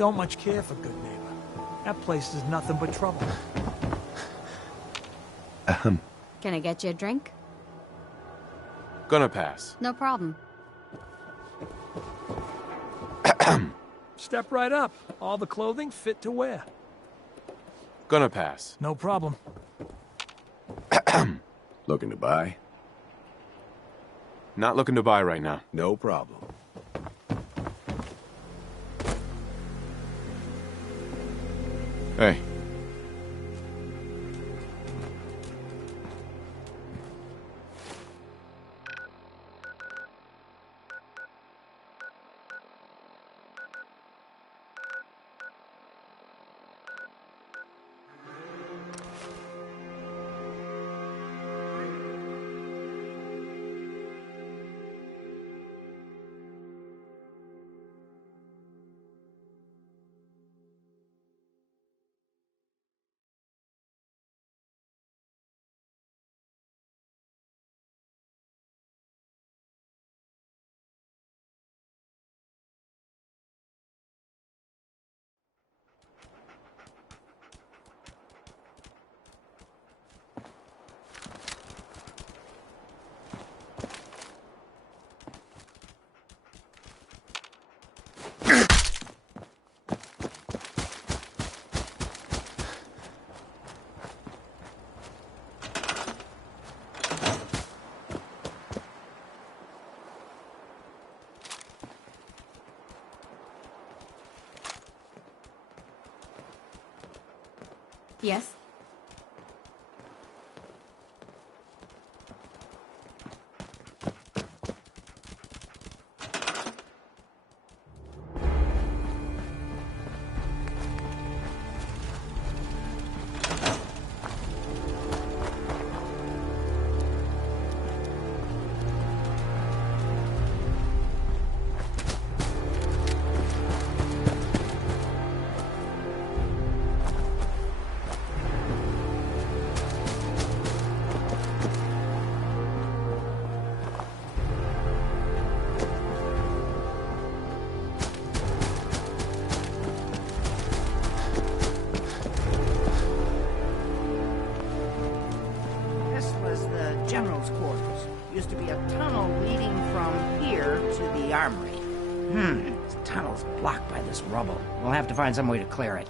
don't much care for Good Neighbor. That place is nothing but trouble. Can I get you a drink? Gonna pass. No problem. Step right up. All the clothing fit to wear. Gonna pass. No problem. Looking to buy? Not looking to buy right now. No problem. Hey. Yes? General's quarters. Used to be a tunnel leading from here to the armory. This tunnel's blocked by this rubble. We'll have to find some way to clear it.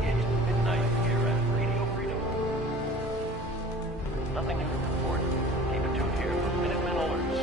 It's midnight here at Radio Freedom. Nothing new to report. Keep it tuned here for Minutemen alerts.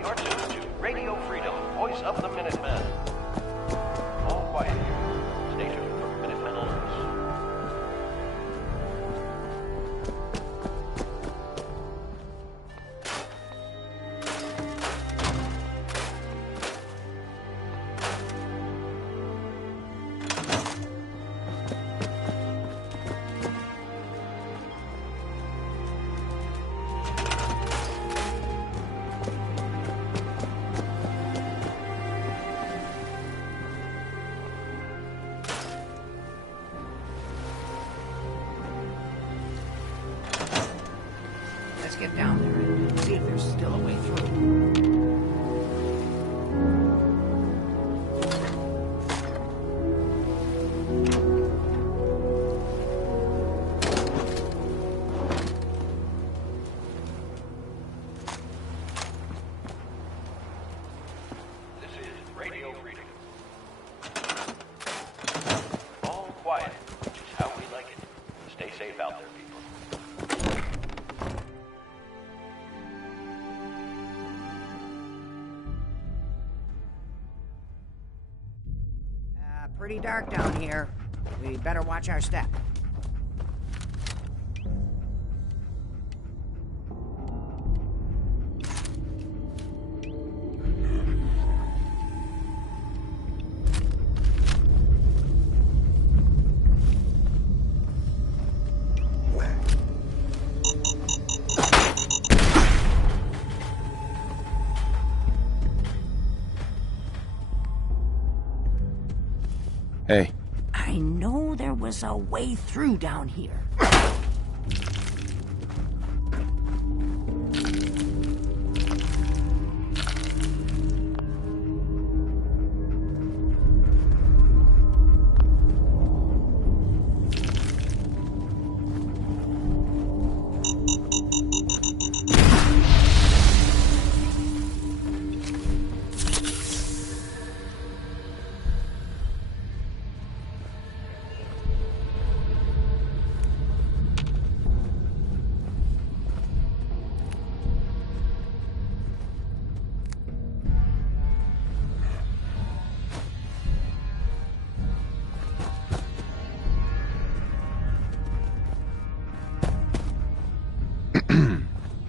You're tuned to Radio Freedom, voice of the Minutemen. All quiet here. Stay tuned for Minutemen alerts. Pretty dark down here. We better watch our step. Hey. I know there was a way through down here.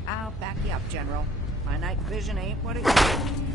I'll back you up, General. My night vision ain't what it used to be.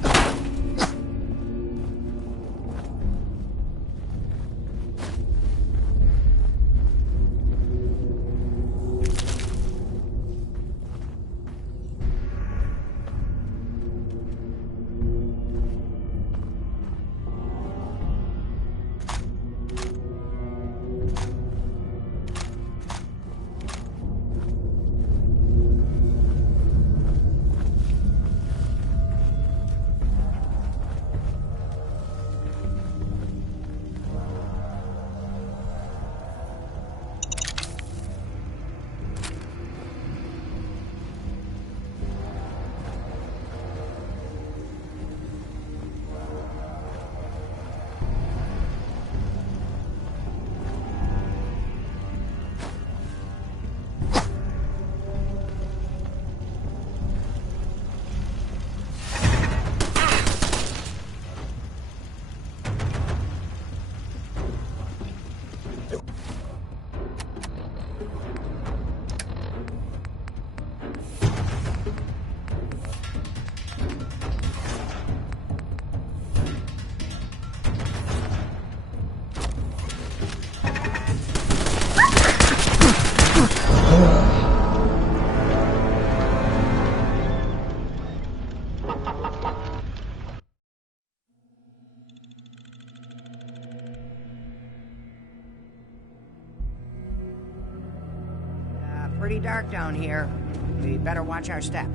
Pretty dark down here. We better watch our step.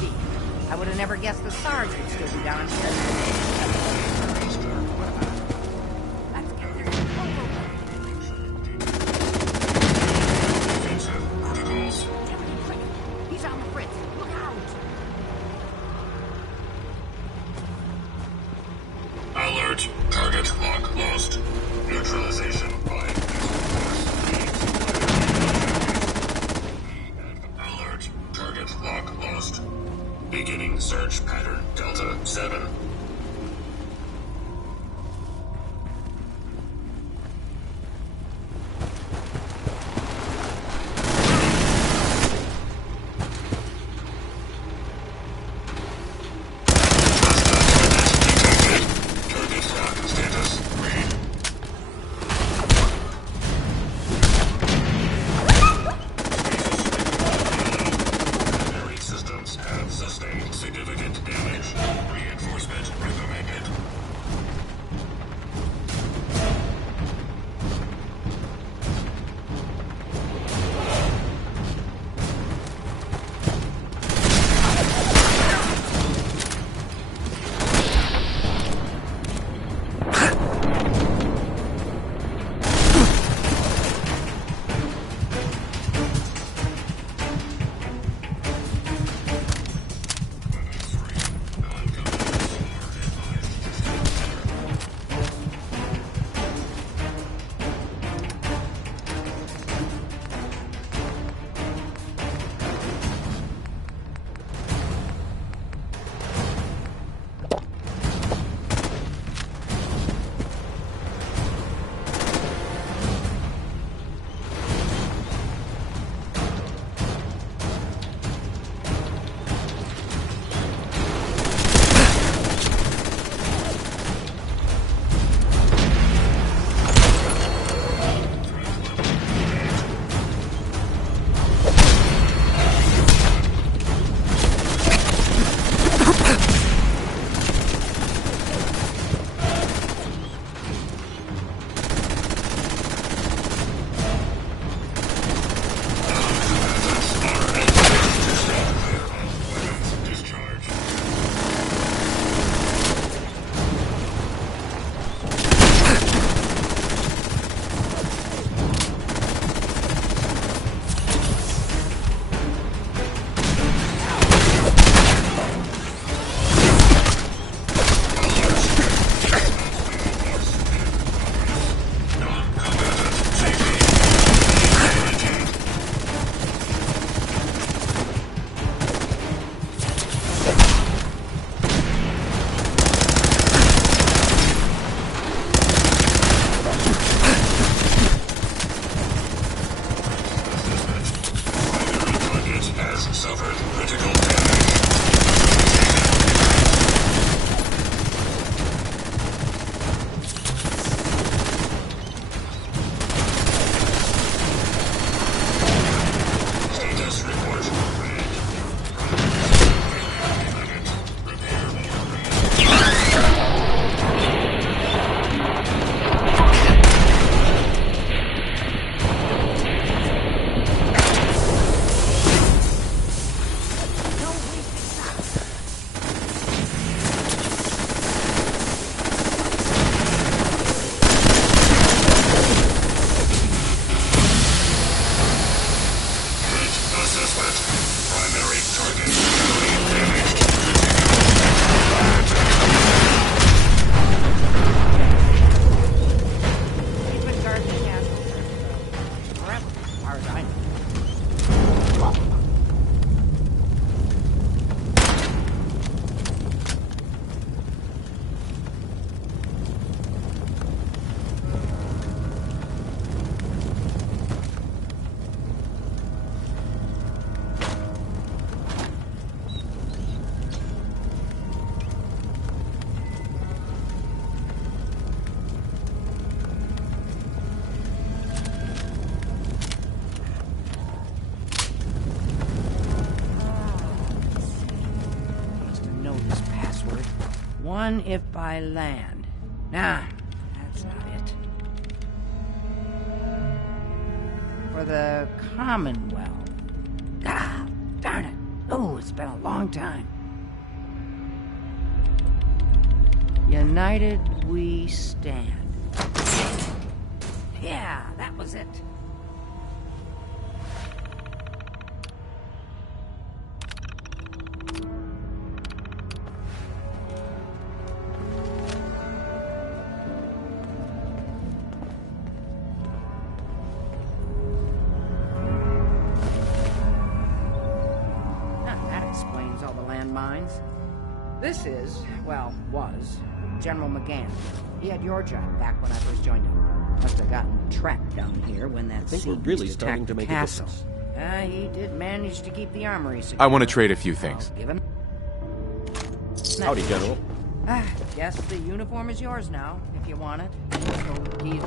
Gee, I would have never guessed the sergeant would still be down here. What about it? Let's get this. He's on the fritz. Look out! Alert. Target lock lost. Neutralization by Alert. Target lock lost. Beginning search pattern Delta 7. Significant damage. Reinforcement recommended. One if by land. Nah, that's not it. For the Commonwealth. Ah, darn it. Oh, it's been a long time. United we stand. Yeah, that was it. That explains all the landmines. This is, well, was General McGann. He had your job back when I first joined him. Must have gotten trapped down here when that think we're Siege really attacked starting to the make a castle. difference. He did manage to keep the armory secure. I want to trade a few things. I'll give him. Howdy, General. Guess the uniform is yours now, if you want it. So he's...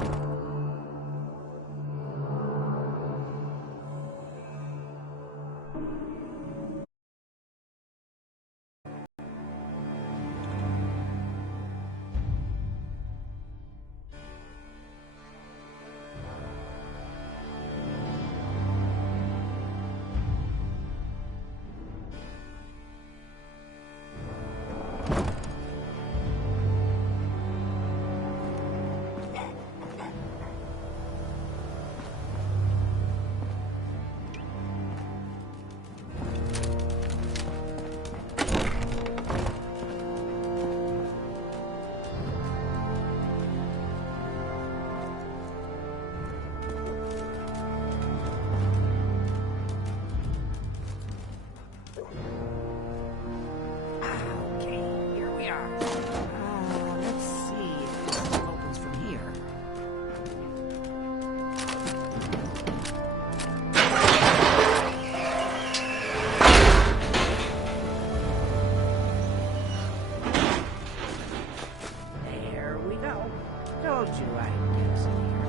Let's see if this opens from here. There we go. Told you I'd get us in here.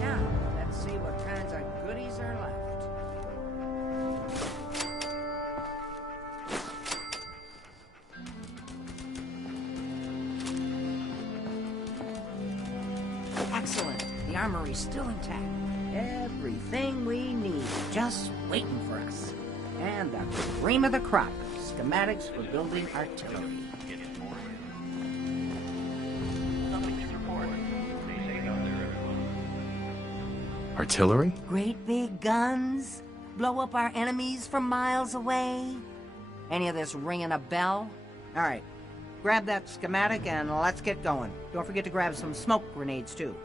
Now, let's see what kinds of goodies are left. Excellent. The armory's still intact. Everything we need, just waiting for us. And the cream of the crop, schematics for building artillery. Nothing to report. Stay safe out there, everyone. Artillery? Great big guns? Blow up our enemies from miles away? Any of this ringing a bell? All right. Grab that schematic and let's get going. Don't forget to grab some smoke grenades, too.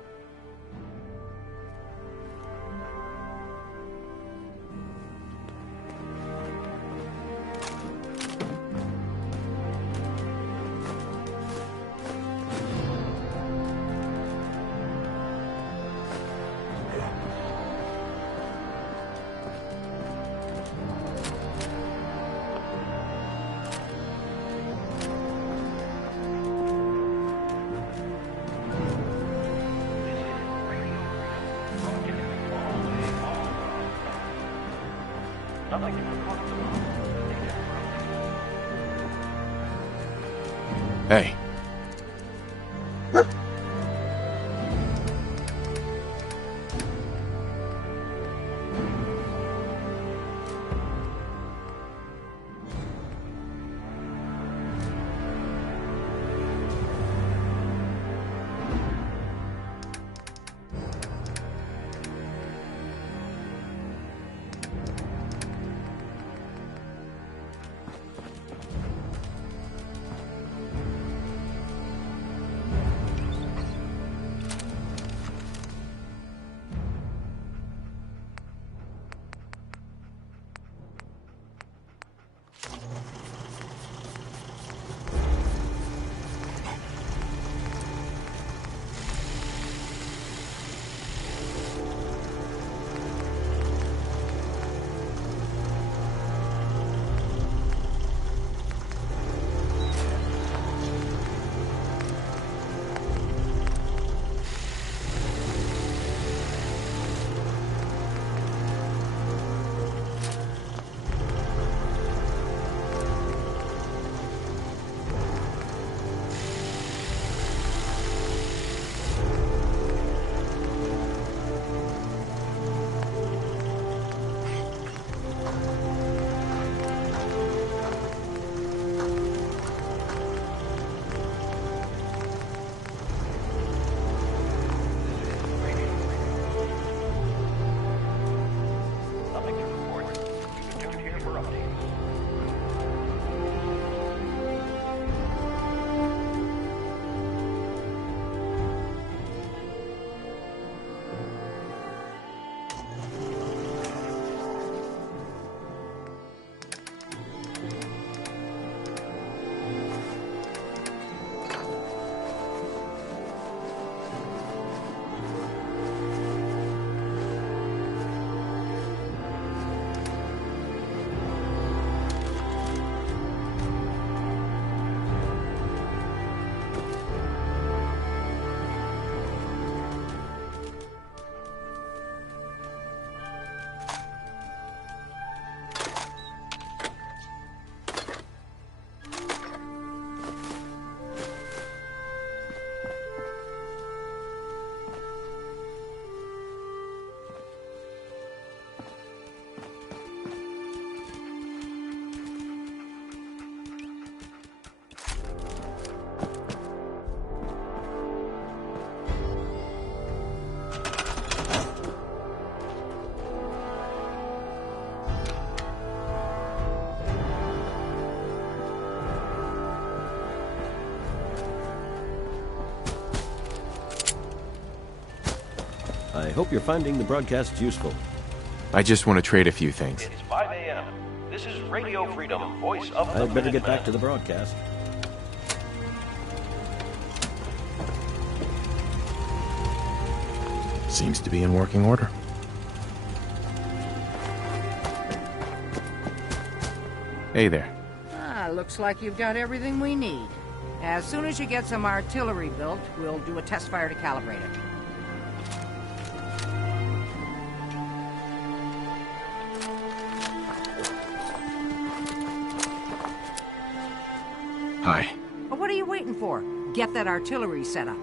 Nothing to report at the moment. Hey. I hope you're finding the broadcast useful. I just want to trade a few things. It's 5 a.m. This is Radio Freedom, voice of the I'd better get Minutemen. back to the broadcast. Seems to be in working order. Hey there. Looks like you've got everything we need. As soon as you get some artillery built, we'll do a test fire to calibrate it. Hi. Well, what are you waiting for? Get that artillery set up.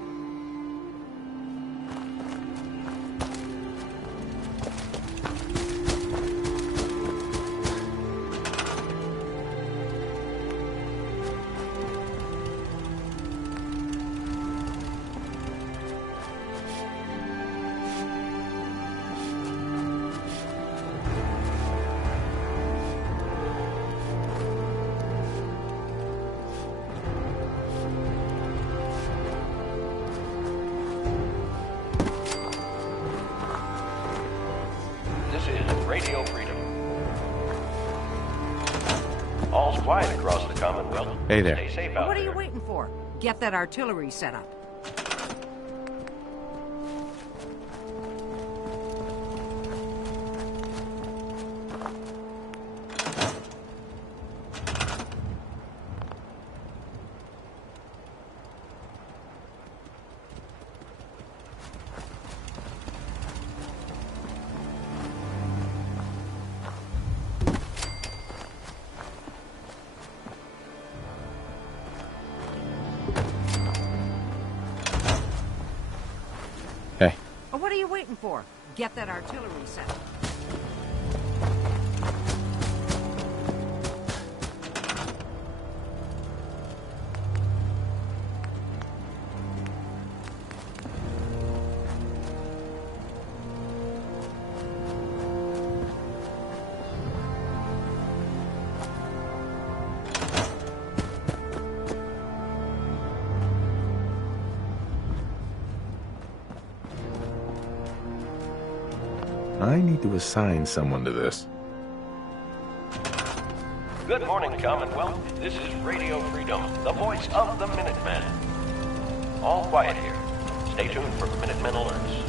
This is Radio Freedom. All's quiet across the Commonwealth. Hey there. Stay safe Well, out what are there. you waiting for? Get that artillery set up. Hey. Well, what are you waiting for? Get that artillery set up. I need to assign someone to this. Good morning, Commonwealth. This is Radio Freedom, the voice of the Minutemen. All quiet here. Stay tuned for Minutemen alerts.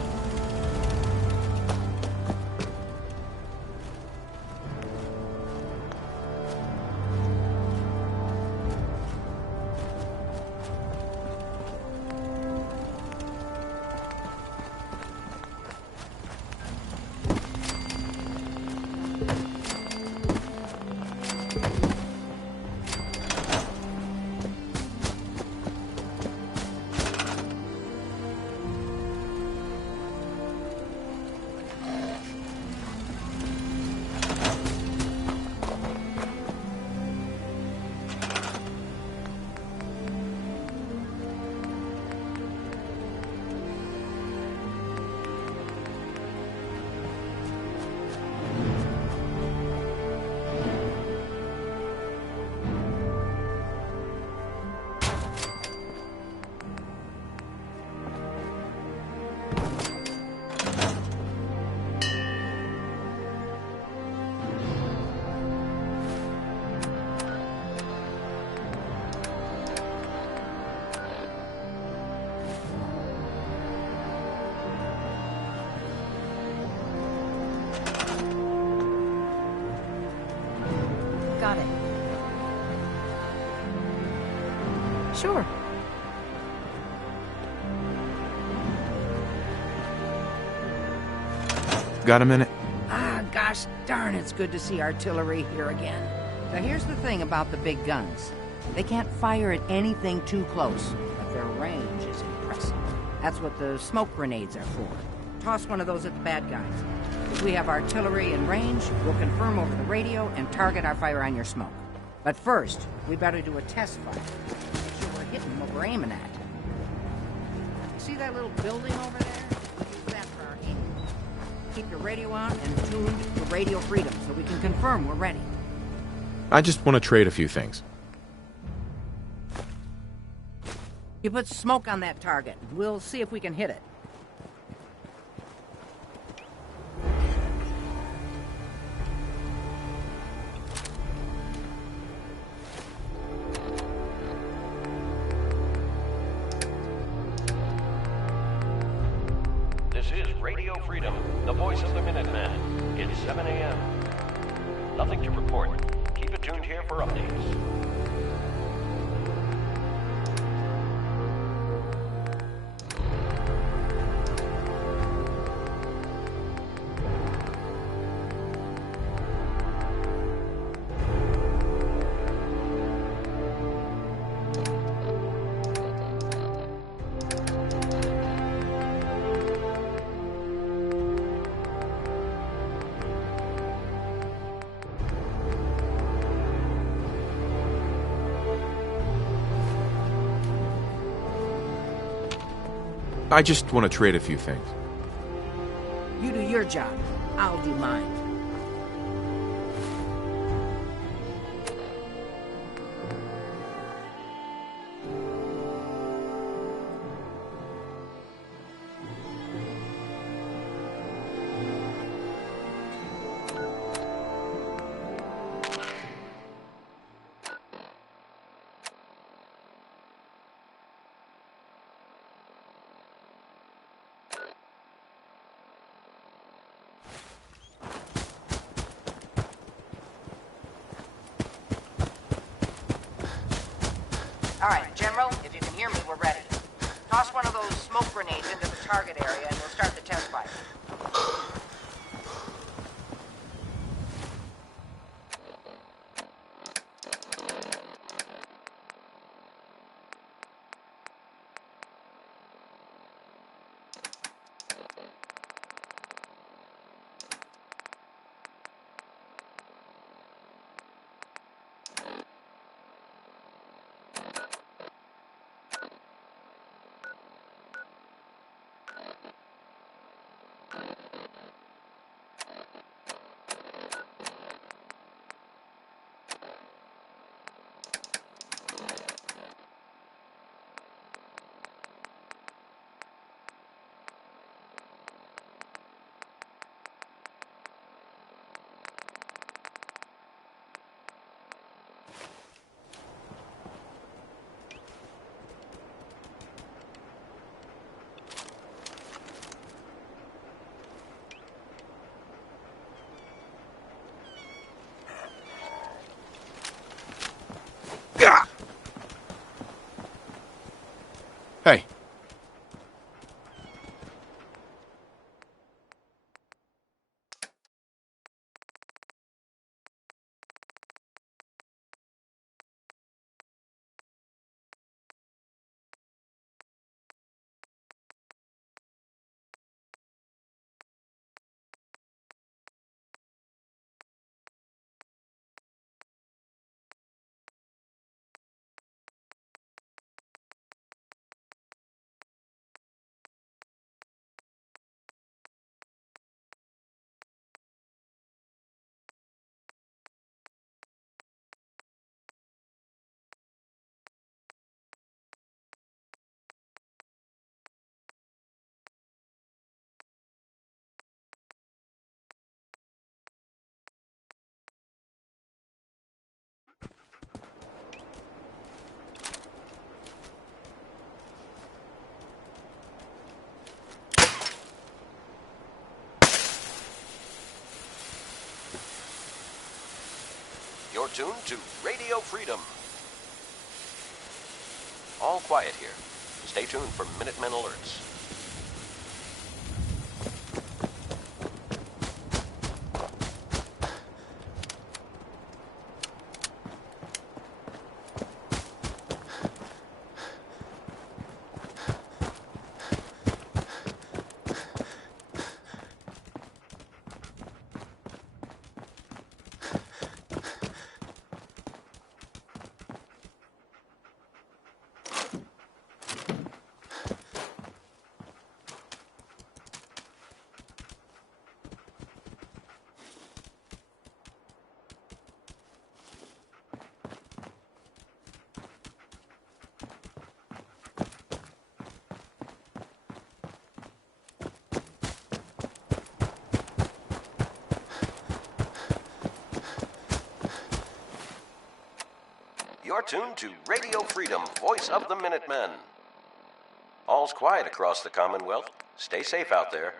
Got it. Sure. Got a minute? Gosh darn, it's good to see artillery here again. Now here's the thing about the big guns. They can't fire at anything too close, but their range is impressive. That's what the smoke grenades are for. Toss one of those at the bad guys. If we have artillery in range, we'll confirm over the radio and target our fire on your smoke. But first, we better do a test fire. Make sure we're hitting what we're aiming at. See that little building over there? Use that for our aim. Keep your radio on and tuned to Radio Freedom so we can confirm we're ready. I just want to trade a few things. You put smoke on that target. We'll see if we can hit it. tuned here for updates. I just want to trade a few things. You do your job. I'll do mine. All right, General, if you can hear me, we're ready. Toss one of those smoke grenades into the target area and we'll start the test fire. Hey. You're tuned to Radio Freedom. All quiet here. Stay tuned for Minutemen alerts. You're tuned to Radio Freedom, voice of the Minutemen. All's quiet across the Commonwealth. Stay safe out there.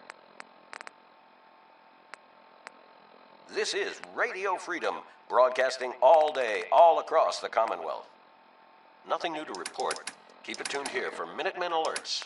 This is Radio Freedom, broadcasting all day, all across the Commonwealth. Nothing new to report. Keep it tuned here for Minutemen alerts.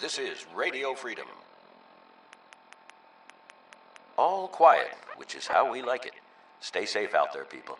This is Radio Freedom. All quiet, which is how we like it. Stay safe out there, people.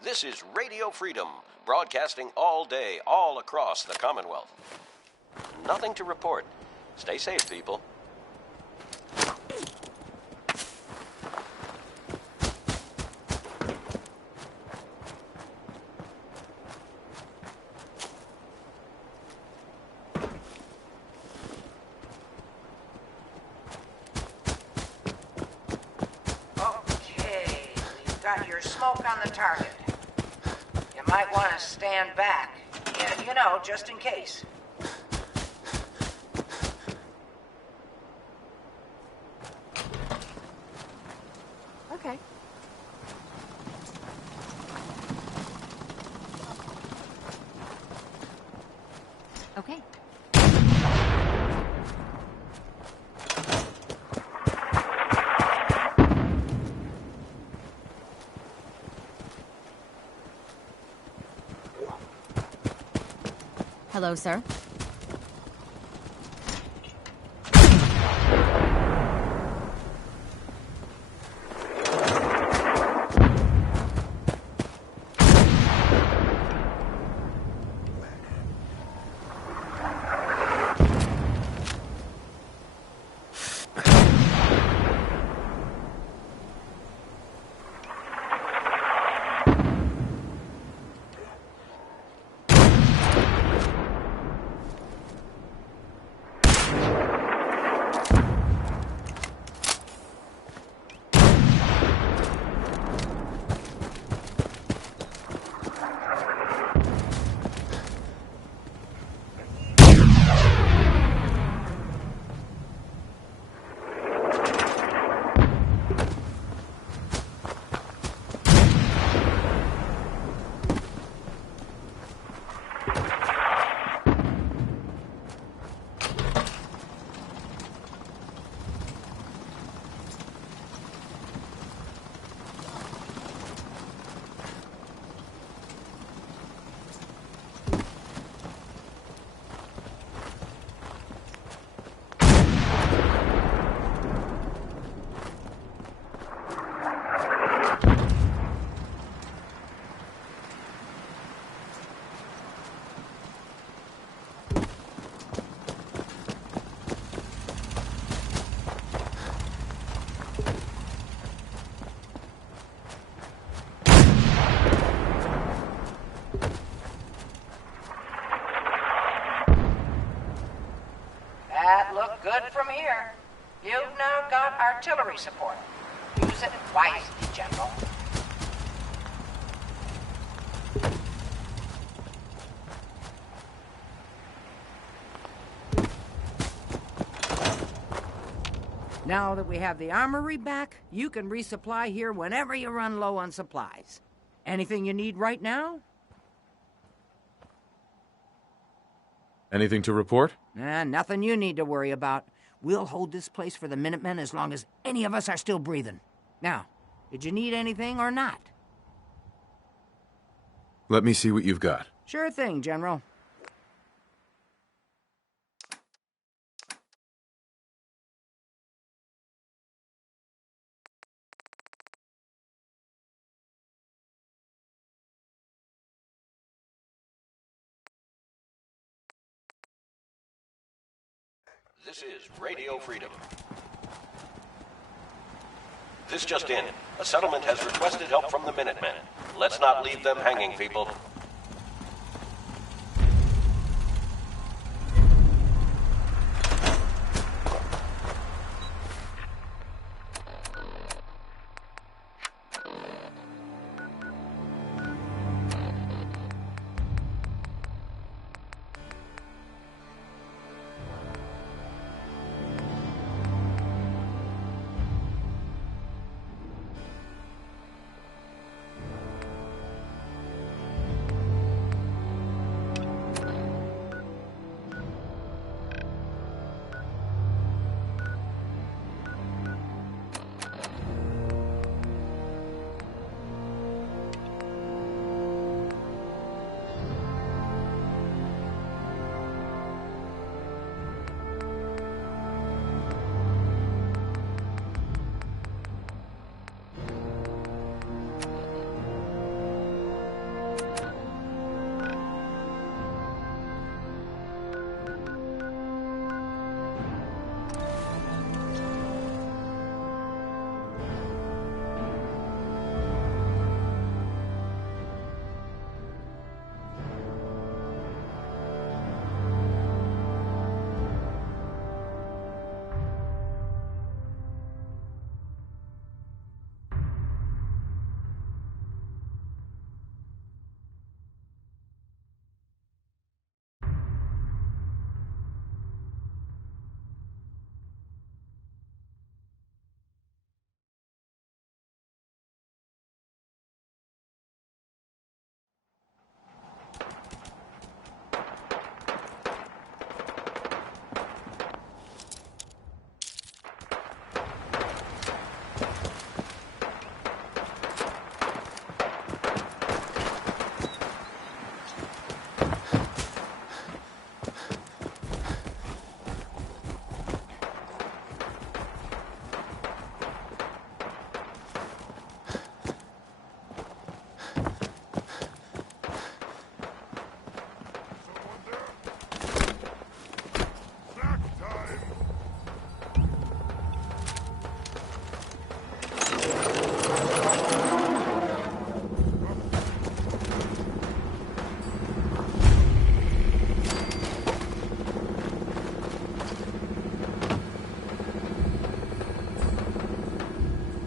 This is Radio Freedom, broadcasting all day, all across the Commonwealth. Nothing to report. Stay safe, people. Okay, we've got your smoke on the target. You might want to stand back. Yeah, you know, just in case. Okay. Okay. Hello, sir. That looked good from here. You've now got artillery support. Use it wisely, General. Now that we have the armory back, you can resupply here whenever you run low on supplies. Anything you need right now? Anything to report? Nothing you need to worry about. We'll hold this place for the Minutemen as long as any of us are still breathing. Now, did you need anything or not? Let me see what you've got. Sure thing, General. This is Radio Freedom. This just in. A settlement has requested help from the Minutemen. Let's not leave them hanging, people.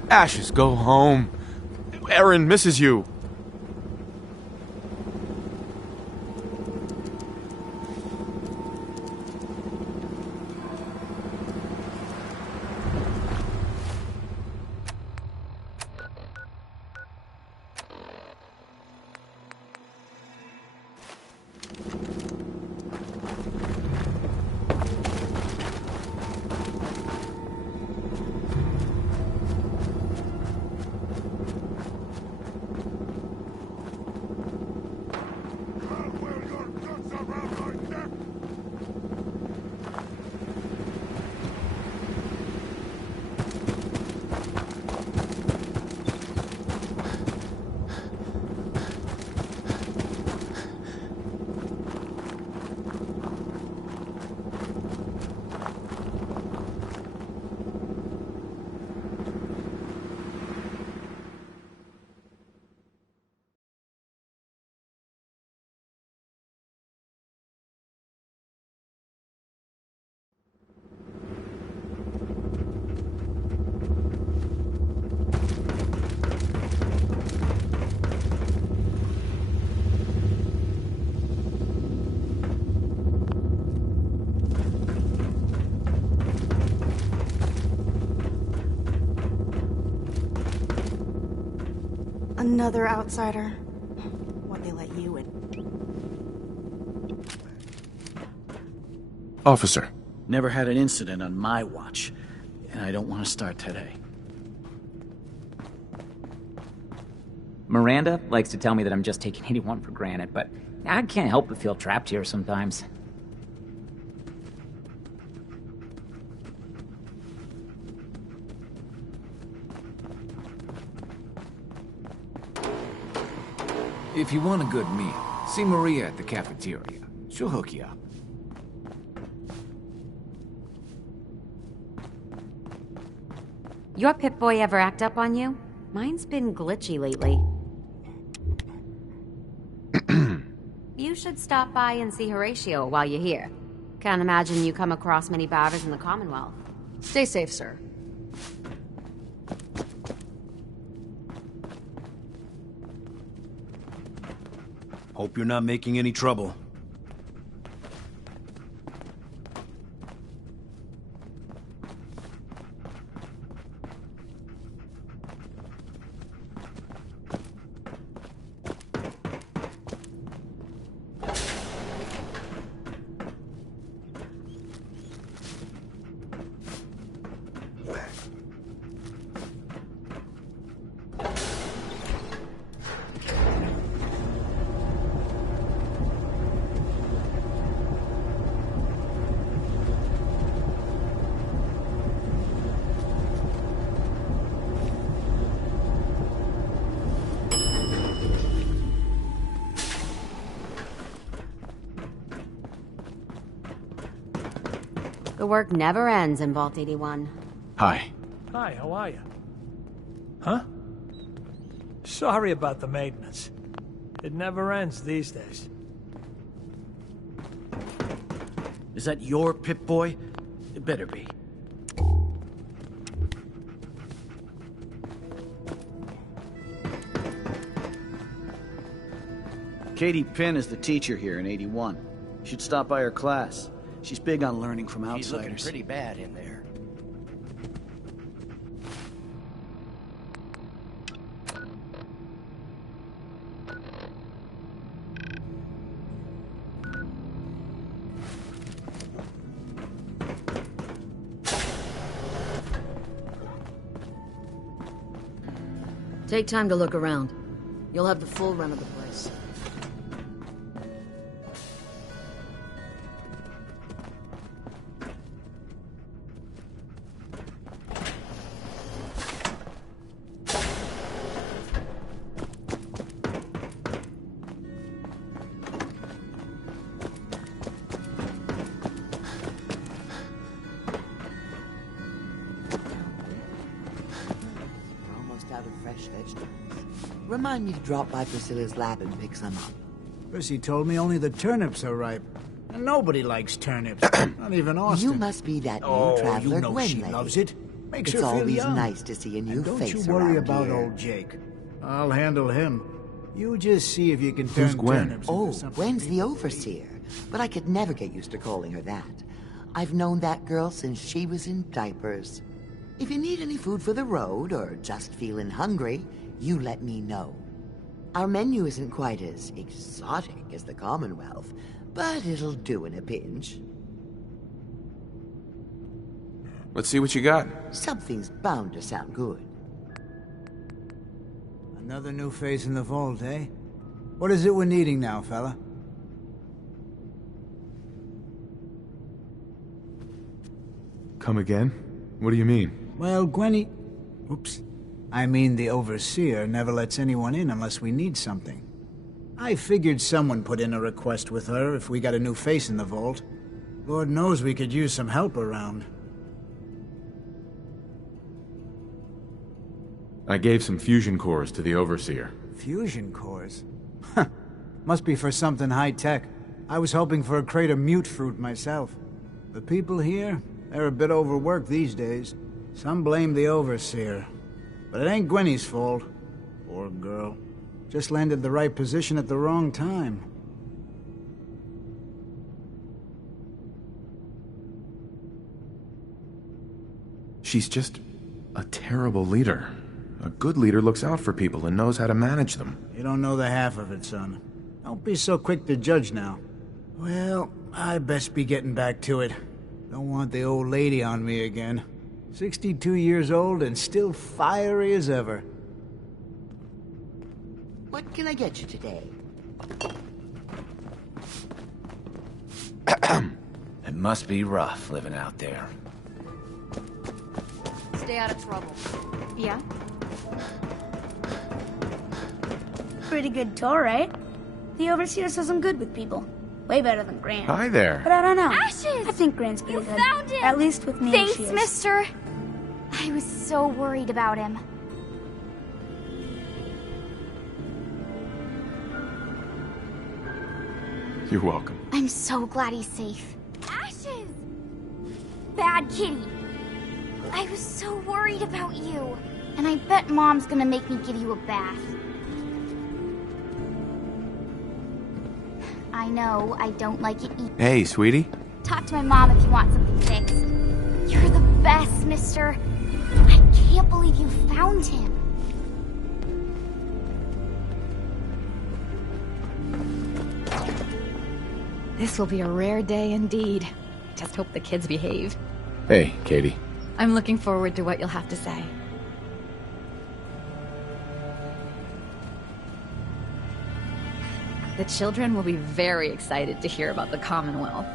Ashes, go home. Erin misses you. Another outsider. What they let you in. Officer. Never had an incident on my watch, and I don't want to start today. Miranda likes to tell me that I'm just taking 81 for granted, but I can't help but feel trapped here sometimes. If you want a good meal, see Maria at the cafeteria. She'll hook you up. Your Pip-Boy ever act up on you? Mine's been glitchy lately. You should stop by and see Horatio while you're here. Can't imagine you come across many barbers in the Commonwealth. Stay safe, sir. Hope you're not making any trouble. The work never ends in Vault 81. Hi. Hi, how are you? Huh? Sorry about the maintenance. It never ends these days. Is that your Pip-Boy? It better be. Katie Pinn is the teacher here in 81. You should stop by her class. She's big on learning from outsiders. She's looking pretty bad in there. Take time to look around. You'll have the full run of the place. Remind me to drop by Priscilla's lab and pick some up. Prissy told me only the turnips are ripe. And nobody likes turnips. Not even Austin. You must be that new traveler, you know Gwen she lady. loves it. Makes It's her feel always young. nice to see a new And don't face you worry around about here. old Jake. I'll handle him. You just see if you can turn Gwen? turnips Oh, into something. Gwen's the overseer, but I could never get used to calling her that. I've known that girl since she was in diapers. If you need any food for the road or just feeling hungry, you let me know. Our menu isn't quite as exotic as the Commonwealth, but it'll do in a pinch. Let's see what you got. Something's bound to sound good. Another new face in the vault, eh? What is it we're needing now, fella? Come again? What do you mean? Well, Gwenny... Oops. I mean the overseer never lets anyone in unless we need something. I figured someone put in a request with her if we got a new face in the vault. Lord knows we could use some help around. I gave some fusion cores to the Overseer. Fusion cores? Huh. Must be for something high-tech. I was hoping for a crate of mute fruit myself. The people here, they're a bit overworked these days. Some blame the Overseer. But it ain't Gwenny's fault. Poor girl. Just landed the right position at the wrong time. She's just a terrible leader. A good leader looks out for people and knows how to manage them. You don't know the half of it, son. Don't be so quick to judge now. Well, I best be getting back to it. Don't want the old lady on me again. 62 years old and still fiery as ever. What can I get you today? It must be rough living out there. Stay out of trouble. Yeah? Pretty good tour, right? The Overseer says I'm good with people. Way better than Grant. Hi there. But I don't know. Ashes! I think Grant's pretty good. Found him! At least with me. Thanks, she is. mister. I was so worried about him. You're welcome. I'm so glad he's safe. Ashes! Bad kitty. I was so worried about you. And I bet Mom's gonna make me give you a bath. I know, I don't like it either. Hey, sweetie. Talk to my mom if you want something fixed. You're the best, mister. I can't believe you found him. This will be a rare day indeed. Just hope the kids behave. Hey, Katie. I'm looking forward to what you'll have to say. The children will be very excited to hear about the Commonwealth.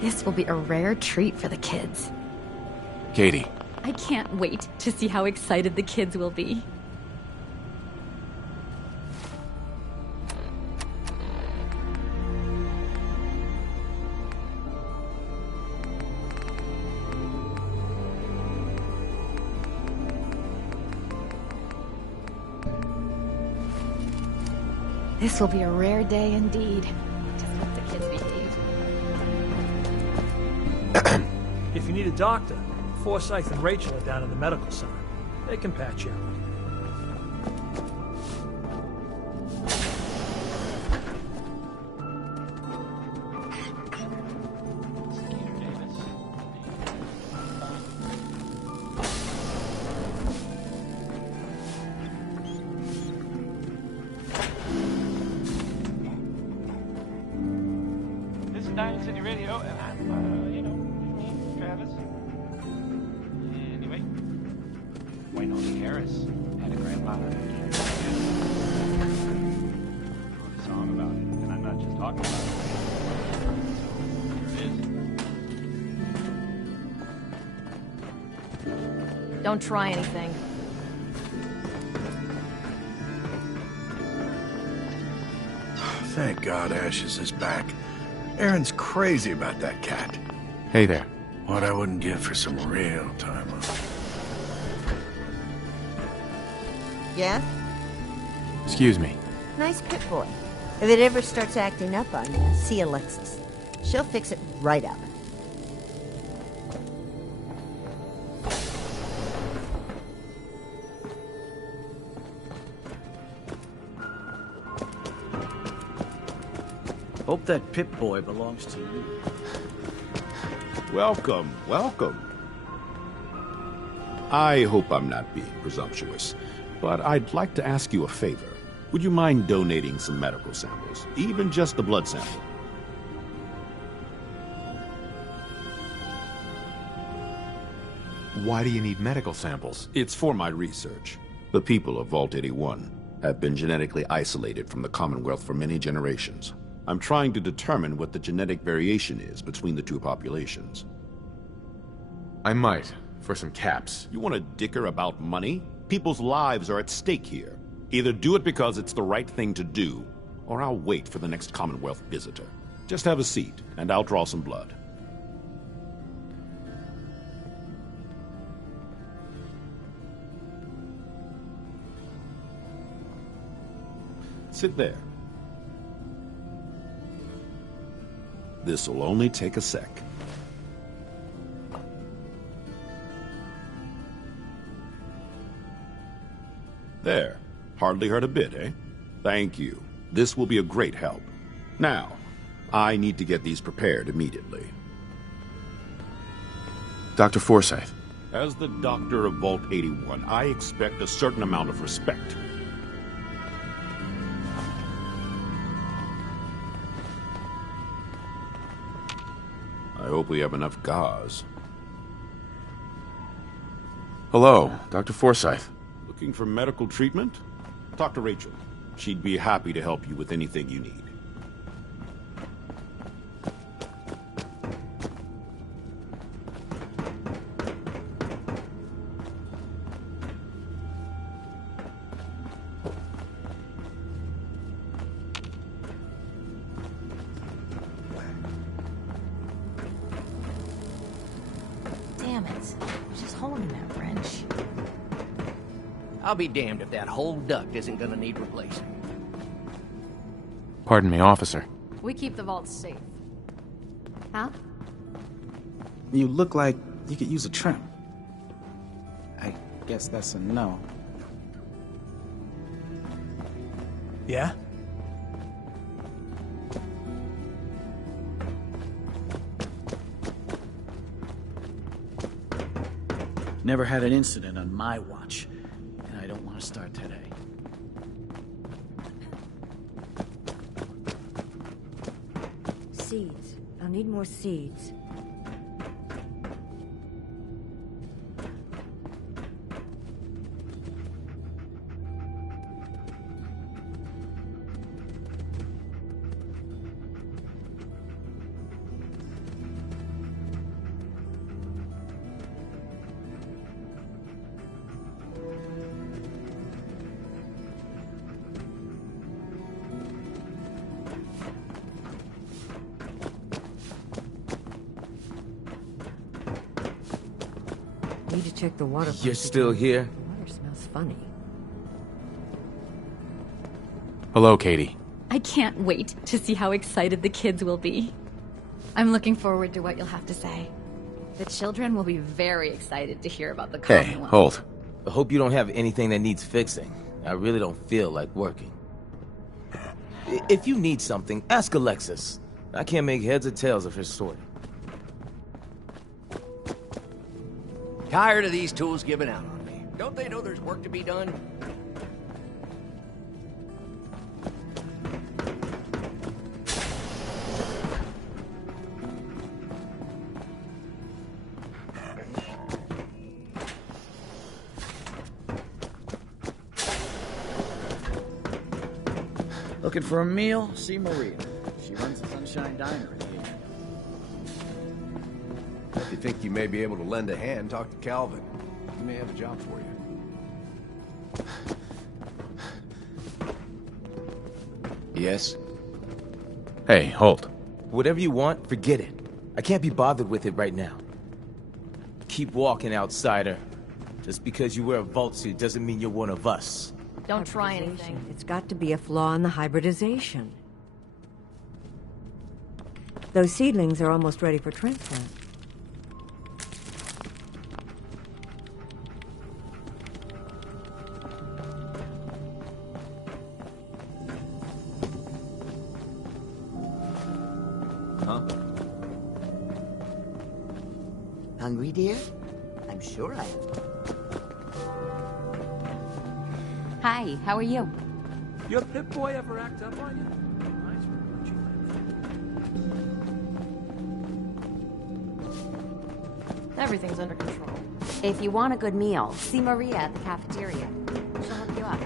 This will be a rare treat for the kids. Katie. I can't wait to see how excited the kids will be. This will be a rare day indeed. Just hope the kids behave. If you need a doctor, Forsyth and Rachel are down in the medical center. They can patch you up. This is Diamond City Radio, and I'm, me, Travis. Anyway, Wynonie Harris had a grandfather named Travis. Wrote a song about it, and I'm not just talking about it. So, here it is. Don't try anything. Thank God Ashes is back. Aaron's crazy about that cat. Hey there. What I wouldn't give for some real time off. Yeah? Excuse me. Nice pit boy. If it ever starts acting up on you, see Alexis. She'll fix it right up. Hope that Pip-Boy belongs to you. Welcome, welcome. I hope I'm not being presumptuous, but I'd like to ask you a favor. Would you mind donating some medical samples, even just the blood sample? Why do you need medical samples? It's for my research. The people of Vault 81 have been genetically isolated from the Commonwealth for many generations. I'm trying to determine what the genetic variation is between the two populations. I might, for some caps. You want to dicker about money? People's lives are at stake here. Either do it because it's the right thing to do, or I'll wait for the next Commonwealth visitor. Just have a seat, and I'll draw some blood. Sit there. This'll only take a sec. There. Hardly hurt a bit, eh? Thank you. This will be a great help. Now, I need to get these prepared immediately. Dr. Forsyth. As the doctor of Vault 81, I expect a certain amount of respect. hope we have enough gauze. Hello, Dr. Forsyth. Looking for medical treatment? Talk to Rachel. She'd be happy to help you with anything you need. Damn it. She's holding that wrench. I'll be damned if that whole duct isn't gonna need replacing. Pardon me, officer. We keep the vaults safe. Huh? You look like you could use a trim. I guess that's a no. Yeah? Never had an incident on my watch, and I don't want to start today. Seeds. I'll need more seeds. Need to check the water pump. You're still here? The water smells funny. Hello, Katie. I can't wait to see how excited the kids will be. I'm looking forward to what you'll have to say. The children will be very excited to hear about the Hey, Commonwealth. hold. I hope you don't have anything that needs fixing. I really don't feel like working. If you need something, ask Alexis. I can't make heads or tails of her story. Tired of these tools giving out on me. Don't they know there's work to be done? Looking for a meal? See Maria. She runs the Sunshine Diner in here. If you think you may be able to lend a hand, talk to Calvin. He may have a job for you. Yes? Hey, hold. Whatever you want, forget it. I can't be bothered with it right now. Keep walking, outsider. Just because you wear a vault suit doesn't mean you're one of us. Don't try anything. It's got to be a flaw in the hybridization. Those seedlings are almost ready for transplant. Huh? Hungry, dear? I'm sure I am. Hi, how are you? Your Pip-Boy ever act up on you? Everything's under control. If you want a good meal, see Maria at the cafeteria. She'll hook you up.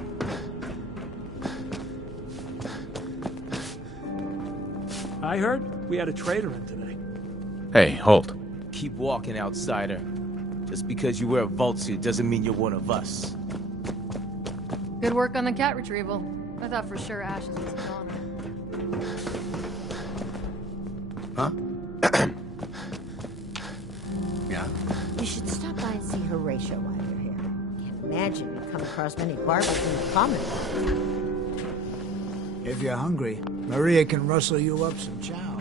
I heard we had a traitor in today. Hey, hold. Keep walking, outsider. Just because you wear a vault suit doesn't mean you're one of us. Good work on the cat retrieval. I thought for sure Ashes was a goner. Huh? Yeah? You should stop by and see Horatio while you're here. Can't imagine you come across many barbers in the Commonwealth. If you're hungry, Maria can rustle you up some chow.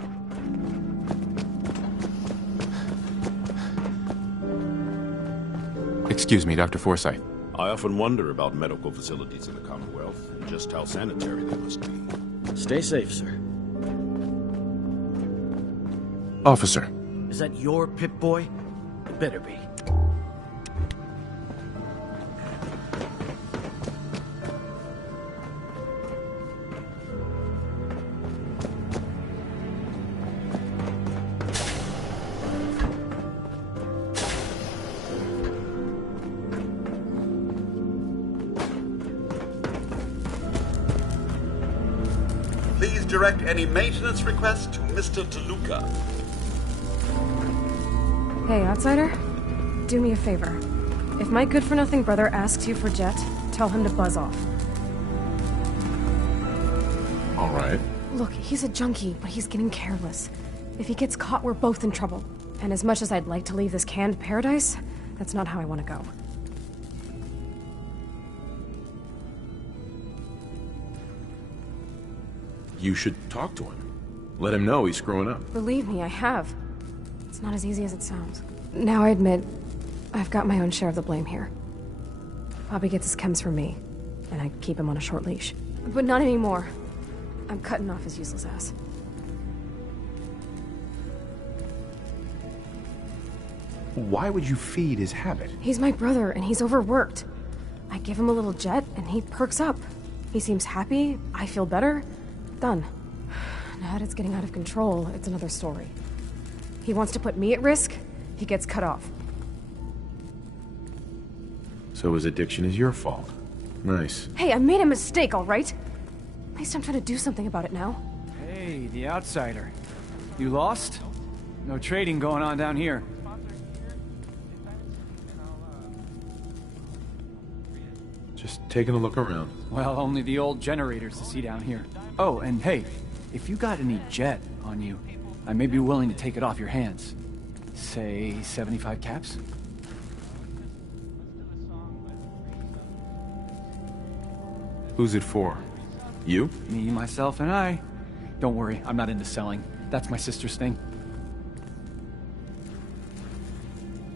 Excuse me, Dr. Forsyth. I often wonder about medical facilities in the Commonwealth and just how sanitary they must be. Stay safe, sir. Officer. Is that your Pip-Boy? It better be. Please direct any maintenance requests to Mr. DeLuca. Hey, outsider. Do me a favor. If my good-for-nothing brother asks you for Jet, tell him to buzz off. All right. Look, he's a junkie, but he's getting careless. If he gets caught, we're both in trouble. And as much as I'd like to leave this canned paradise, that's not how I want to go. You should talk to him. Let him know he's screwing up. Believe me, I have. It's not as easy as it sounds. Now I admit, I've got my own share of the blame here. Bobby gets his chems from me, and I keep him on a short leash. But not anymore. I'm cutting off his useless ass. Why would you feed his habit? He's my brother, and he's overworked. I give him a little Jet, and he perks up. He seems happy, I feel better. Done. Now that it's getting out of control, it's another story. He wants to put me at risk, he gets cut off. So his addiction is your fault. Nice. Hey, I made a mistake, all right? At least I'm trying to do something about it now. Hey, the outsider. You lost? No trading going on down here. Just taking a look around. Well, only the old generators to see down here. Oh, and hey, if you got any Jet on you, I may be willing to take it off your hands. Say 75 caps? Who's it for? You? Me, myself, and I. Don't worry, I'm not into selling. That's my sister's thing.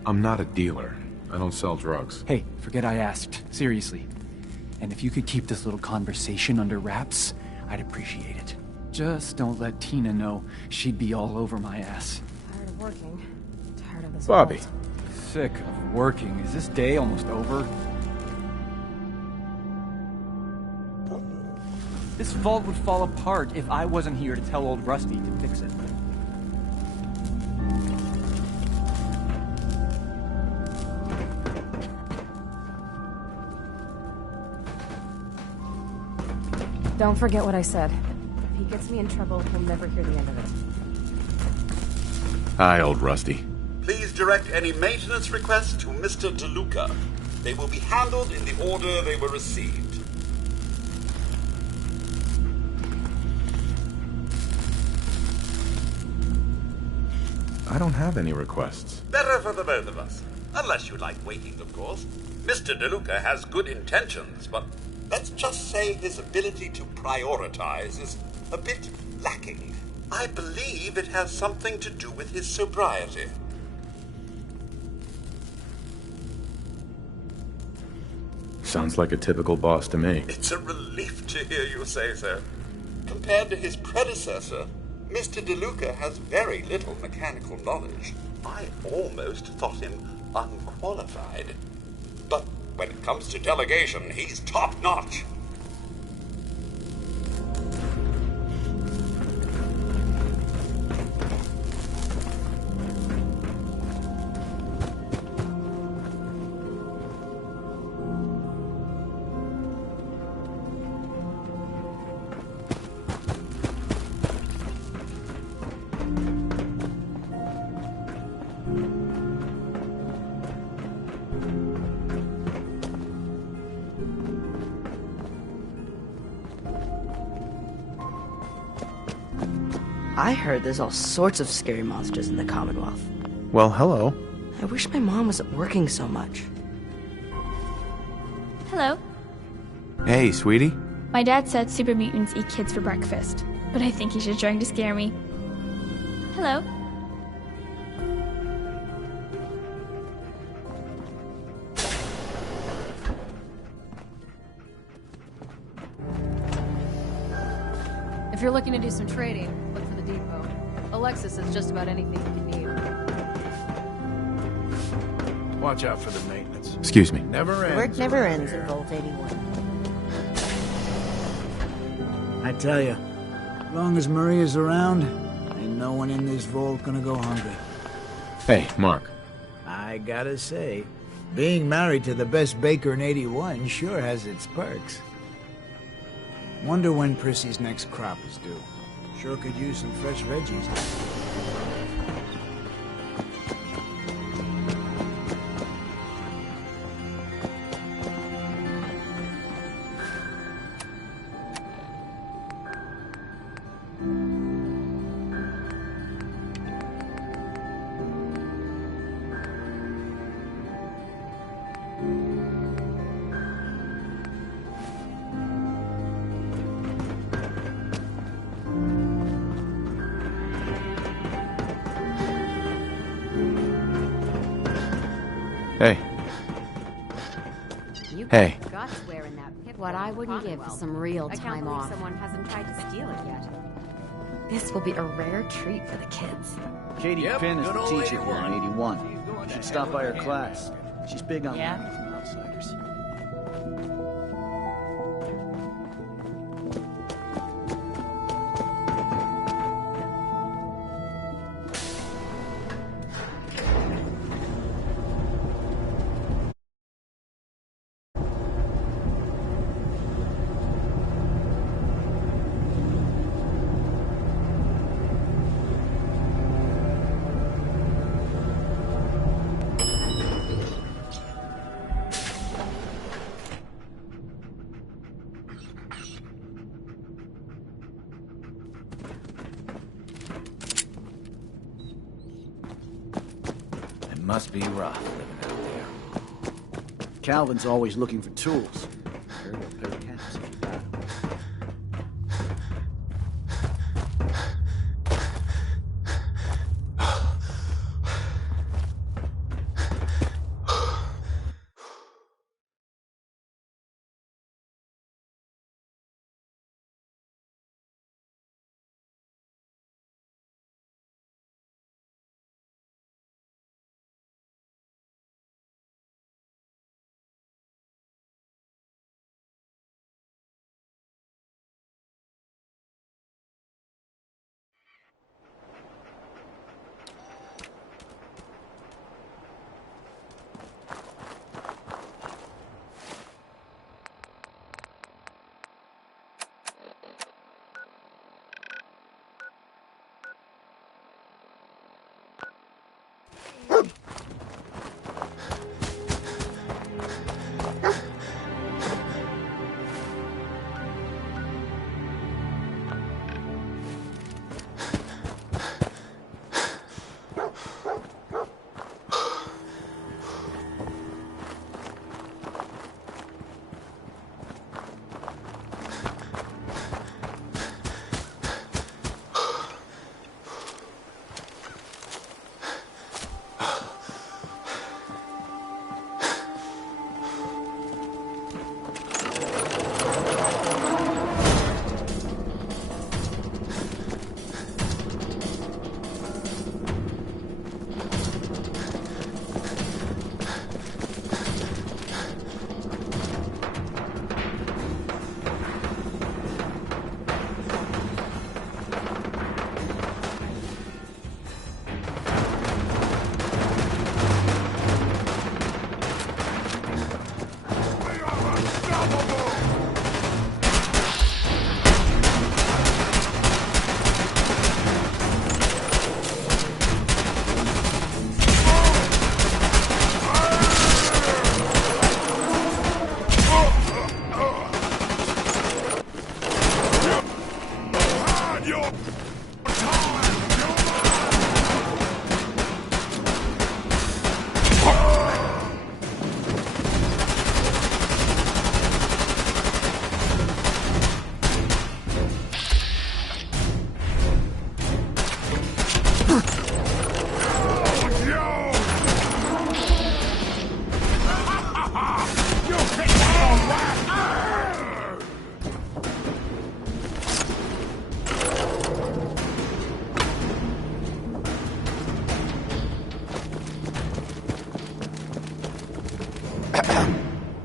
I'm not a dealer. I don't sell drugs. Hey, forget I asked. Seriously. And if you could keep this little conversation under wraps, I'd appreciate it. Just don't let Tina know. She'd be all over my ass. Tired of working. Tired of this Bobby. vault. Sick of working. Is this day almost over? This vault would fall apart if I wasn't here to tell old Rusty to fix it. Don't forget what I said. If he gets me in trouble, we'll never hear the end of it. Hi, old Rusty. Please direct any maintenance requests to Mr. DeLuca. They will be handled in the order they were received. I don't have any requests. Better for the both of us. Unless you like waiting, of course. Mr. DeLuca has good intentions, but let's just say his ability to prioritize is a bit lacking. I believe it has something to do with his sobriety. Sounds like a typical boss to me. It's a relief to hear you say so. Compared to his predecessor, Mr. DeLuca has very little mechanical knowledge. I almost thought him unqualified. But when it comes to delegation, he's top-notch. I heard there's all sorts of scary monsters in the Commonwealth. Well, hello. I wish my mom wasn't working so much. Hello. Hey, sweetie. My dad said super mutants eat kids for breakfast, but I think he's just trying to scare me. Hello. If you're looking to do some trading, look for the depot. Alexis has just about anything you can need. Watch out for the maintenance. Excuse me. Never ends. Work never ends in Vault 81. I tell you, as long as Maria's around, ain't no one in this vault gonna go hungry. Hey, Mark. I gotta say, being married to the best baker in 81 sure has its perks. Wonder when Prissy's next crop is due. Sure could use some fresh veggies. Hey. You Hey. got wearing that what I wouldn't give for some real time off. Someone hasn't tried to steal it yet. This will be a rare treat for the kids. Katie Yep, Finn is good the old teacher here in 81. You should stop by her class. She's big on Yeah? learning from outsiders. It must be rough living out there. Calvin's always looking for tools. Sure, he'll pay caps if you got 'em.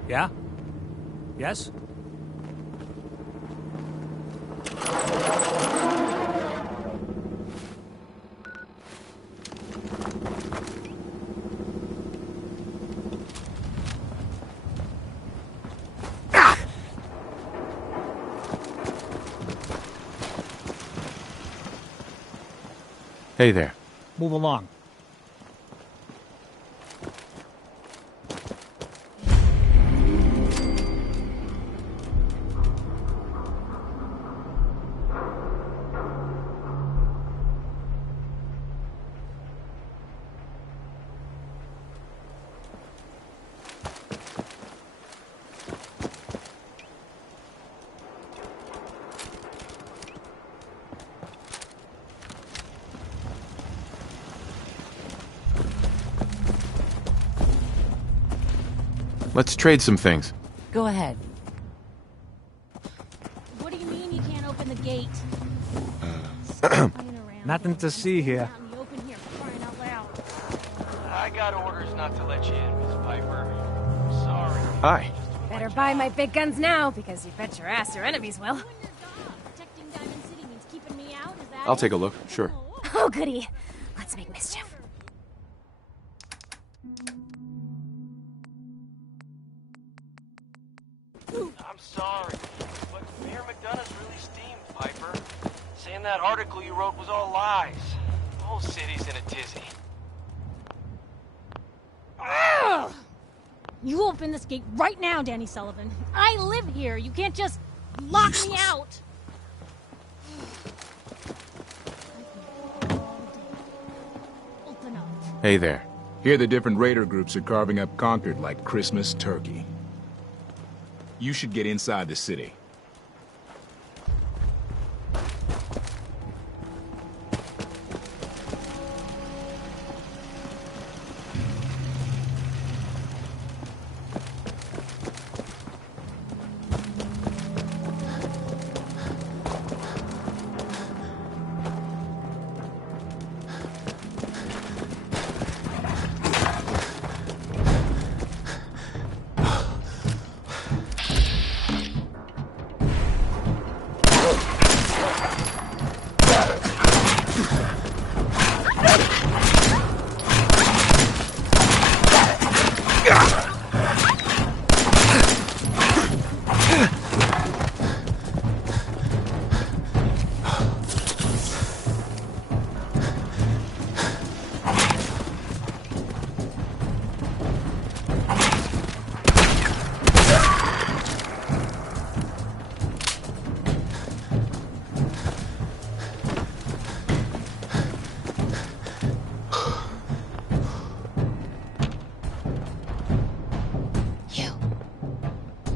Yeah? Yes? Hey there. Move along. Let's trade some things. Go ahead. What do you mean you can't open the gate? Nothing to see here. I got orders not to let you in, Miss Piper. Sorry. Hi. Better buy my big guns now, because you bet your ass your enemies will. I'll take a look, sure. Oh, goody. Let's make mischief. I'm sorry, but Mayor McDonough's really steamed, Piper. Saying that article you wrote was all lies. The whole city's in a tizzy. Ugh! You open this gate right now, Danny Sullivan. I live here. You can't just lock me out. Open up. Hey there. Here the different raider groups are carving up Concord like Christmas turkey. You should get inside the city.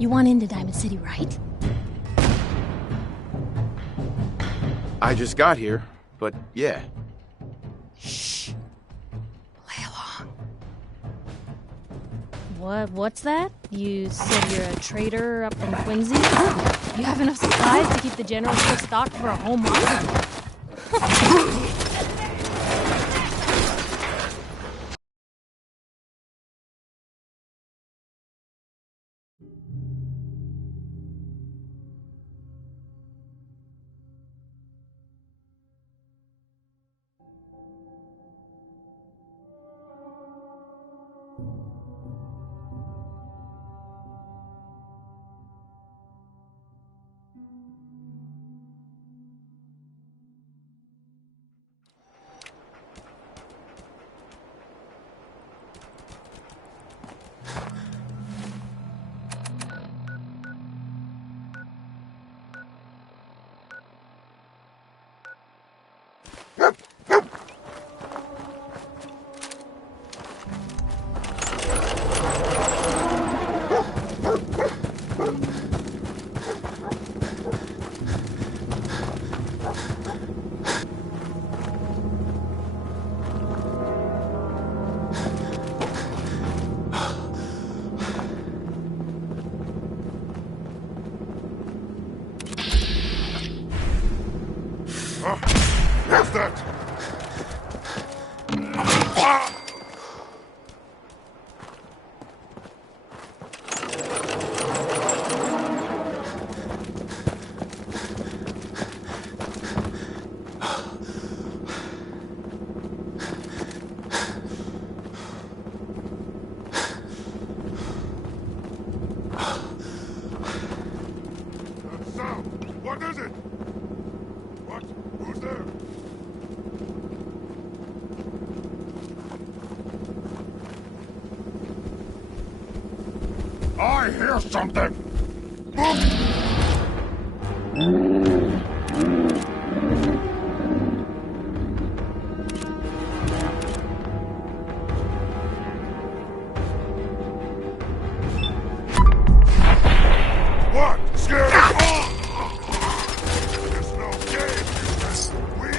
You want into Diamond City, right? I just got here, but yeah. Shh. Play along. What's that? You said you're a trader up in Quincy? You have enough supplies to keep the general store stocked for a whole month? What's that? What is it? What? Who's there? I hear something! What? Scared? There's no game. We win.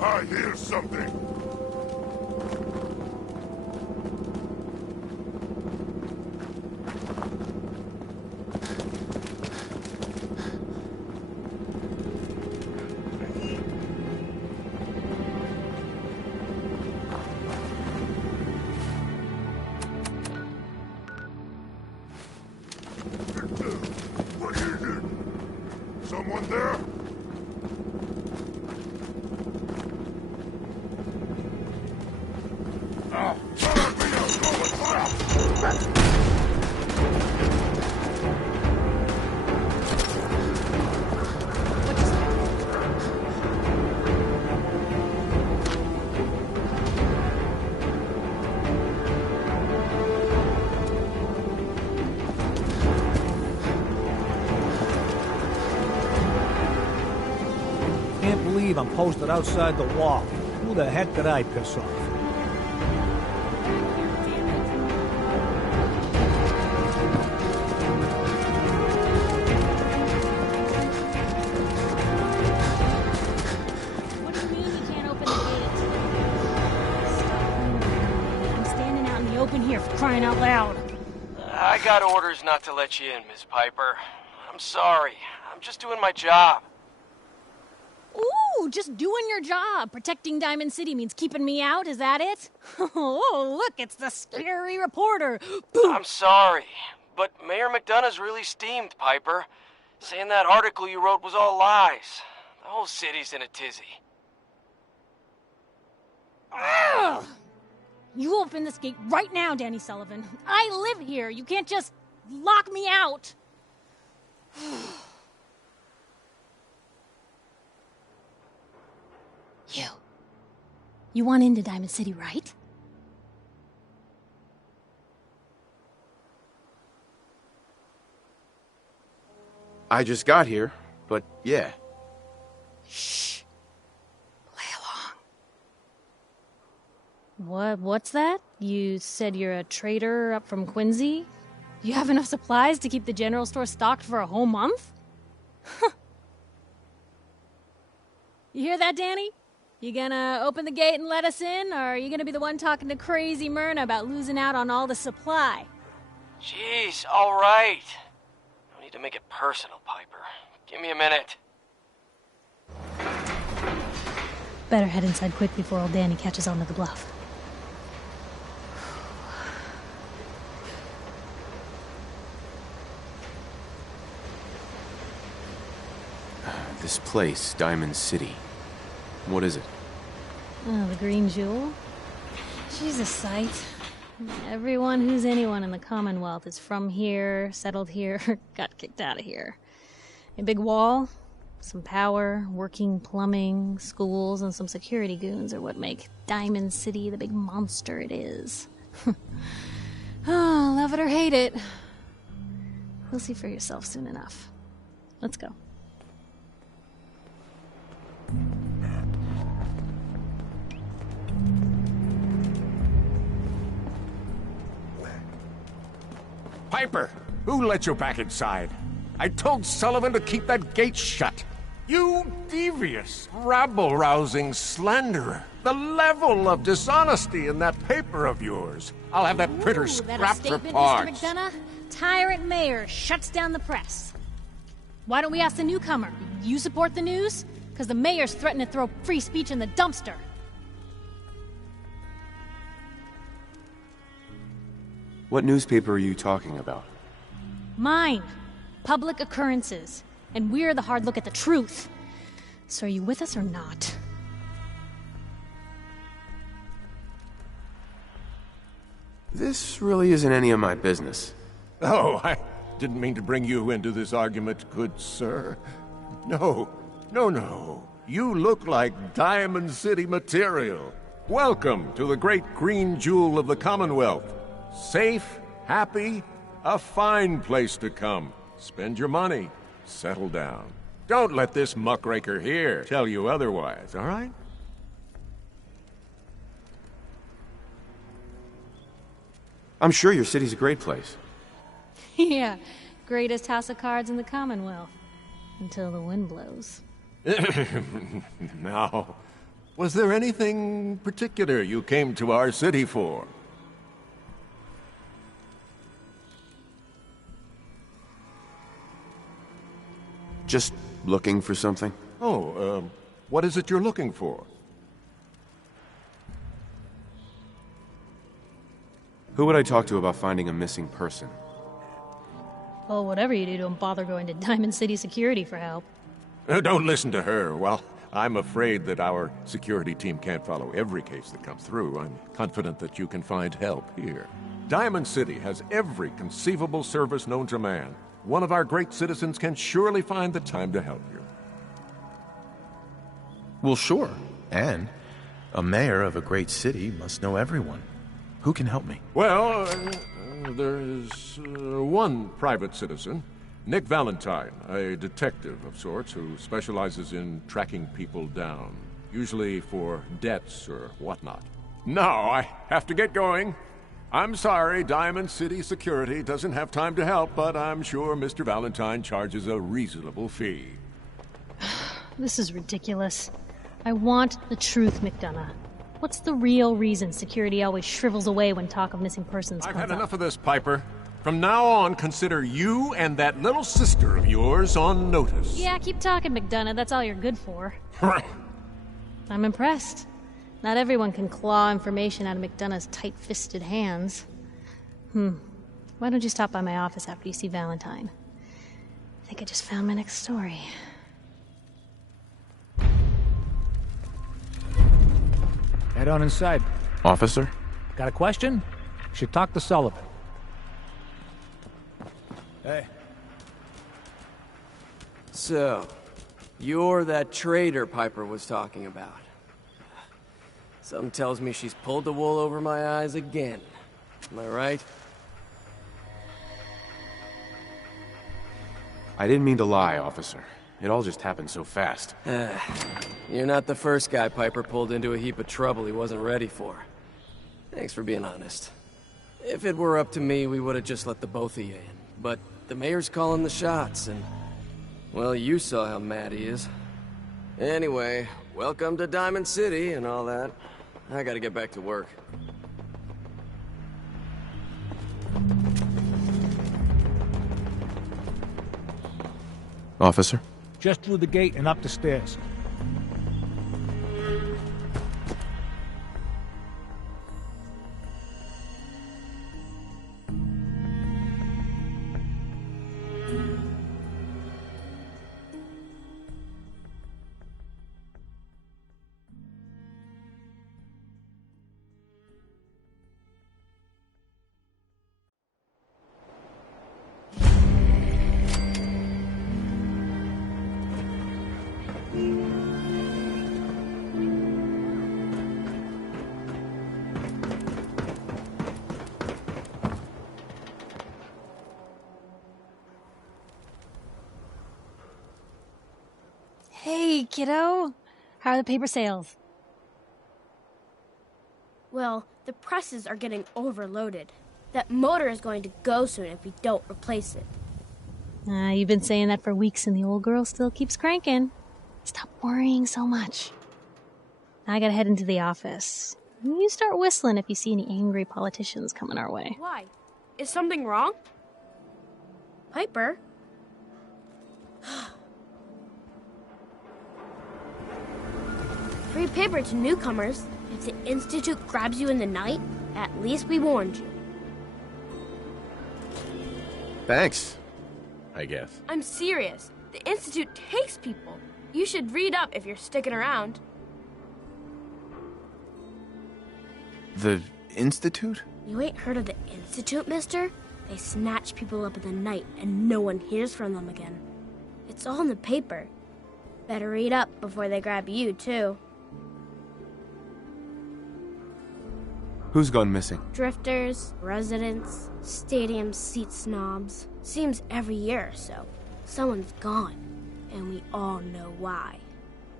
I hear something. What is it? Someone there? Can't believe I'm posted outside the wall. Who the heck did I piss off? What do you mean you can't open the gate? Stop. I'm standing out in the open here for crying out loud. I got orders not to let you in, Miss Piper. I'm sorry. I'm just doing my job. Ooh, just doing your job. Protecting Diamond City means keeping me out, is that it? Oh, look, it's the scary reporter. I'm sorry, but Mayor McDonough's really steamed, Piper. Saying that article you wrote was all lies. The whole city's in a tizzy. Ugh! You open this gate right now, Danny Sullivan. I live here. You can't just lock me out. You want into Diamond City, right? I just got here, but yeah. Shh. Play along. What's that? You said you're a trader up from Quincy? You have enough supplies to keep the general store stocked for a whole month? You hear that, Danny? You gonna open the gate and let us in, or are you gonna be the one talking to crazy Myrna about losing out on all the supply? Jeez, all right. No need to make it personal, Piper. Give me a minute. Better head inside quick before old Danny catches on to the bluff. This place, Diamond City. What is it? Oh, the Green Jewel? She's a sight. Everyone who's anyone in the Commonwealth is from here, settled here, got kicked out of here. A big wall, some power, working plumbing, schools, and some security goons are what make Diamond City the big monster it is. Oh, love it or hate it. You'll see for yourself soon enough. Let's go. Piper, who let you back inside? I told Sullivan to keep that gate shut. You devious, rabble-rousing slanderer. The level of dishonesty in that paper of yours. I'll have that printer scrapped for parts. Mr. McDonough? Tyrant mayor shuts down the press. Why don't we ask the newcomer? You support the news? Because the mayor's threatened to throw free speech in the dumpster. What newspaper are you talking about? Mine. Public Occurrences. And we're the hard look at the truth. So are you with us or not? This really isn't any of my business. Oh, I didn't mean to bring you into this argument, good sir. No. You look like Diamond City material. Welcome to the great green jewel of the Commonwealth. Safe, happy, a fine place to come. Spend your money, settle down. Don't let this muckraker here tell you otherwise, all right? I'm sure your city's a great place. Yeah, greatest house of cards in the Commonwealth. Until the wind blows. Now, was there anything particular you came to our city for? Just looking for something? Oh, what is it you're looking for? Who would I talk to about finding a missing person? Well, whatever you do, don't bother going to Diamond City Security for help. Don't listen to her. Well, I'm afraid that our security team can't follow every case that comes through. I'm confident that you can find help here. Diamond City has every conceivable service known to man. One of our great citizens can surely find the time to help you. Well, sure. And a mayor of a great city must know everyone. Who can help me? Well, there's one private citizen, Nick Valentine, a detective of sorts who specializes in tracking people down, usually for debts or whatnot. Now, I have to get going. I'm sorry, Diamond City Security doesn't have time to help, but I'm sure Mr. Valentine charges a reasonable fee. This is ridiculous. I want the truth, McDonough. What's the real reason security always shrivels away when talk of missing persons comes up? I've had enough of this, Piper. From now on, consider you and that little sister of yours on notice. Yeah, keep talking, McDonough. That's all you're good for. I'm impressed. Not everyone can claw information out of McDonough's tight-fisted hands. Why don't you stop by my office after you see Valentine? I think I just found my next story. Head on inside. Officer? Got a question? Should talk to Sullivan. Hey. So, you're that traitor Piper was talking about. Something tells me she's pulled the wool over my eyes again. Am I right? I didn't mean to lie, officer. It all just happened so fast. You're not the first guy Piper pulled into a heap of trouble he wasn't ready for. Thanks for being honest. If it were up to me, we would have just let the both of you in. But the mayor's calling the shots, and... well, you saw how mad he is. Anyway, welcome to Diamond City and all that. I gotta get back to work. Officer? Just through the gate and up the stairs. Hey, kiddo. How are the paper sales? Well, the presses are getting overloaded. That motor is going to go soon if we don't replace it. You've been saying that for weeks and the old girl still keeps cranking. Stop worrying so much. I gotta head into the office. You start whistling if you see any angry politicians coming our way. Why? Is something wrong? Piper? Free paper to newcomers. If the Institute grabs you in the night, at least we warned you. Thanks, I guess. I'm serious. The Institute takes people. You should read up if you're sticking around. The Institute? You ain't heard of the Institute, mister? They snatch people up in the night and no one hears from them again. It's all in the paper. Better read up before they grab you, too. Who's gone missing? Drifters, residents, stadium seat snobs. Seems every year or so, someone's gone, and we all know why.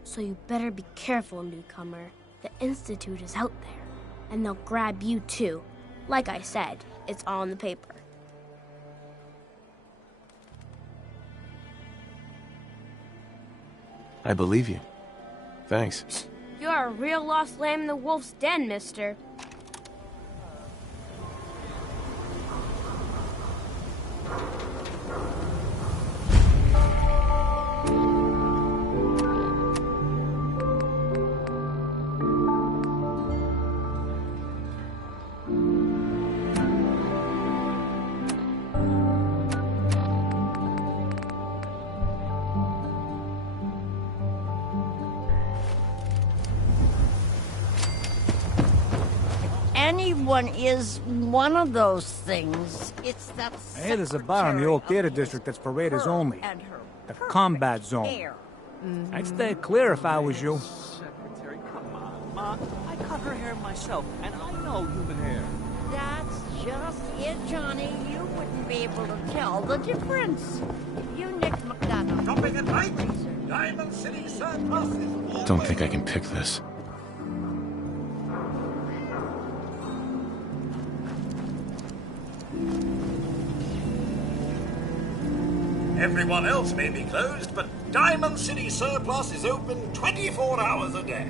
So you better be careful, newcomer. The Institute is out there, and they'll grab you too. Like I said, it's all in the paper. I believe you. Thanks. You're a real lost lamb in the wolf's den, mister. Anyone is one of those things. It's that. Hey, there's a bar in the old theater district that's for raiders only. The combat zone. I'd stay clear if I was you. Secretary, come on, Ma. I cut her hair myself, and I know human hair. That's just it, Johnny. You wouldn't be able to tell the difference. You nicked McDonough. Dropping it right. Diamond City surplus is Don't think I can pick this. Everyone else may be closed, but Diamond City Surplus is open 24 hours a day.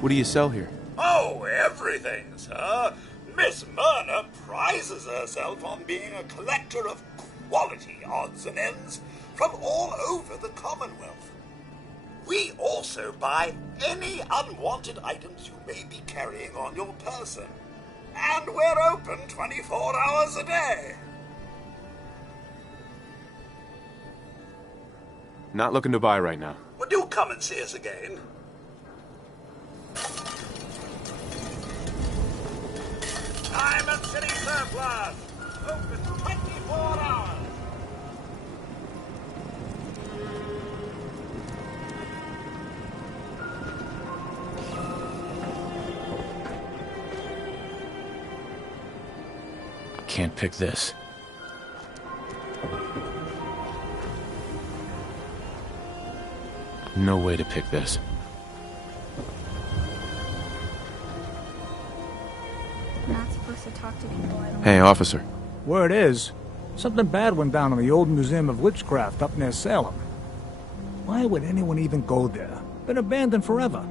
What do you sell here? Oh, everything, sir. Miss Myrna prizes herself on being a collector of quality odds and ends from all over the Commonwealth. We also buy any unwanted items you may be carrying on your person. And we're open 24 hours a day. Not looking to buy right now. Well, do come and see us again. Diamond City Surplus. Open 24 hours. Can't pick this. No way to pick this. I'm not supposed to talk to people I don't Hey, officer. Word is, something bad went down in the old Museum of Witchcraft up near Salem. Why would anyone even go there? Been abandoned forever.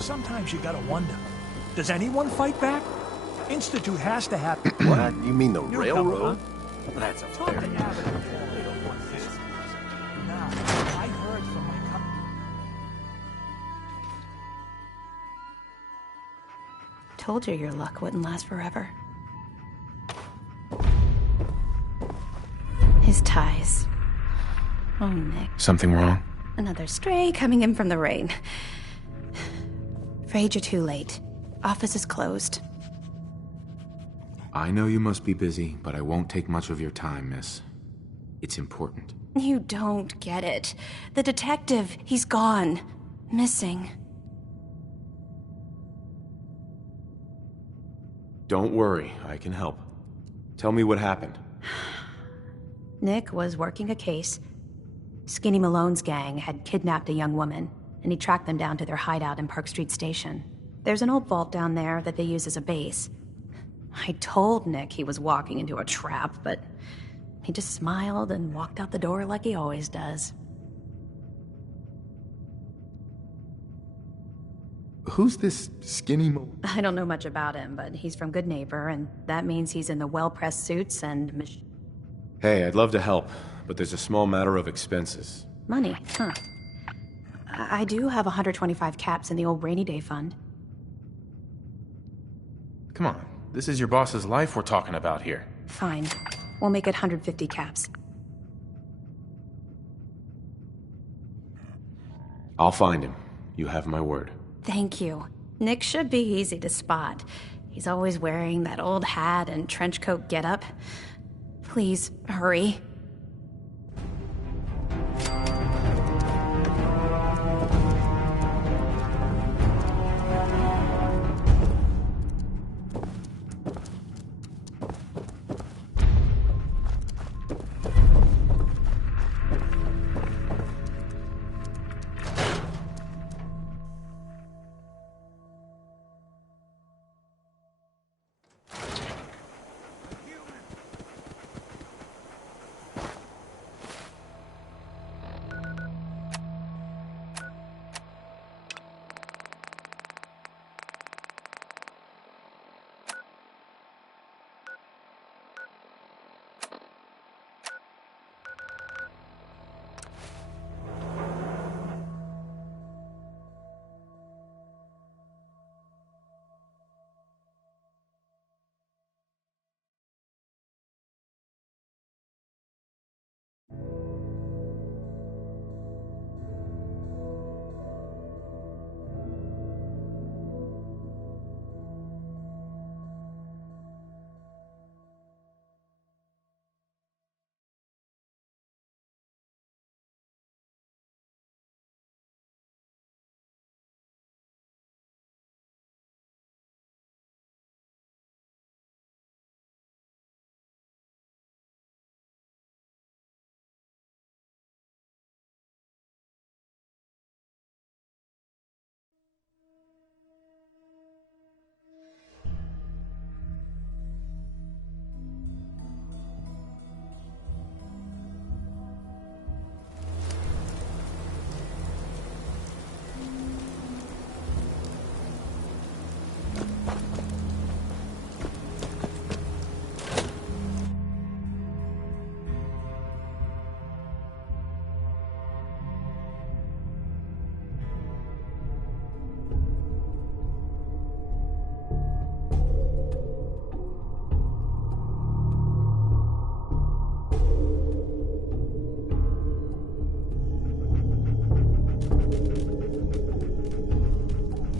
Sometimes you gotta wonder, does anyone fight back? Institute has to have... What? You mean the Newcomer, railroad? huh? That's a Talk to fair... Abbott. Now, I heard from my company. Told you your luck wouldn't last forever. His ties. Oh, Nick. Something wrong? Another stray coming in from the rain. Afraid you're too late. Office is closed. I know you must be busy, but I won't take much of your time, miss. It's important. You don't get it. The detective, he's gone. Missing. Don't worry, I can help. Tell me what happened. Nick was working a case. Skinny Malone's gang had kidnapped a young woman, and he tracked them down to their hideout in Park Street Station. There's an old vault down there that they use as a base. I told Nick he was walking into a trap, but he just smiled and walked out the door like he always does. Who's this Skinny Malone? I don't know much about him, but he's from Good Neighbor, and that means he's in the well-pressed suits and Hey, I'd love to help, but there's a small matter of expenses. money, huh? I do have 125 caps in the old rainy day fund. Come on, this is your boss's life we're talking about here. Fine. We'll make it 150 caps. I'll find him. You have my word. Thank you. Nick should be easy to spot. He's always wearing that old hat and trench coat getup. Please, hurry.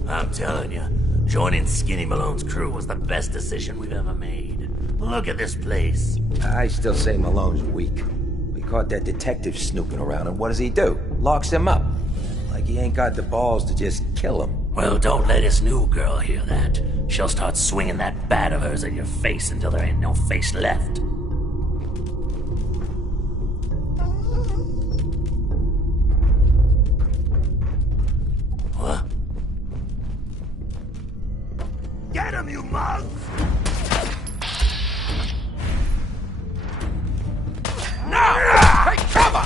I'm telling you, joining Skinny Malone's crew was the best decision we've ever made. Look at this place. I still say Malone's weak. We caught that detective snooping around, and what does he do? Locks him up. Like he ain't got the balls to just kill him. Well, don't let his new girl hear that. She'll start swinging that bat of hers in your face until there ain't no face left. What? Get him, you mugs! Now! Take cover!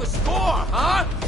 the score, huh?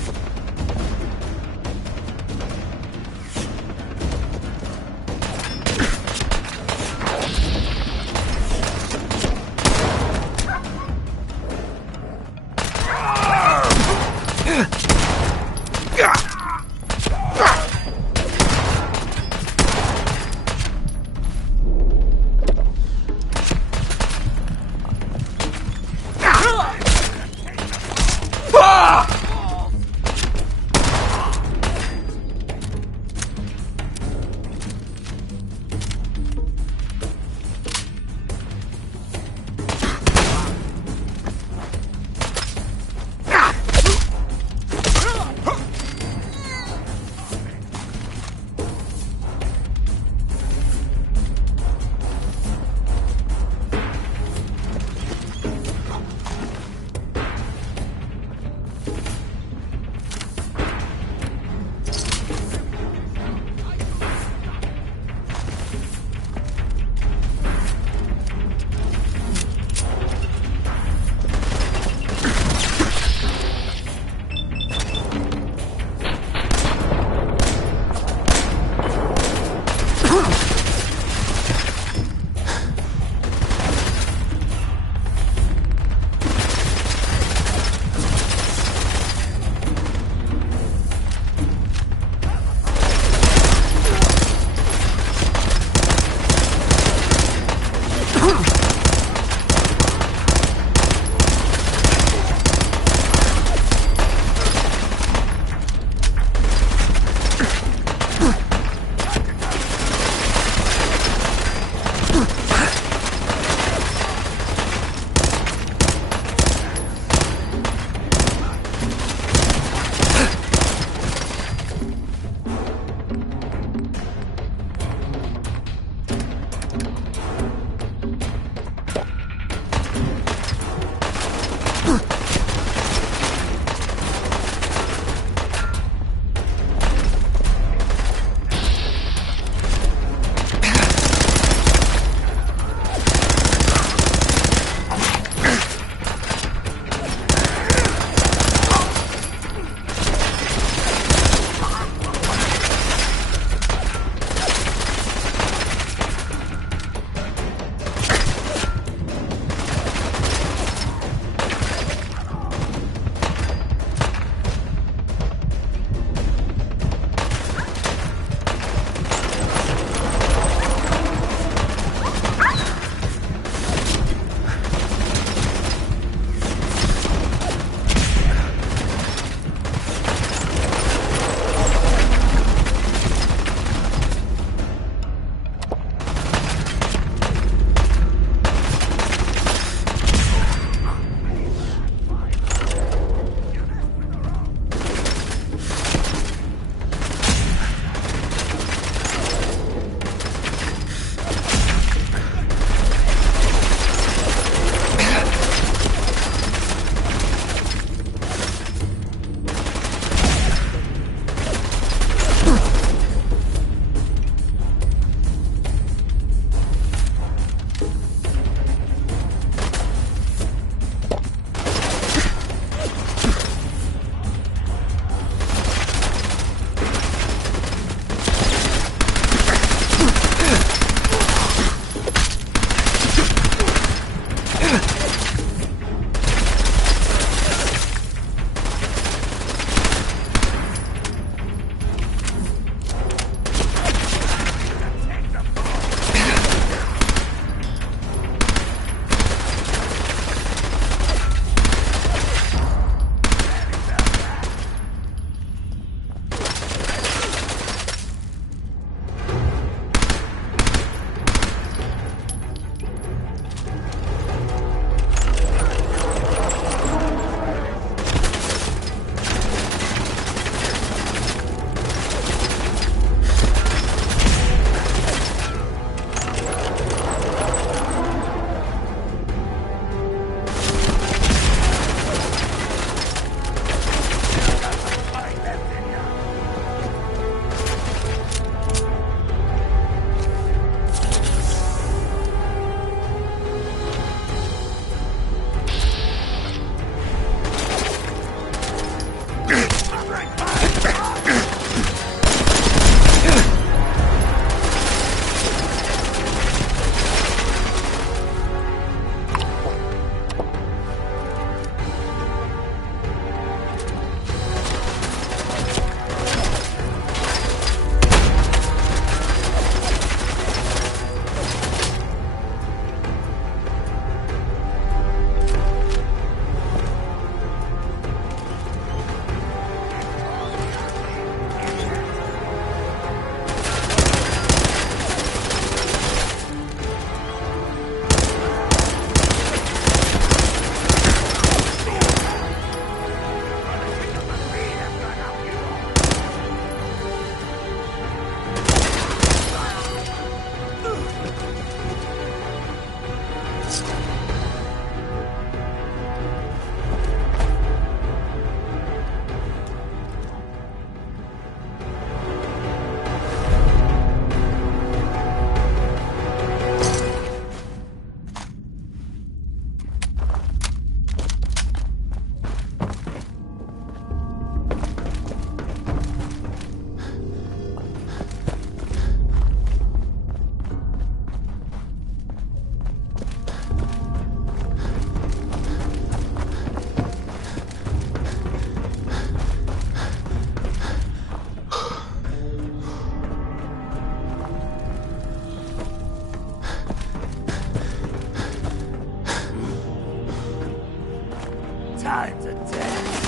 times a 10.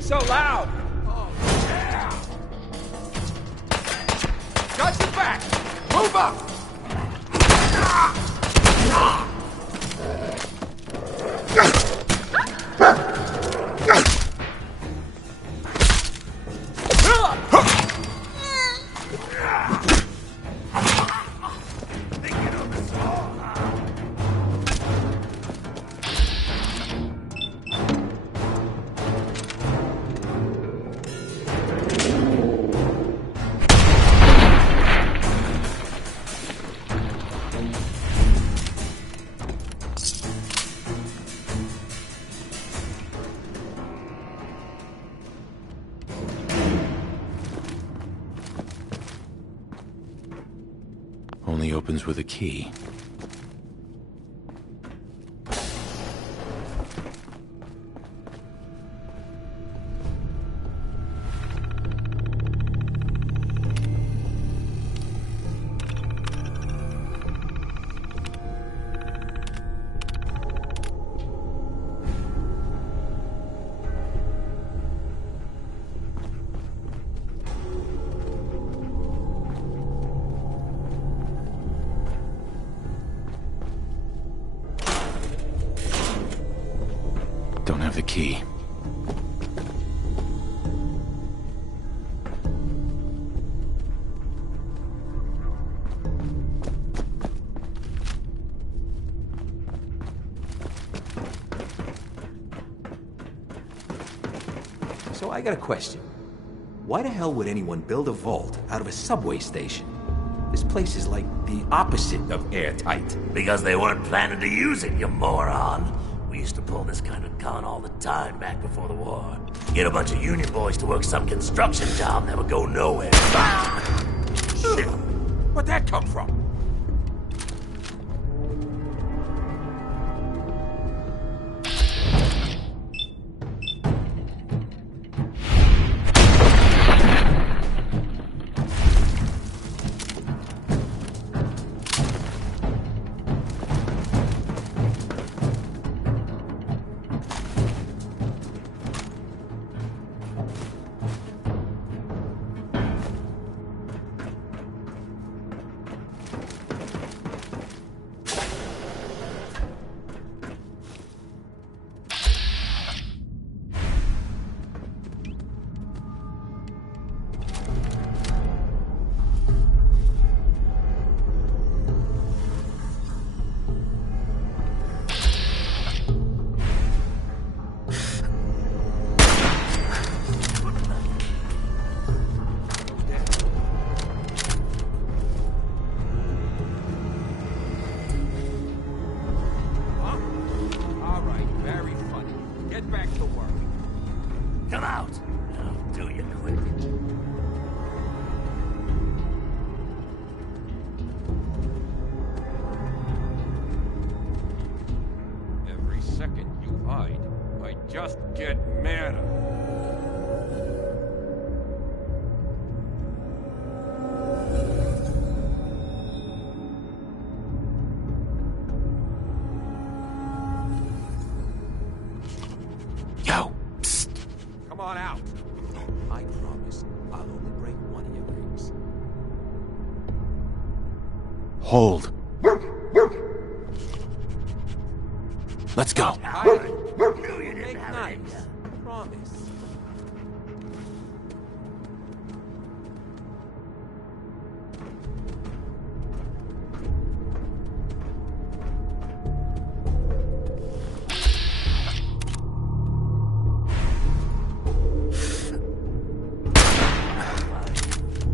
So loud! Oh, yeah! Shots it back! Move up! Only opens with a key. Don't have the key. So I got a question. Why the hell would anyone build a vault out of a subway station? This place is like the opposite of airtight. Because they weren't planning to use it, you moron. We used to pull this kind of con all the time back before the war. Get a bunch of union boys to work some construction job that would go nowhere. Shit! Where'd that come from? Come out. I'll do you quick. Every second you hide, I just get madder. Yo, psst. Come on out. I promise I'll only break one of your legs. Hold. Let's go. Make nice. Promise.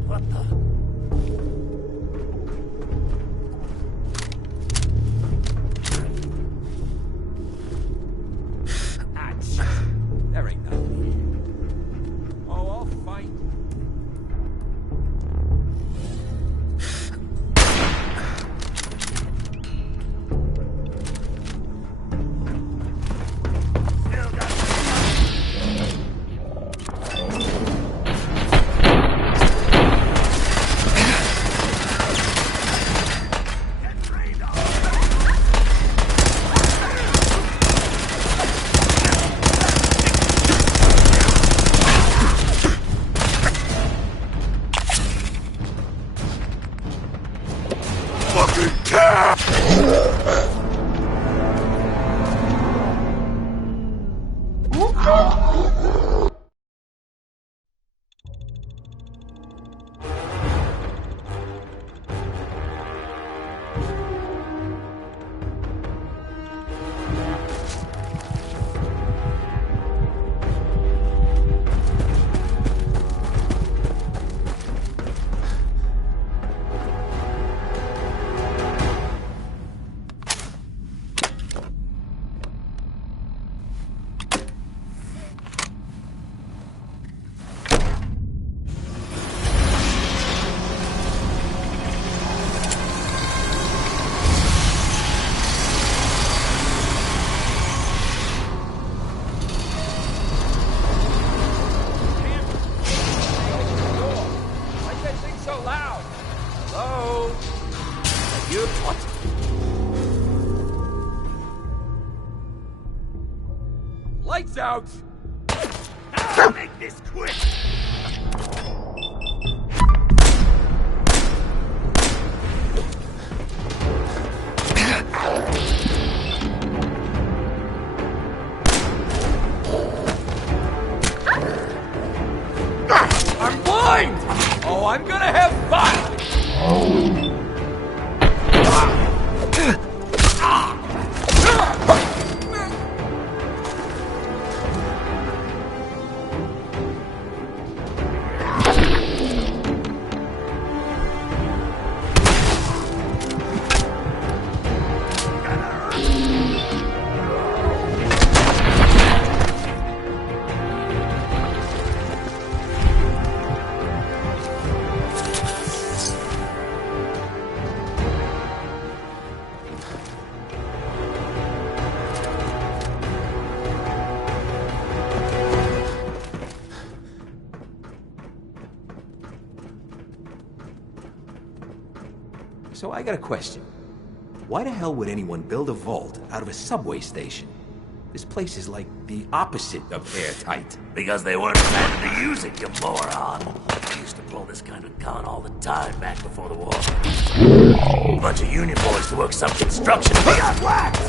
What the? There ain't nothing here. Oh, I'll fight. Lights out! I'll make this quick! I'm blind! Oh, I'm gonna have fun! So I got a question. Why the hell would anyone build a vault out of a subway station? This place is like the opposite of airtight. Because they weren't planning to use it, you moron. We used to pull this kind of con all the time back before the war. A bunch of union boys to work some construction. We got whacked!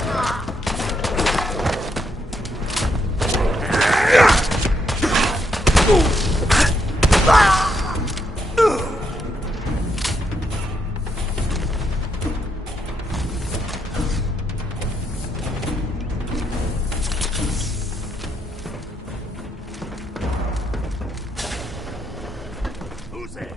Who's there?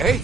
Hey!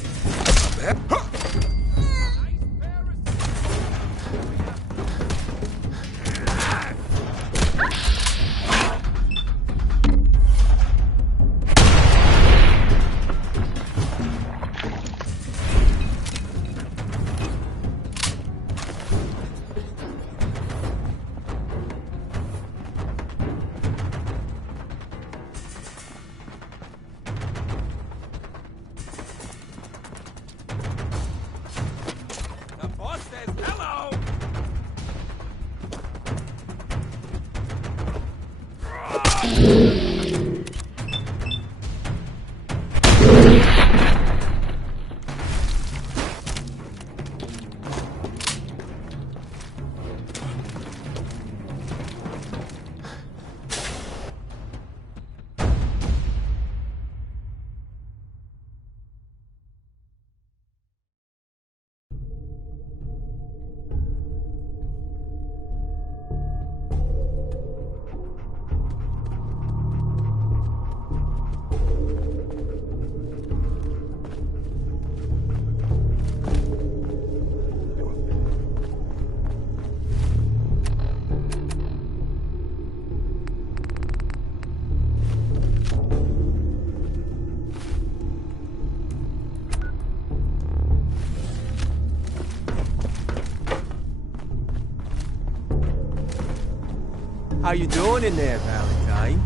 How you doing in there, Valentine?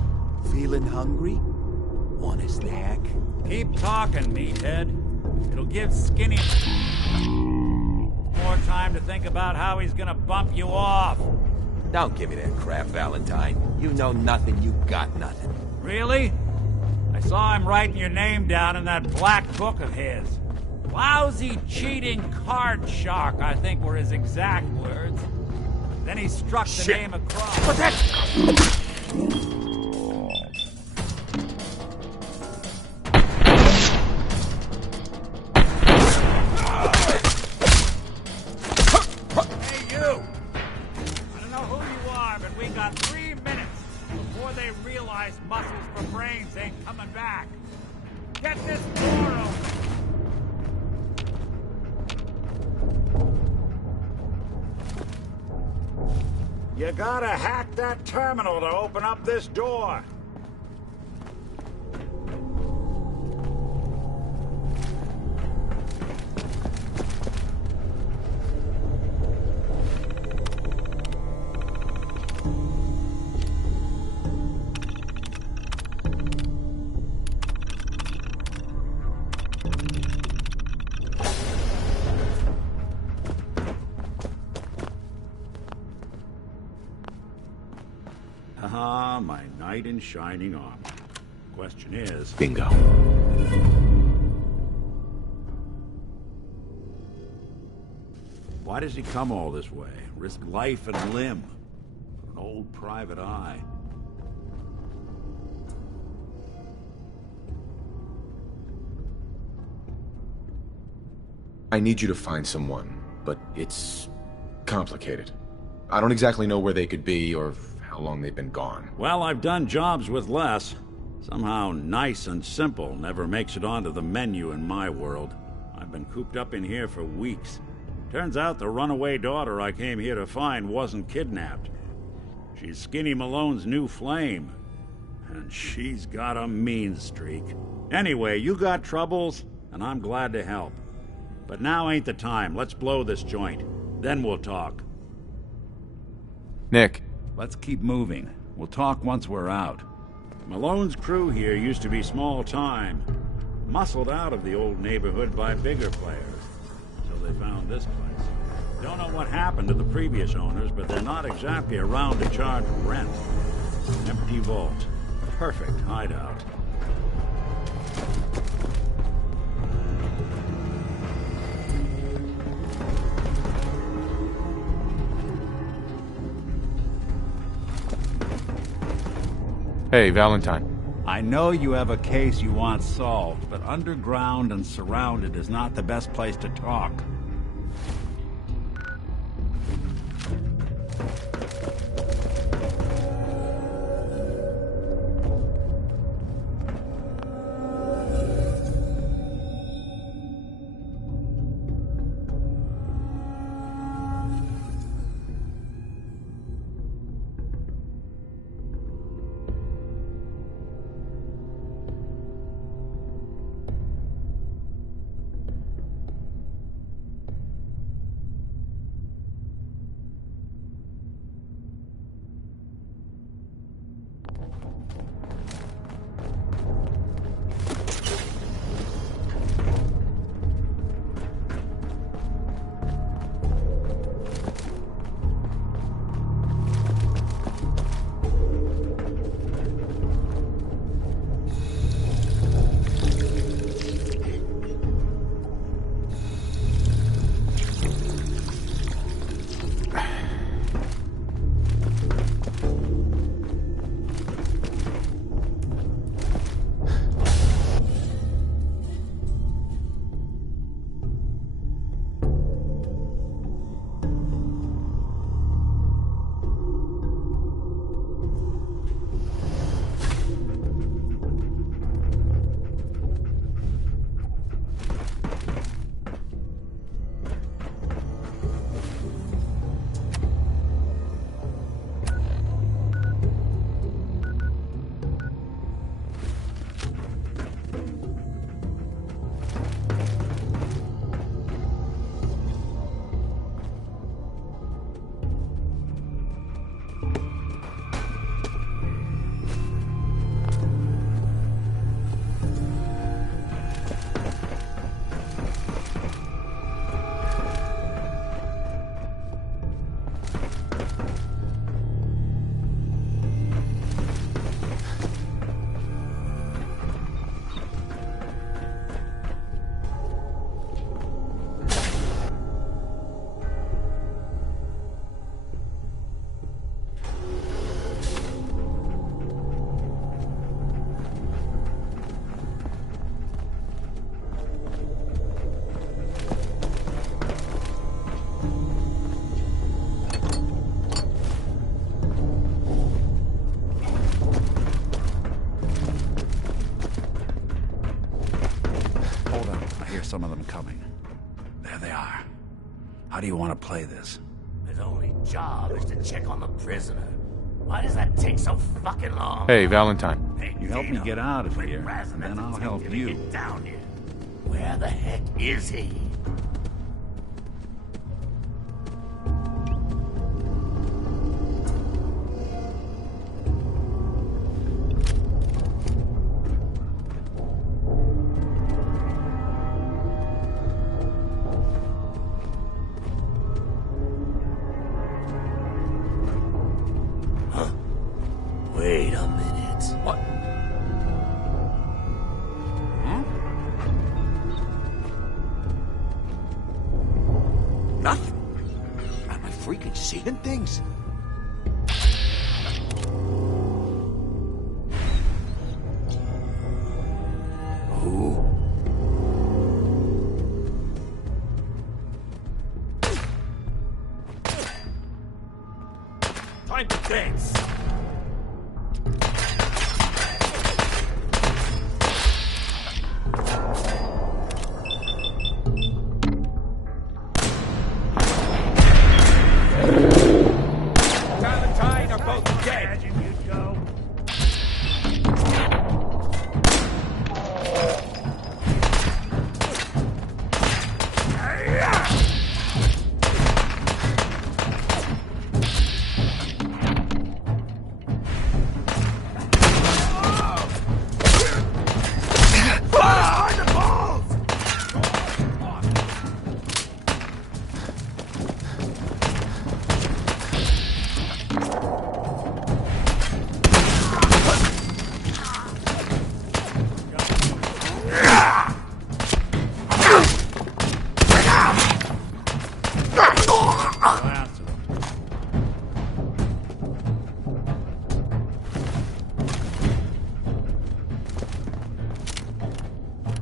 Feeling hungry? Want a snack? Keep talking, meathead. It'll give Skinny more time to think about how he's gonna bump you off. Don't give me that crap, Valentine. You know nothing, you got nothing. Really? I saw him writing your name down in that black book of his. Lousy, cheating card shark, I think were his exact words. Then he struck the name across. But that's... Hey, you! I don't know who you are, but we got 3 minutes before they realize muscles for brains ain't coming back. Get this door open! You gotta hack that terminal to open up this door. Ah, my knight in shining armor. Question is... Bingo. Why does he come all this way? Risk life and limb? An old private eye. I need you to find someone, but it's complicated. I don't exactly know where they could be or how long they've been gone. Well, I've done jobs with less. Somehow nice and simple never makes it onto the menu in my world. I've been cooped up in here for weeks. Turns out the runaway daughter I came here to find wasn't kidnapped. She's Skinny Malone's new flame. And she's got a mean streak. Anyway, you got troubles, and I'm glad to help. But now ain't the time. Let's blow this joint. Then we'll talk. Nick. Let's keep moving. We'll talk once we're out. Malone's crew here used to be small time. Muscled out of the old neighborhood by bigger players. So they found this place. Don't know what happened to the previous owners, but they're not exactly around to charge rent. Empty vault. Perfect hideout. Hey, Valentine. I know you have a case you want solved, but underground and surrounded is not the best place to talk. hear some of them coming. There they are. How do you want to play this? His only job is to check on the prisoner. Why does that take so fucking long? Hey, Valentine. You help me get out of here, and then I'll help you. Down here. Where the heck is he? Wait a minute. What? Nothing. Am I freaking seeing things? Who? Time to dance. Valentine are both dead. Imagine you'd go.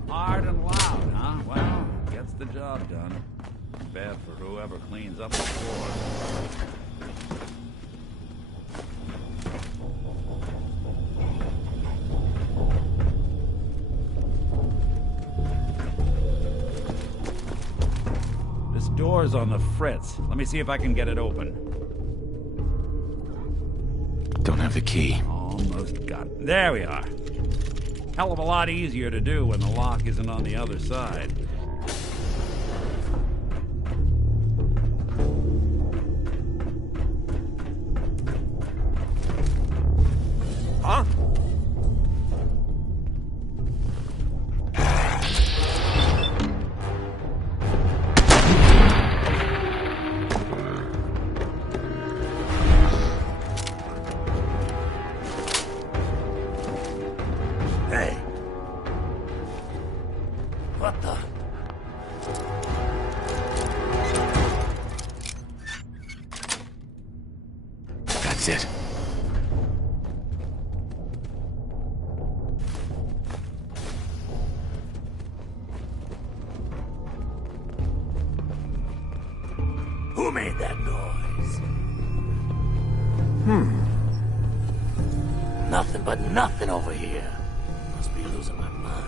Hard and loud, huh? Well, gets the job done. Bad for whoever cleans up the floor. This door's on the fritz. Let me see if I can get it open. Don't have the key. Almost got it. There we are. Hell of a lot easier to do when the lock isn't on the other side. Huh? Hey. What the? That's it. Who made that noise? Nothing but nothing over here. Must be losing my mind.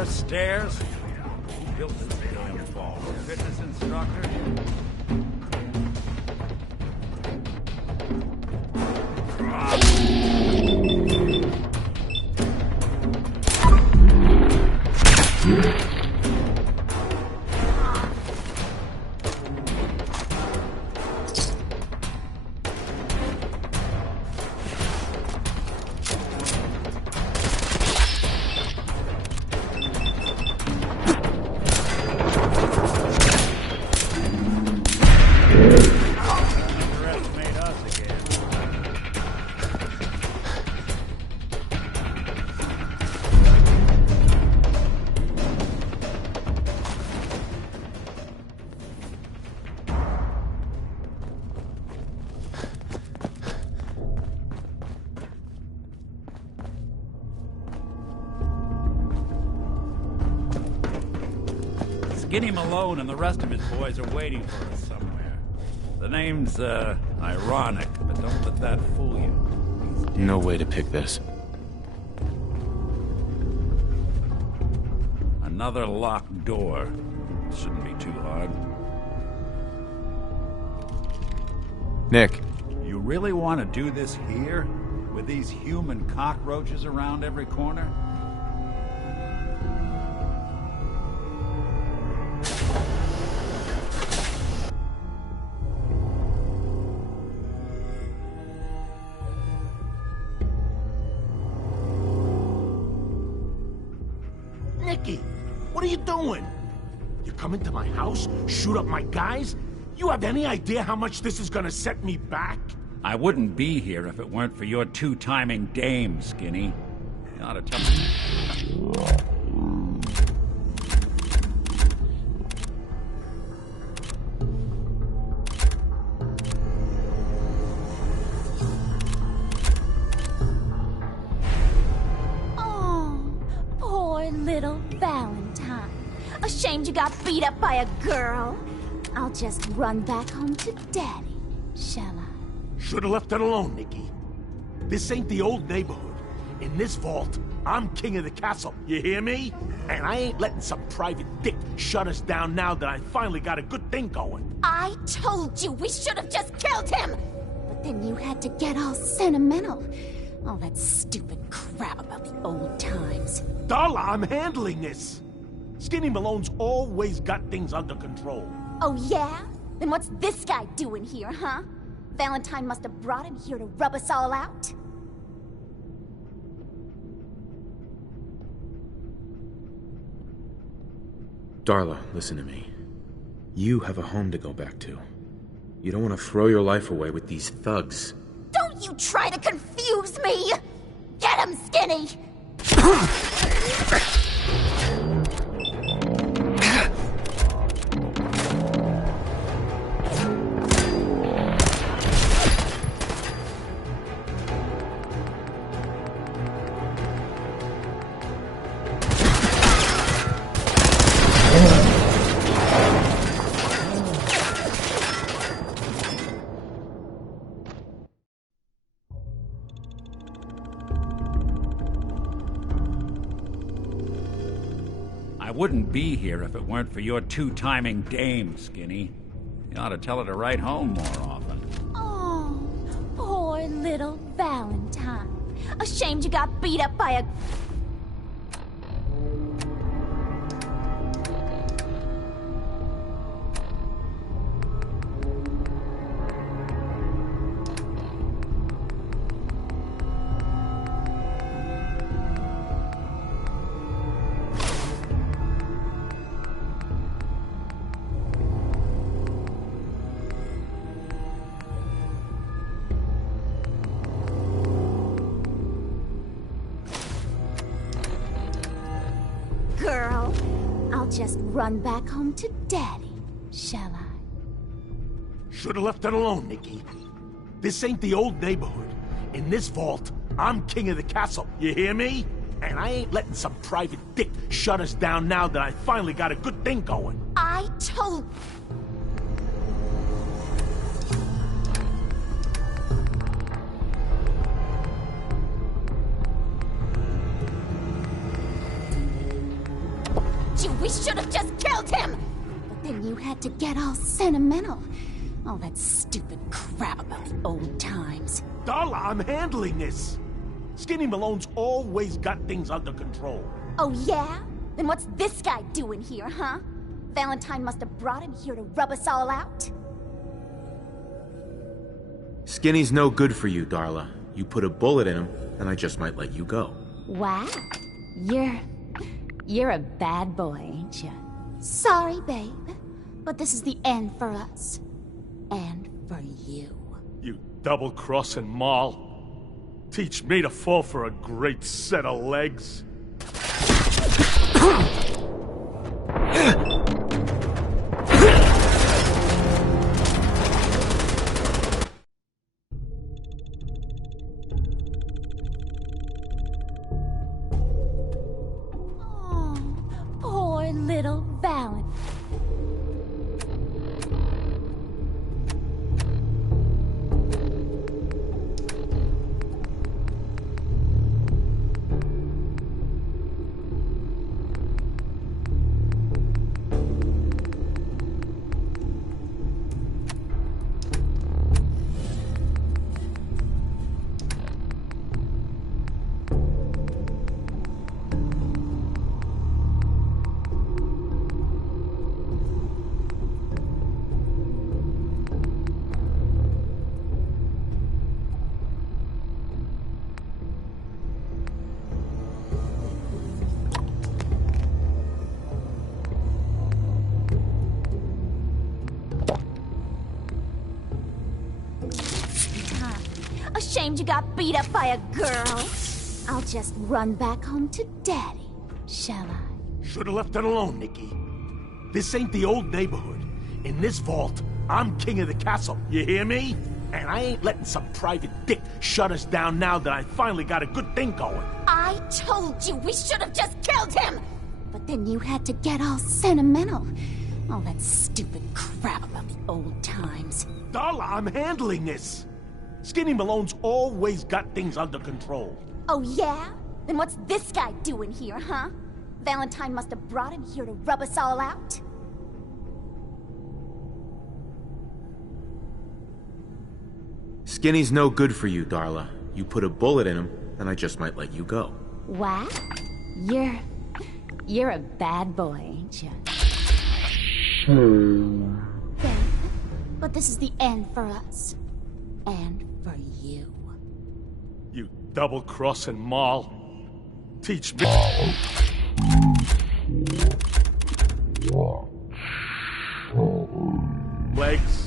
floor stairs? Who built this damn vault? A fitness instructor? Skinny Malone and the rest of his boys are waiting for us somewhere. The name's, ironic, but don't let that fool you. No way to pick this. Another locked door. Shouldn't be too hard. Nick. You really want to do this here? With these human cockroaches around every corner? Nicky, what are you doing? You come into my house, shoot up my guys? You have any idea how much this is gonna set me back? I wouldn't be here if it weren't for your two-timing dame, Skinny. You ought to tell me. Little Valentine. Ashamed you got beat up by a girl? I'll just run back home to Daddy, shall I? Should've left it alone, Nicky. This ain't the old neighborhood. In this vault, I'm king of the castle, you hear me? And I ain't letting some private dick shut us down now that I finally got a good thing going. I told you we should have just killed him! But then you had to get all sentimental. All that stupid crap about the old times. Darla, I'm handling this. Skinny Malone's always got things under control. Oh yeah? Then what's this guy doing here, huh? Valentine must have brought him here to rub us all out? Darla, listen to me. You have a home to go back to. You don't want to throw your life away with these thugs. Don't you try to confuse me! Get him, Skinny! I wouldn't be here if it weren't for your two-timing dame, Skinny. You ought to tell her to write home more often. Oh, poor little Valentine. Ashamed you got beat up by a... Girl, I'll just run back home to Daddy, shall I? Should've left it alone, Nicky. This ain't the old neighborhood. In this vault, I'm king of the castle, you hear me? And I ain't letting some private dick shut us down now that I finally got a good thing going. I told... told you we should have just killed him! But then you had to get all sentimental. All that stupid crap about the old times. Darla, I'm handling this. Skinny Malone's always got things under control. Oh, yeah? Then what's this guy doing here, huh? Valentine must have brought him here to rub us all out? Skinny's no good for you, Darla. You put a bullet in him, and I just might let you go. Wow. You're a bad boy, ain't you? Sorry, babe. But this is the end for us. And for you. You double-crossing Maul. Teach me to fall for a great set of legs. Poor little Valentine. Ashamed you got beat up by a girl? I'll just run back home to Daddy, shall I? Should've left it alone, Nikki. This ain't the old neighborhood. In this vault, I'm king of the castle, you hear me? And I ain't letting some private dick shut us down now that I finally got a good thing going. I told you we should have just killed him! But then you had to get all sentimental. All that stupid crap about the old times. Darla, I'm handling this. Skinny Malone's always got things under control. Oh, yeah? Then what's this guy doing here, huh? Valentine must have brought him here to rub us all out? Skinny's no good for you, Darla. You put a bullet in him, and I just might let you go. Wow. You're a bad boy, ain't you? Babe, but this is the end for us. And for you. You double-crossing Maul. Teach me. Legs.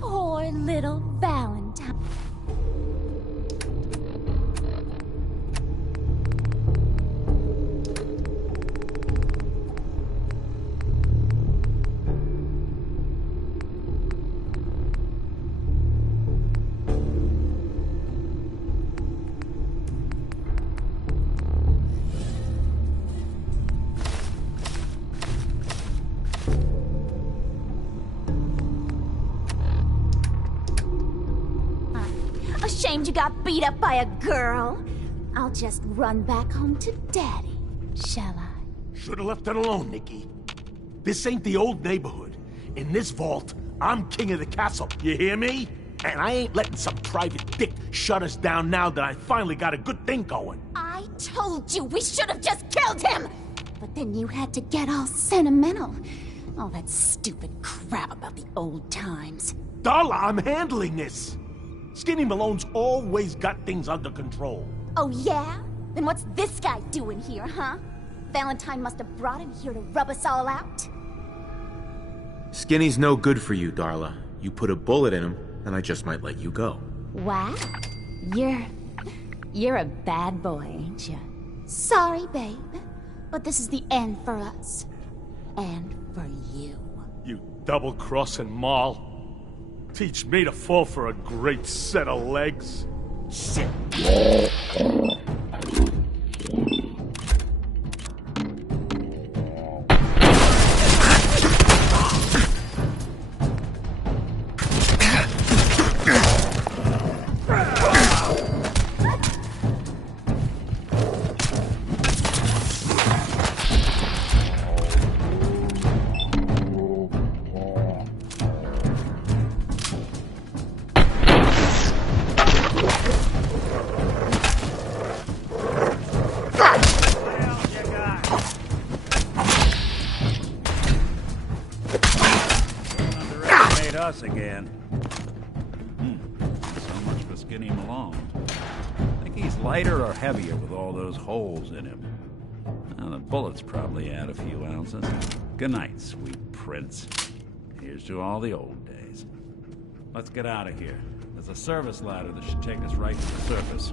Poor little Valentine. Ashamed you got beat up by a girl? I'll just run back home to Daddy, shall I? Should've left it alone, Nikki. This ain't the old neighborhood. In this vault, I'm king of the castle, you hear me? And I ain't letting some private dick shut us down now that I finally got a good thing going. I told you we should have just killed him! But then you had to get all sentimental. All that stupid crap about the old times. Darla, I'm handling this. Skinny Malone's always got things under control. Oh, yeah? Then what's this guy doing here, huh? Valentine must have brought him here to rub us all out? Skinny's no good for you, Darla. You put a bullet in him, and I just might let you go. Wow. You're a bad boy, ain't you? Sorry, babe. But this is the end for us. And for you. You double-crossing Maul. Teach me to fall for a great set of legs. Shit. Us again. So much for Skinny Malone. Think he's lighter or heavier with all those holes in him? Well, the bullets probably add a few ounces. Good night, sweet prince. Here's to all the old days. Let's get out of here. There's a service ladder that should take us right to the surface.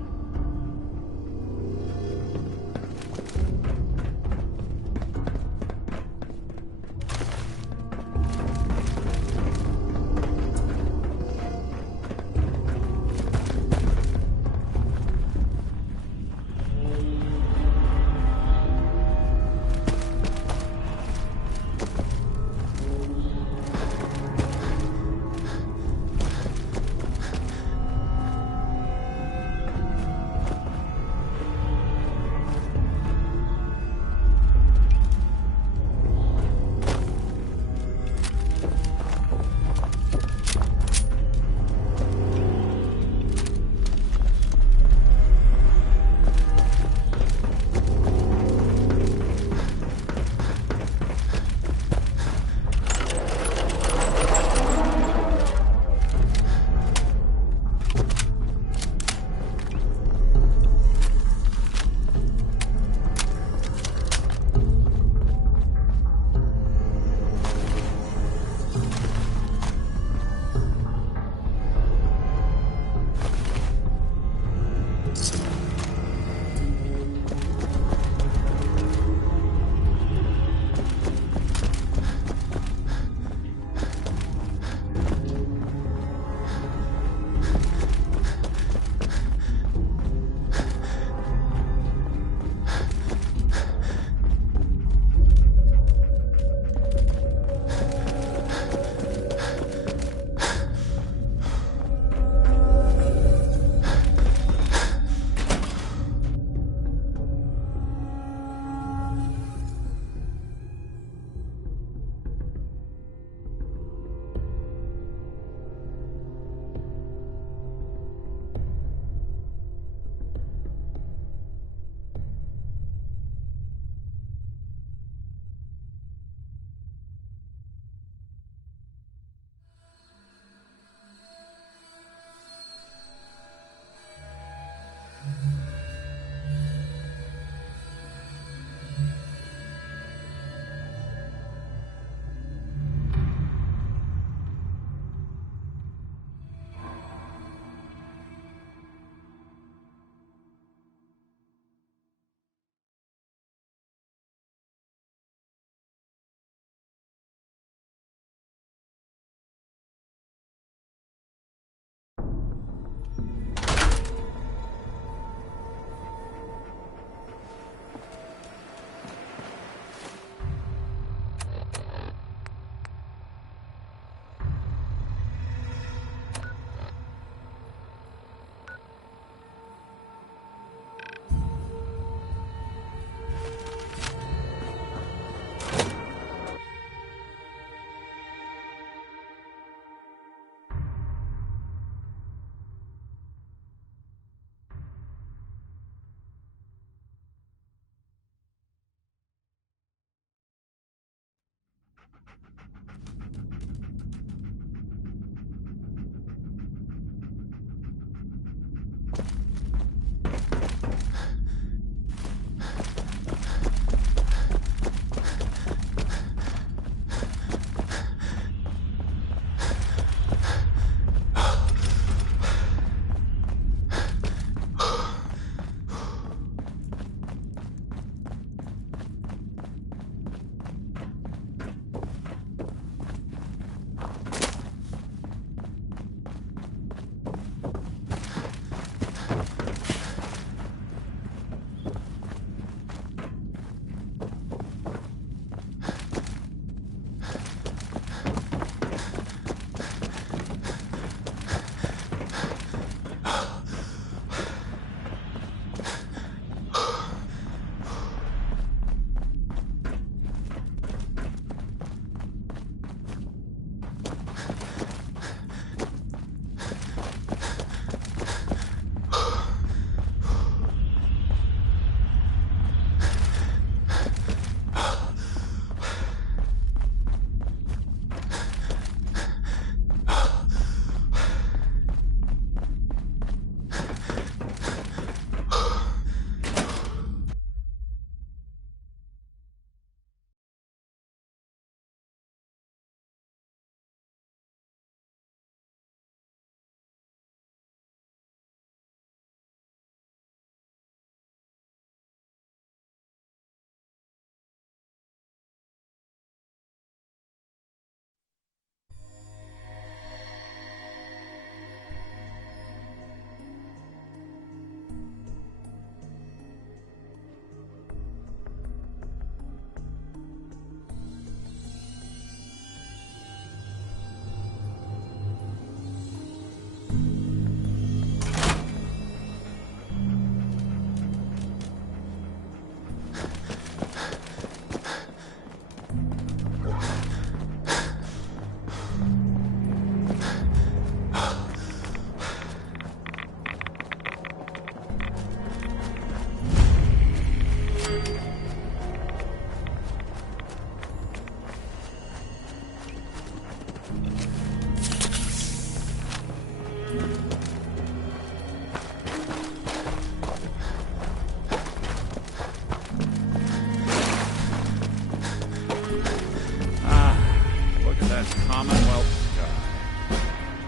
that Commonwealth sky.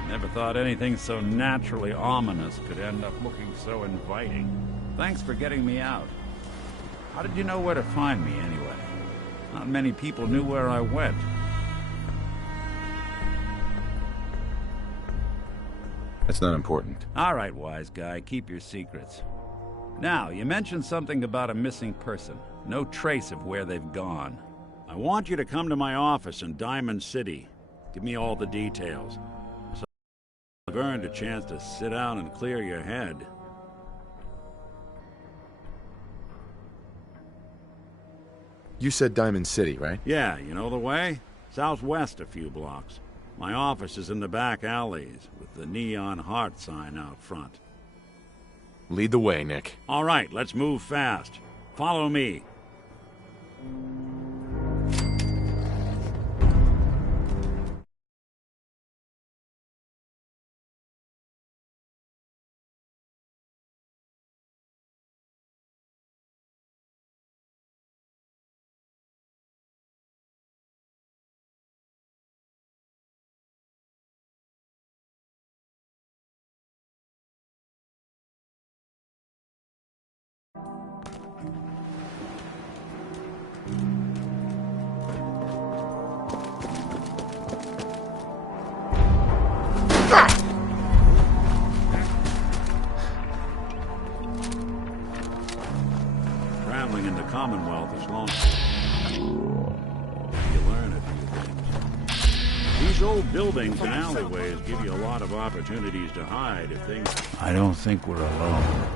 Never thought anything so naturally ominous could end up looking so inviting. Thanks for getting me out. How did you know where to find me, anyway? Not many people knew where I went. That's not important. All right, wise guy, keep your secrets. Now, you mentioned something about a missing person. No trace of where they've gone. I want you to come to my office in Diamond City. Give me all the details. So I've earned a chance to sit down and clear your head. You said Diamond City, right? Yeah, you know the way? Southwest a few blocks. My office is in the back alleys, with the neon heart sign out front. Lead the way, Nick. All right, let's move fast. Follow me. Traveling in the Commonwealth is long. You learn a few things. These old buildings and alleyways give you a lot of opportunities to hide if things... I don't think we're alone.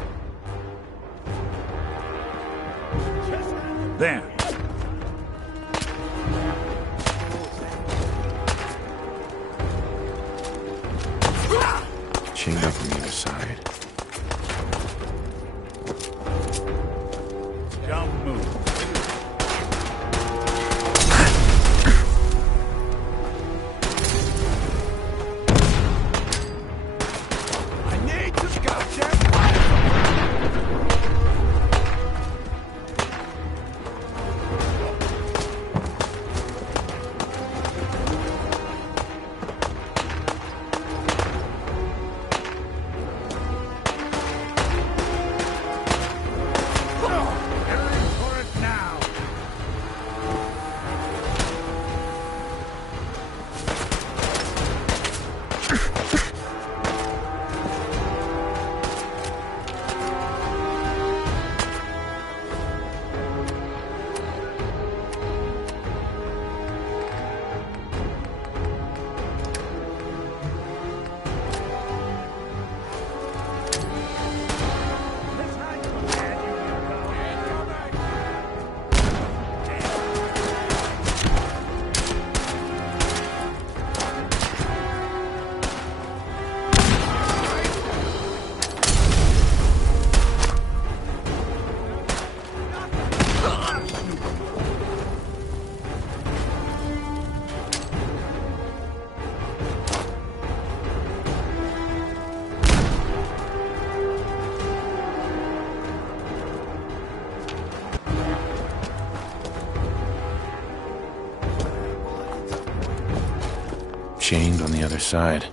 There. Chained up on the other side. Don't move. I need to go, Jeff. Chained on the other side.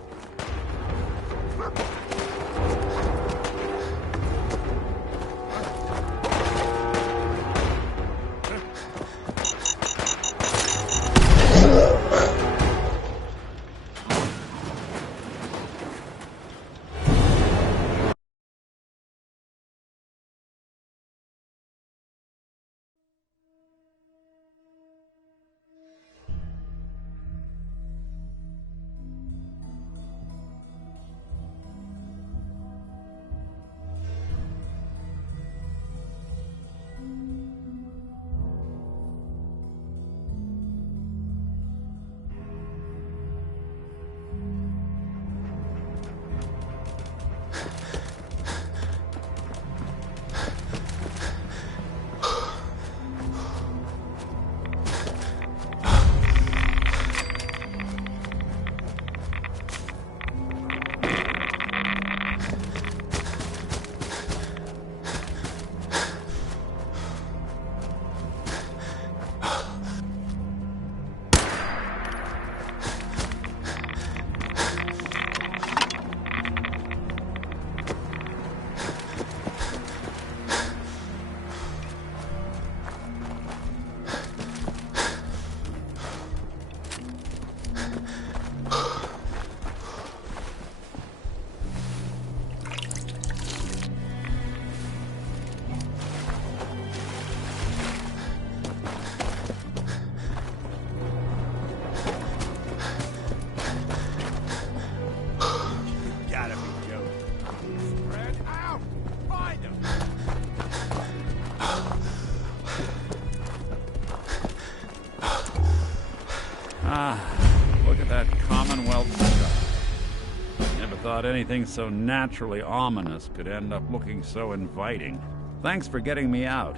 Look at that Commonwealth stuff. Never thought anything so naturally ominous could end up looking so inviting. Thanks for getting me out.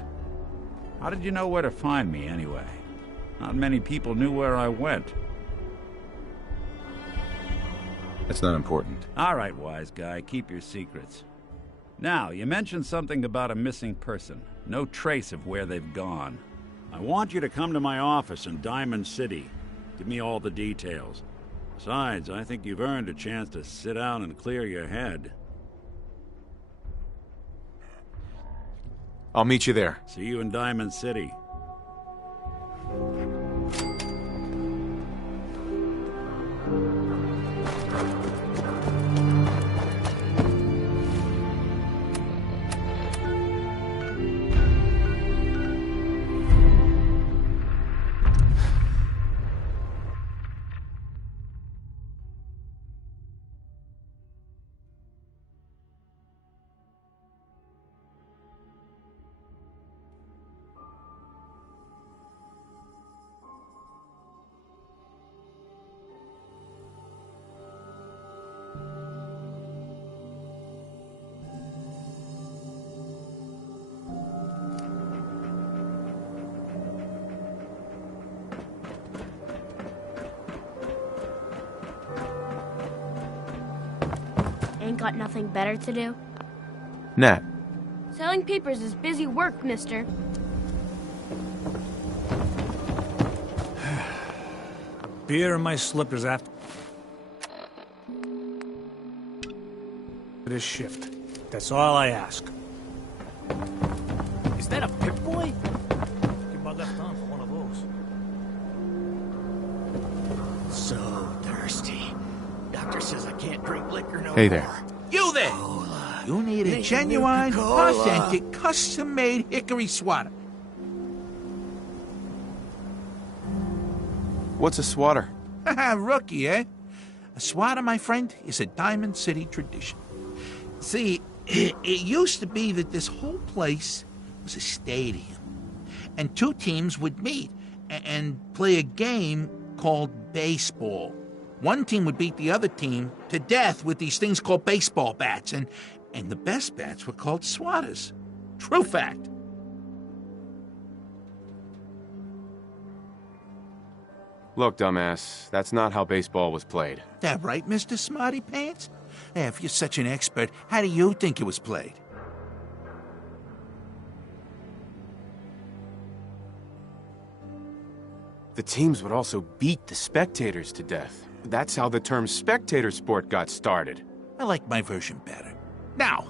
How did you know where to find me, anyway? Not many people knew where I went. That's not important. All right, wise guy, keep your secrets. Now, you mentioned something about a missing person. No trace of where they've gone. I want you to come to my office in Diamond City. Give me all the details. Besides, I think you've earned a chance to sit down and clear your head. I'll meet you there. See you in Diamond City. Ain't got nothing better to do? Nat. Selling papers is busy work, mister. Beer in my slippers after this shift. That's all I ask. Is that a Pip-Boy? Give my left arm for one of those. So thirsty. Doctor says I can't drink liquor no Hey there. more. You there! You need a genuine, authentic, custom-made hickory swatter. What's a swatter? Rookie, eh? A swatter, my friend, is a Diamond City tradition. See, it used to be that this whole place was a stadium, and two teams would meet and play a game called baseball. One team would beat the other team to death with these things called baseball bats, and the best bats were called swatters. True fact. Look, dumbass, that's not how baseball was played. That right, Mr. Smarty Pants? If you're such an expert, how do you think it was played? The teams would also beat the spectators to death. That's how the term spectator sport got started. I like my version better. Now,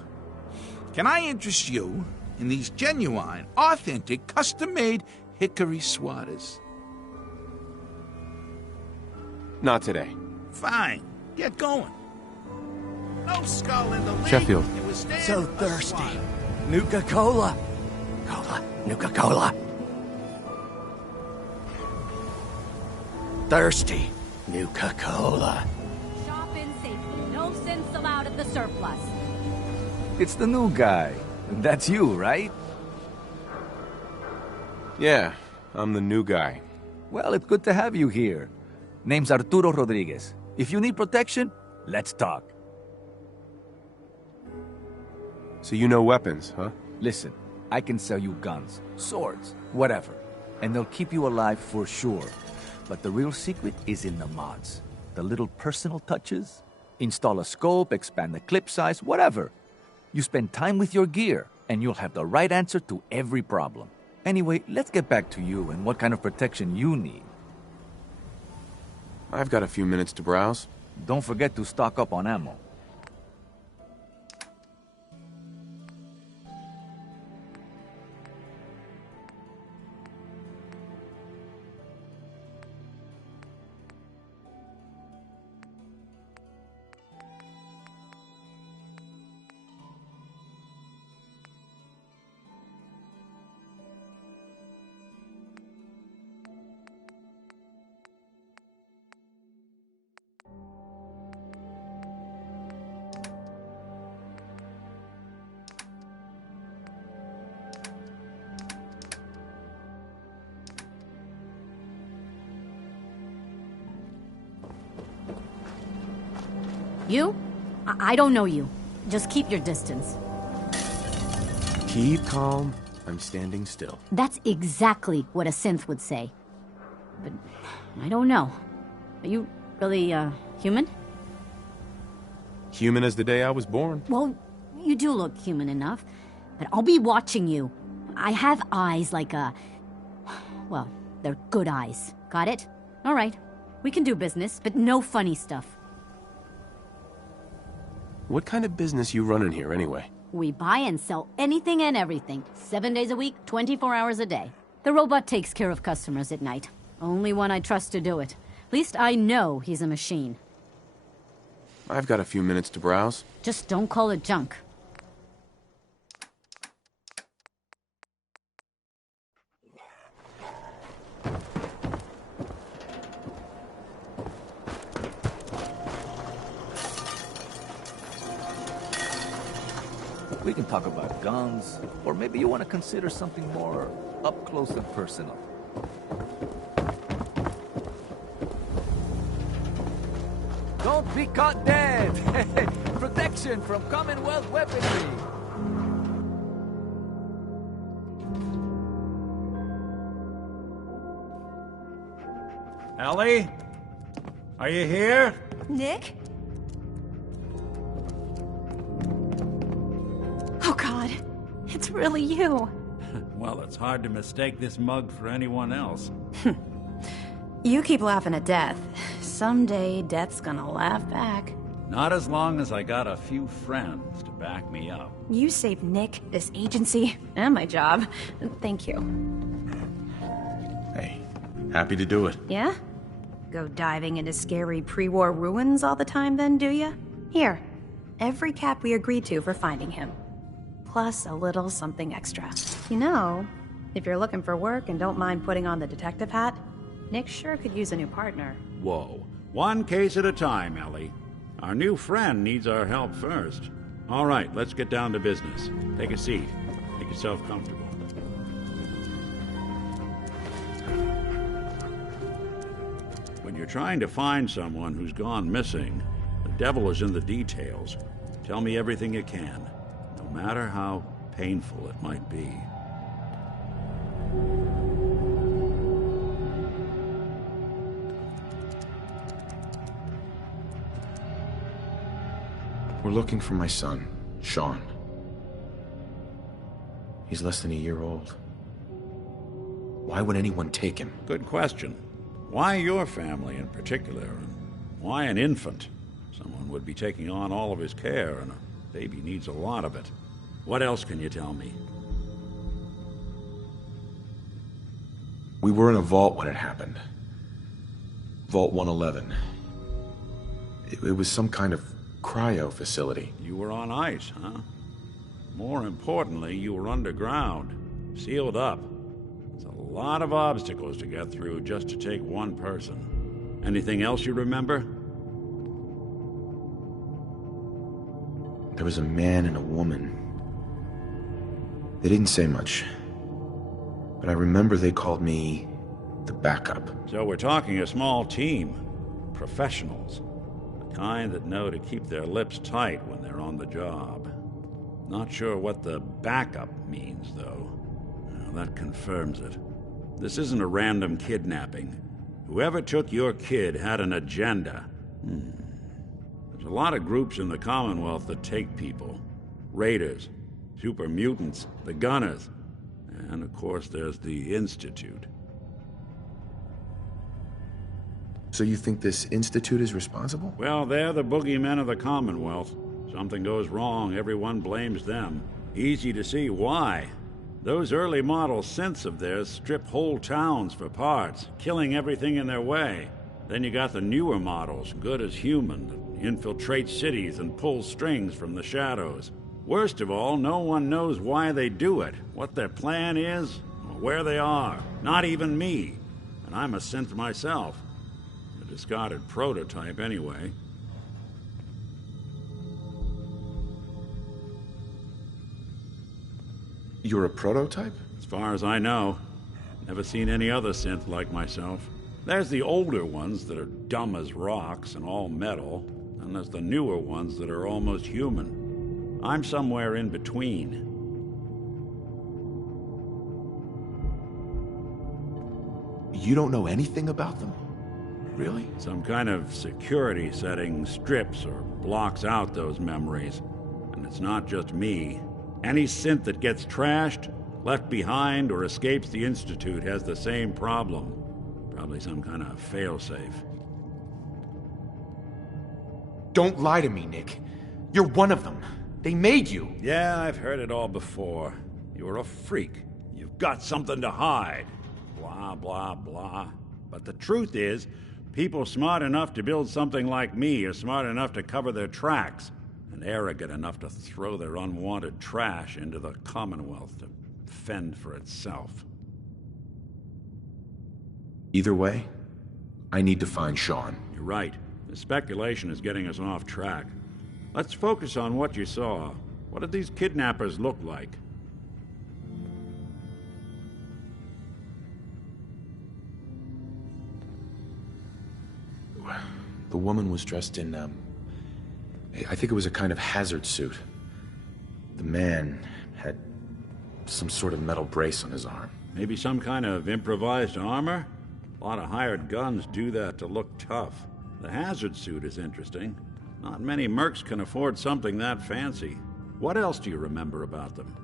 can I interest you in these genuine, authentic, custom-made hickory swatters? Not today. Fine. Get going. No skull in the league. Sheffield. It was there, So a thirsty. swatter. Nuka-Cola. Cola. Nuka-Cola. Thirsty. Nuka-Cola. Shop in safety. No sense allowed at the surplus. It's the new guy. That's you, right? Yeah, I'm the new guy. Well, it's good to have you here. Name's Arturo Rodriguez. If you need protection, let's talk. So you know weapons, huh? Listen, I can sell you guns, swords, whatever. And they'll keep you alive for sure. But the real secret is in the mods. The little personal touches. Install a scope, expand the clip size, whatever. You spend time with your gear, and you'll have the right answer to every problem. Anyway, let's get back to you and what kind of protection you need. I've got a few minutes to browse. Don't forget to stock up on ammo. You? I don't know you. Just keep your distance. Keep calm. I'm standing still. That's exactly what a synth would say. But I don't know. Are you really, human? Human as the day I was born. Well, you do look human enough. But I'll be watching you. I have eyes like well, they're good eyes. Got it? All right. We can do business, but no funny stuff. What kind of business you running here, anyway? We buy and sell anything and everything. 7 days a week, 24 hours a day. The robot takes care of customers at night. Only one I trust to do it. At least I know he's a machine. I've got a few minutes to browse. Just don't call it junk. We can talk about guns, or maybe you want to consider something more up close and personal. Don't be caught dead! Protection from Commonwealth weaponry! Ellie? Are you here? Nick? Oh God, it's really you. Well, it's hard to mistake this mug for anyone else. You keep laughing at death. Someday, death's gonna laugh back. Not as long as I got a few friends to back me up. You saved Nick, this agency, and my job. Thank you. Hey, happy to do it. Yeah? Go diving into scary pre-war ruins all the time then, do ya? Here, every cap we agreed to for finding him. Plus a little something extra. You know, if you're looking for work and don't mind putting on the detective hat, Nick sure could use a new partner. Whoa. One case at a time, Ellie. Our new friend needs our help first. All right, let's get down to business. Take a seat. Make yourself comfortable. When you're trying to find someone who's gone missing, the devil is in the details. Tell me everything you can, no matter how painful it might be. We're looking for my son, Sean. He's less than a year old. Why would anyone take him? Good question. Why your family in particular? And why an infant? Someone would be taking on all of his care, and a baby needs a lot of it. What else can you tell me? We were in a vault when it happened. Vault 111. It was some kind of cryo facility. You were on ice, huh? More importantly, you were underground, sealed up. There's a lot of obstacles to get through just to take one person. Anything else you remember? There was a man and a woman. They didn't say much, but I remember they called me the backup. So we're talking a small team. Professionals. The kind that know to keep their lips tight when they're on the job. Not sure what the backup means, though. Well, that confirms it. This isn't a random kidnapping. Whoever took your kid had an agenda. There's a lot of groups in the Commonwealth that take people. Raiders, super mutants, the Gunners, and of course there's the Institute. So you think this Institute is responsible? Well, they're the boogeymen of the Commonwealth. Something goes wrong, everyone blames them. Easy to see why. Those early model synths of theirs strip whole towns for parts, killing everything in their way. Then you got the newer models, good as human, that infiltrate cities and pull strings from the shadows. Worst of all, no one knows why they do it, what their plan is, or where they are. Not even me. And I'm a synth myself. A discarded prototype, anyway. You're a prototype? As far as I know. Never seen any other synth like myself. There's the older ones that are dumb as rocks and all metal. And and there's the newer ones that are almost human. I'm somewhere in between. You don't know anything about them? Really? Some kind of security setting strips or blocks out those memories. And it's not just me. Any synth that gets trashed, left behind, or escapes the Institute has the same problem. Probably some kind of failsafe. Don't lie to me, Nick. You're one of them. They made you. Yeah, I've heard it all before. You're a freak. You've got something to hide. Blah, blah, blah. But the truth is, people smart enough to build something like me are smart enough to cover their tracks, and arrogant enough to throw their unwanted trash into the Commonwealth to fend for itself. Either way, I need to find Sean. You're right. The speculation is getting us off track. Let's focus on what you saw. What did these kidnappers look like? The woman was dressed in, I think it was a kind of hazard suit. The man had some sort of metal brace on his arm. Maybe some kind of improvised armor? A lot of hired guns do that to look tough. The hazard suit is interesting. Not many mercs can afford something that fancy. What else do you remember about them?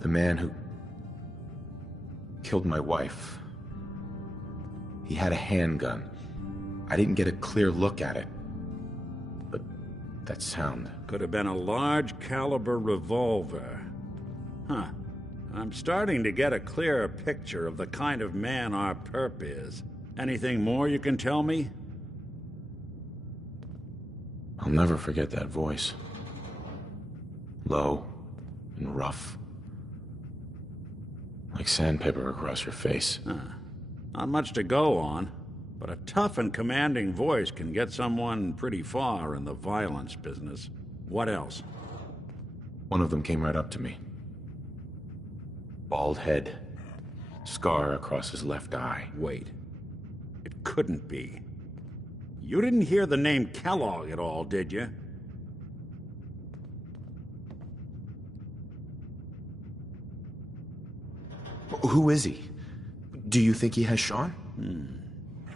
The man who killed my wife. He had a handgun. I didn't get a clear look at it. But that sound... Could have been a large caliber revolver. Huh. I'm starting to get a clearer picture of the kind of man our perp is. Anything more you can tell me? I'll never forget that voice. Low and rough. Like sandpaper across your face. Huh. Not much to go on, but a tough and commanding voice can get someone pretty far in the violence business. What else? One of them came right up to me. Bald head. Scar across his left eye. Wait. It couldn't be. You didn't hear the name Kellogg at all, did you? Who is he? Do you think he has Sean?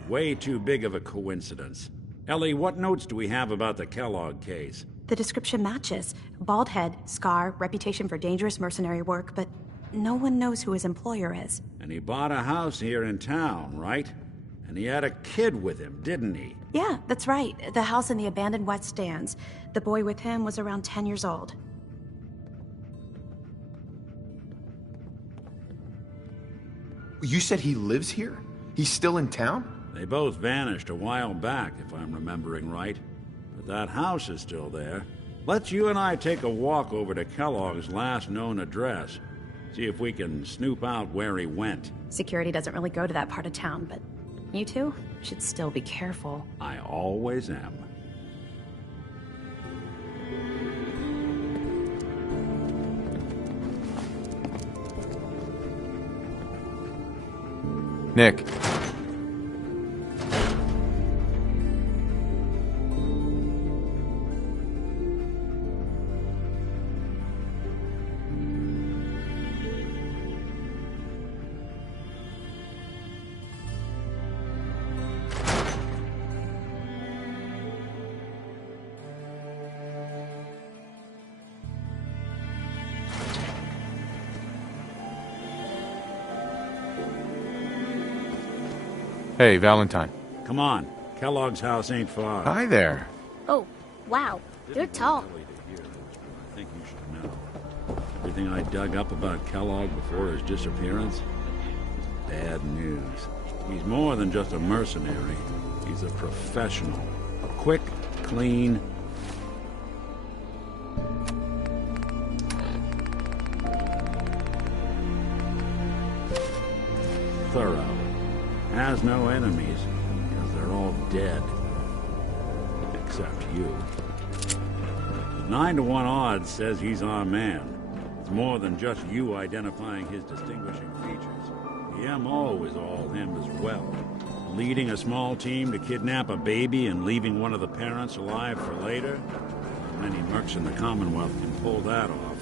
Way too big of a coincidence. Ellie, what notes do we have about the Kellogg case? The description matches. Bald head, scar, reputation for dangerous mercenary work, but no one knows who his employer is. And he bought a house here in town, right? And he had a kid with him, didn't he? Yeah, that's right. The house in the abandoned West Stands. The boy with him was around 10 years old. You said he lives here? He's still in town? They both vanished a while back, if I'm remembering right. But that house is still there. Let's you and I take a walk over to Kellogg's last known address. See if we can snoop out where he went. Security doesn't really go to that part of town, but you two should still be careful. I always am. Nick. Hey, Valentine. Come on. Kellogg's house ain't far. Hi there. Oh, wow. You're tall. I think you should know. Everything I dug up about Kellogg before his disappearance is bad news. He's more than just a mercenary. He's a professional. Quick, clean, thorough. Has no enemies, because they're all dead. Except you. 9 to 1 odds says he's our man. It's more than just you identifying his distinguishing features. The MO is all him as well. Leading a small team to kidnap a baby and leaving one of the parents alive for later? Many mercs in the Commonwealth can pull that off.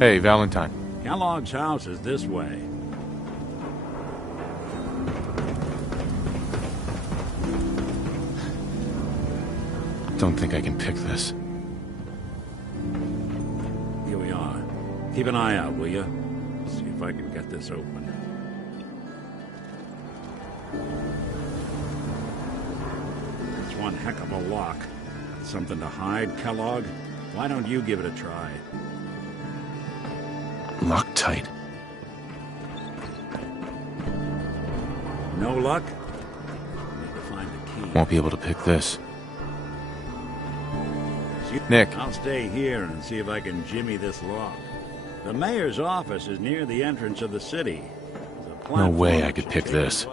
Hey, Valentine. Kellogg's house is this way. Don't think I can pick this. Here we are. Keep an eye out, will you? See if I can get this open. It's one heck of a lock. Something to hide, Kellogg? Why don't you give it a try? Locked tight. No luck? Need to find a key. Won't be able to pick this. Nick. I'll stay here and see if I can jimmy this lock. The mayor's office is near the entrance of the city. No way I could pick this.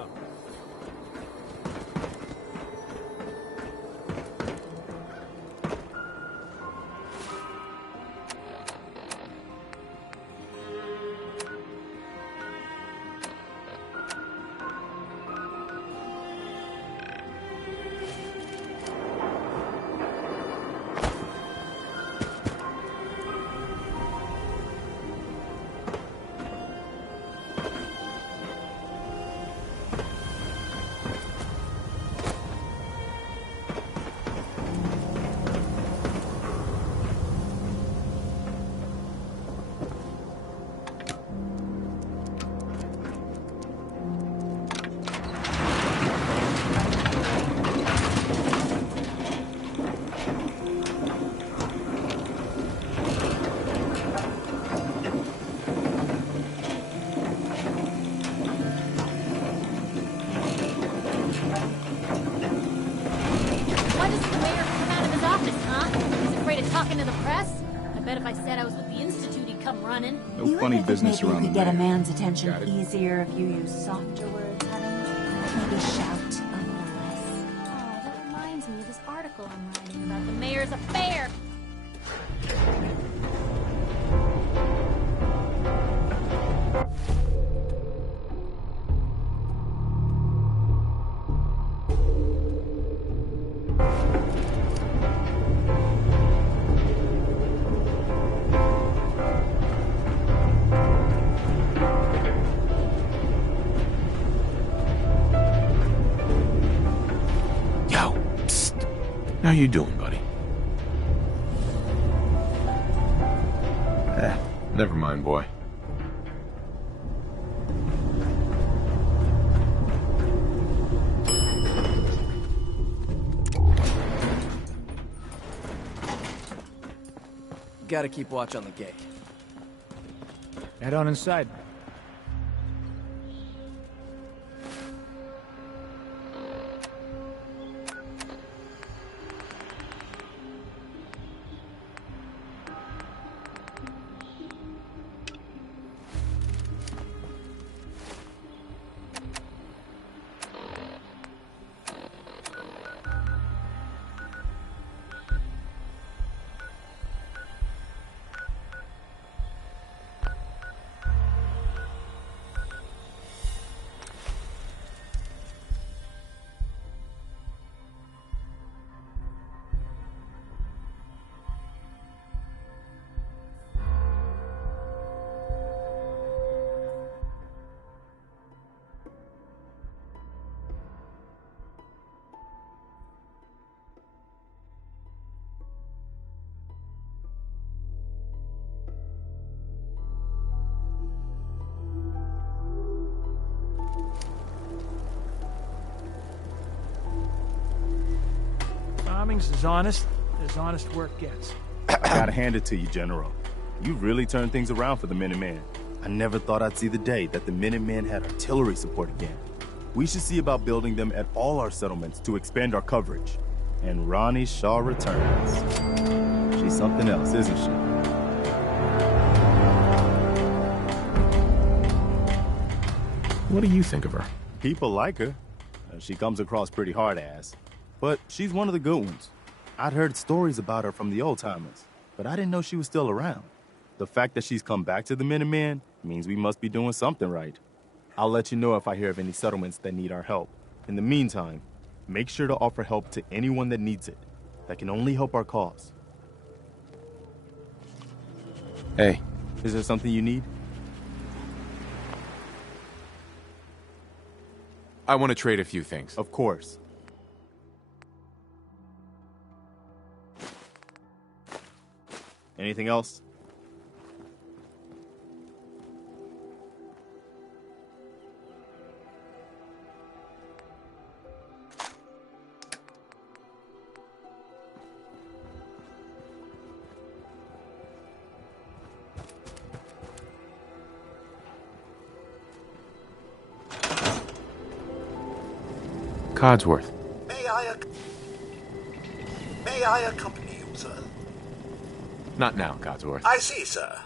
Business maybe you could get a man's attention easier if you use softer words, honey. Maybe shout a little less. Oh, that reminds me of this article I'm writing about the mayor's affair. How you doing, buddy? Never mind, boy. Gotta keep watch on the gate. Head on inside. Farming's as honest work gets. Gotta hand it to you, General. You really turned things around for the Minutemen. I never thought I'd see the day that the Minutemen had artillery support again. We should see about building them at all our settlements to expand our coverage. And Ronnie Shaw returns. She's something else, isn't she? What do you think of her? People like her. She comes across pretty hard-ass. But she's one of the good ones. I'd heard stories about her from the old-timers, but I didn't know she was still around. The fact that she's come back to the Minuteman means we must be doing something right. I'll let you know if I hear of any settlements that need our help. In the meantime, make sure to offer help to anyone that needs it. That can only help our cause. Hey. Is there something you need? I want to trade a few things. Of course. Anything else? Codsworth. May I accompany you, sir? Not now, Codsworth. I see, sir.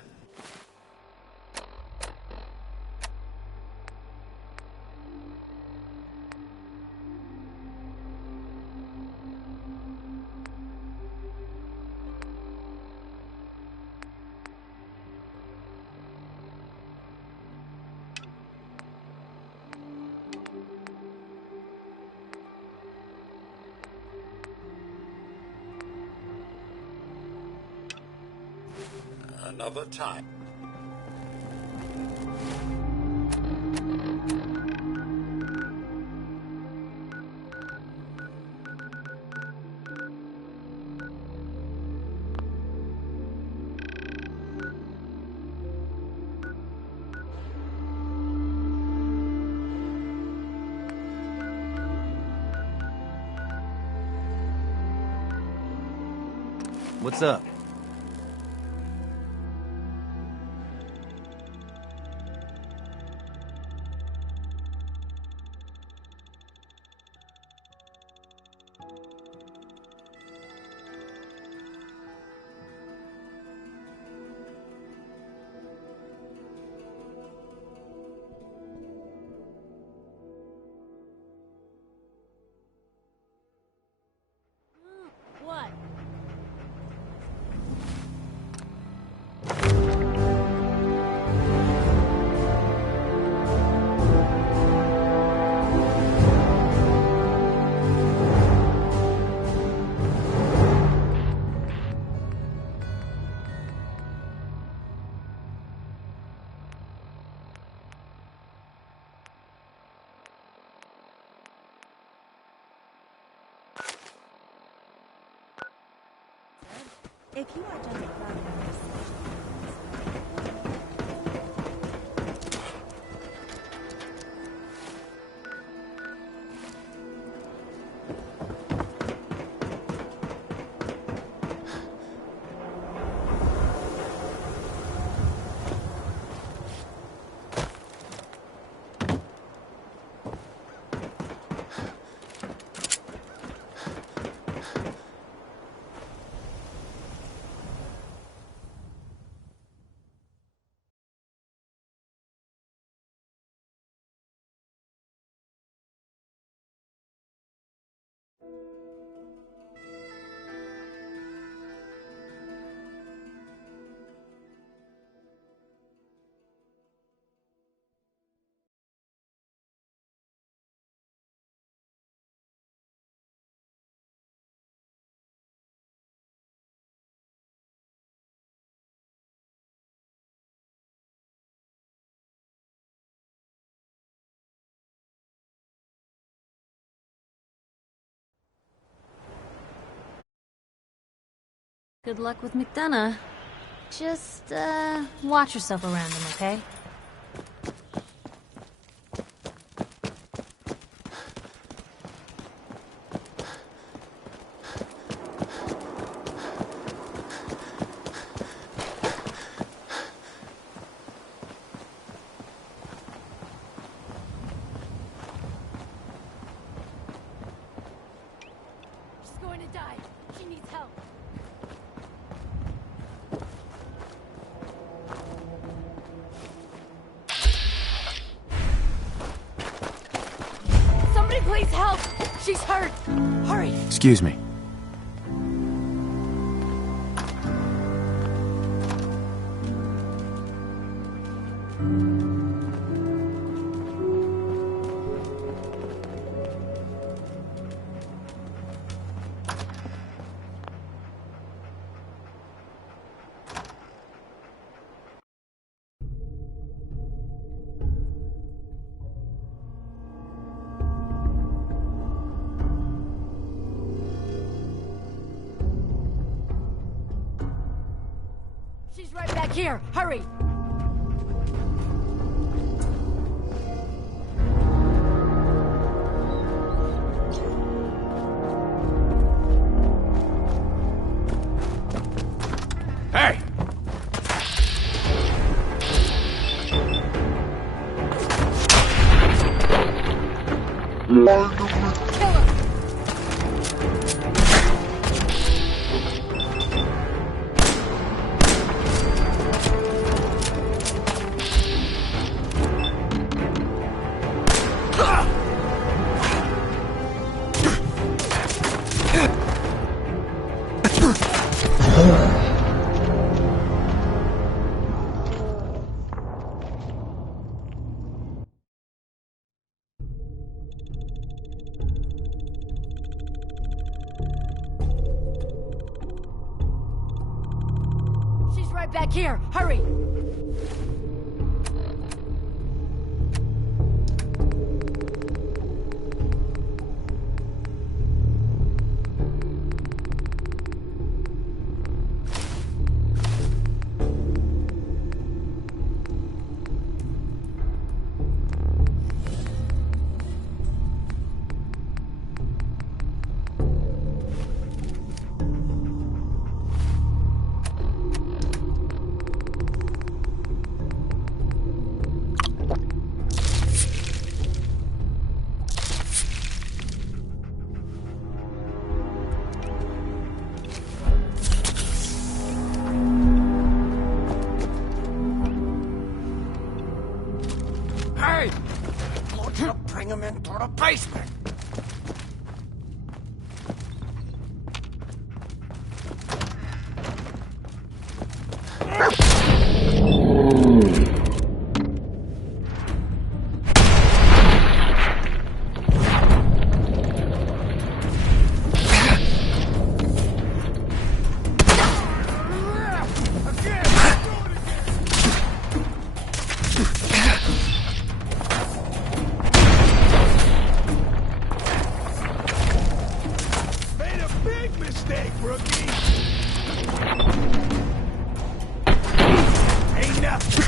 Another time. What's up? What? If you are just Good luck with McDonough. Just, watch yourself around him, okay? She's going to die. She needs help. Somebody please help! She's hurt! Hurry! Excuse me. here! Hurry! Hey! She's right back here! Hurry! Hey! I want you to bring him into the basement! Made a big mistake, rookie! Ain't nothing!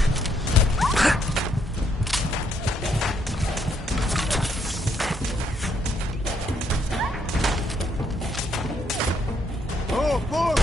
Oh, boy!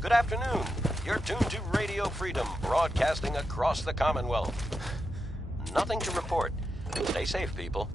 Good afternoon. You're tuned to Radio Freedom, broadcasting across the Commonwealth. Nothing to report. Stay safe, people.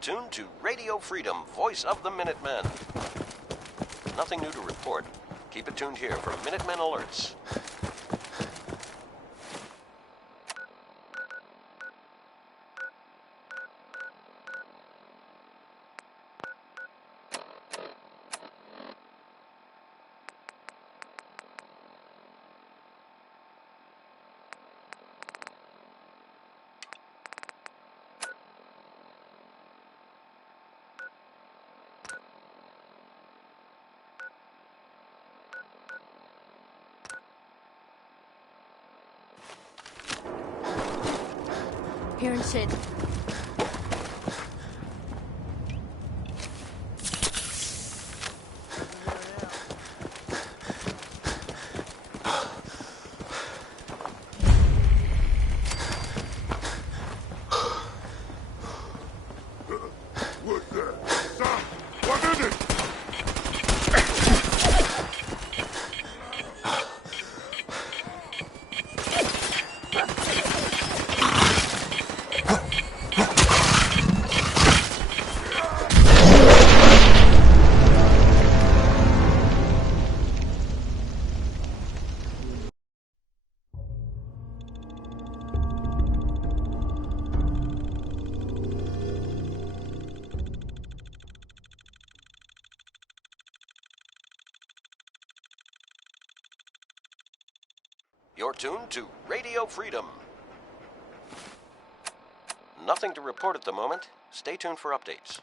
tuned to Radio Freedom, voice of the Minutemen. Nothing new to report. Keep it tuned here for Minutemen alerts. Hearing shit. You're tuned to Radio Freedom. Nothing to report at the moment. Stay tuned for updates.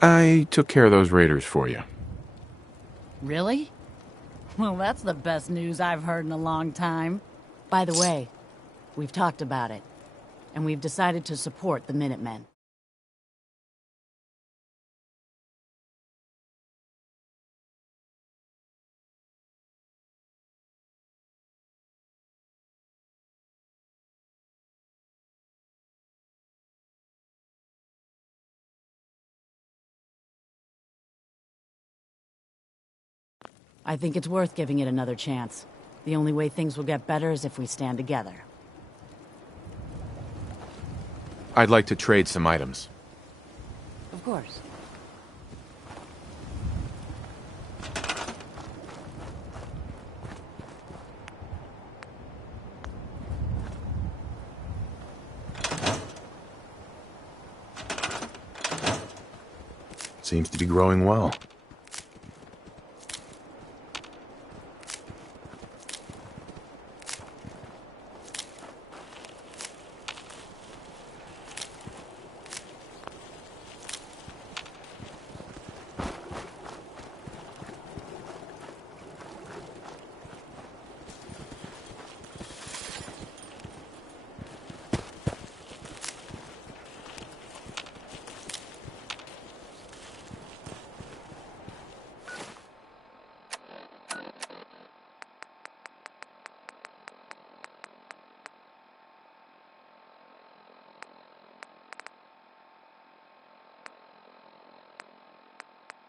I took care of those raiders for you. Really? Well, that's the best news I've heard in a long time. By the way, we've talked about it, and we've decided to support the Minutemen. I think it's worth giving it another chance. The only way things will get better is if we stand together. I'd like to trade some items. Of course. Seems to be growing well.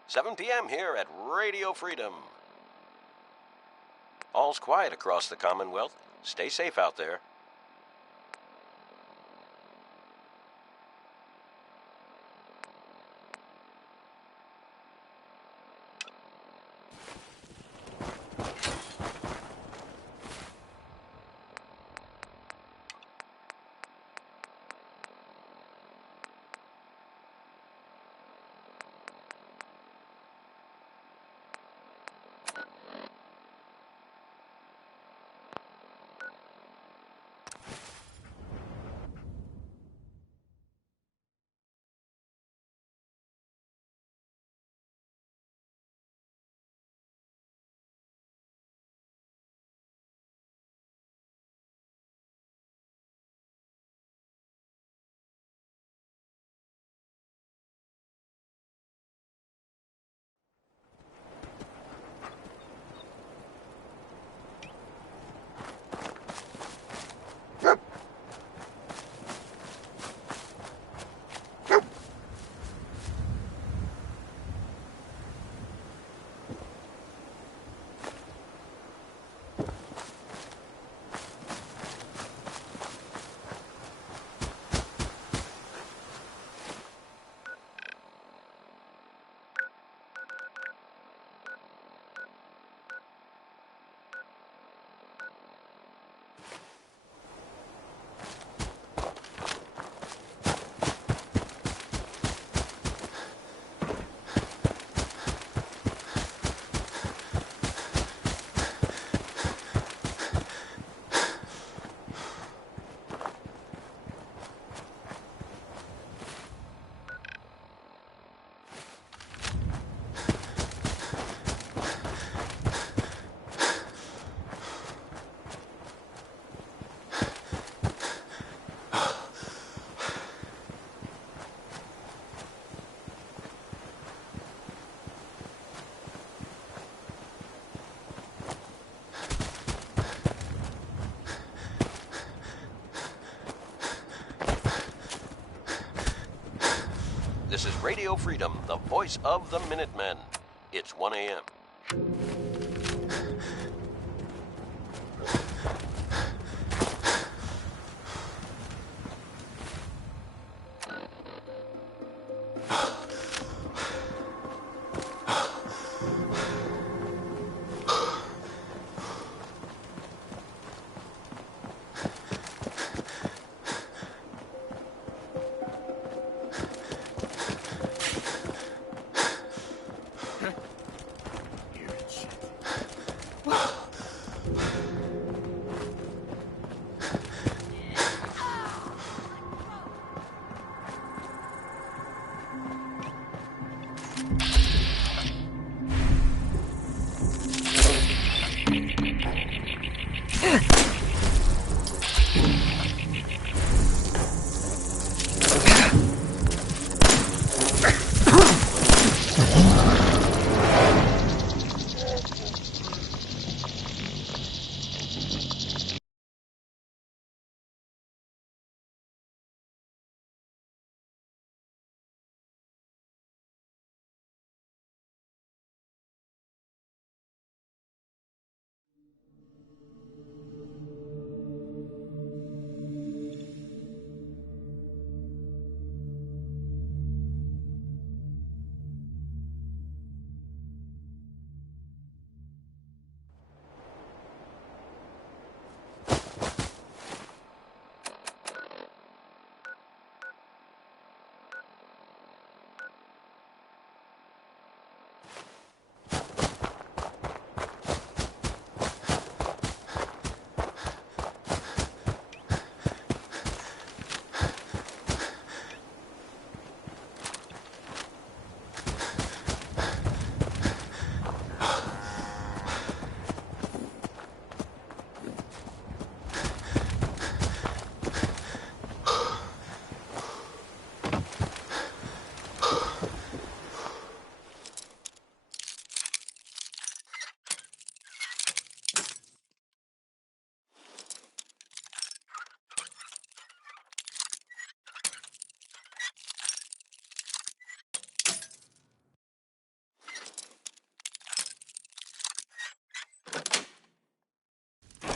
"7 p.m. here at Radio Freedom. All's quiet across the Commonwealth. Stay safe out there. This is Radio Freedom, the voice of the Minutemen. It's 1 a.m.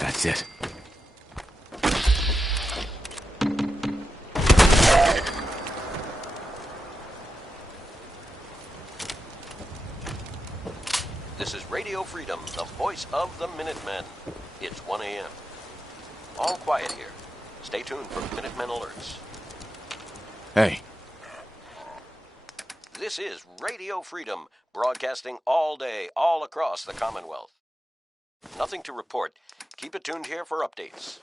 That's it. This is Radio Freedom, the voice of the Minutemen. It's 1 a.m. All quiet here. Stay tuned for Minutemen alerts. Hey. This is Radio Freedom, broadcasting all day, all across the Commonwealth. Nothing to report. Keep it tuned here for updates.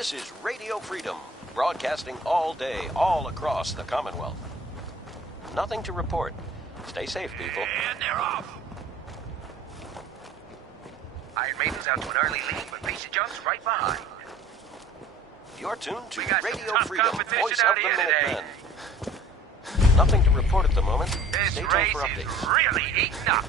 This is Radio Freedom, broadcasting all day, all across the Commonwealth. Nothing to report. Stay safe, people. And they're off. Iron Maiden's out to an early lead, but Piece of Junk's right behind. You're tuned to We got Radio some tough Freedom, competition voice out of the here today. Minutemen. Nothing to report at the moment. This Stay tuned race for is updates. really heating up.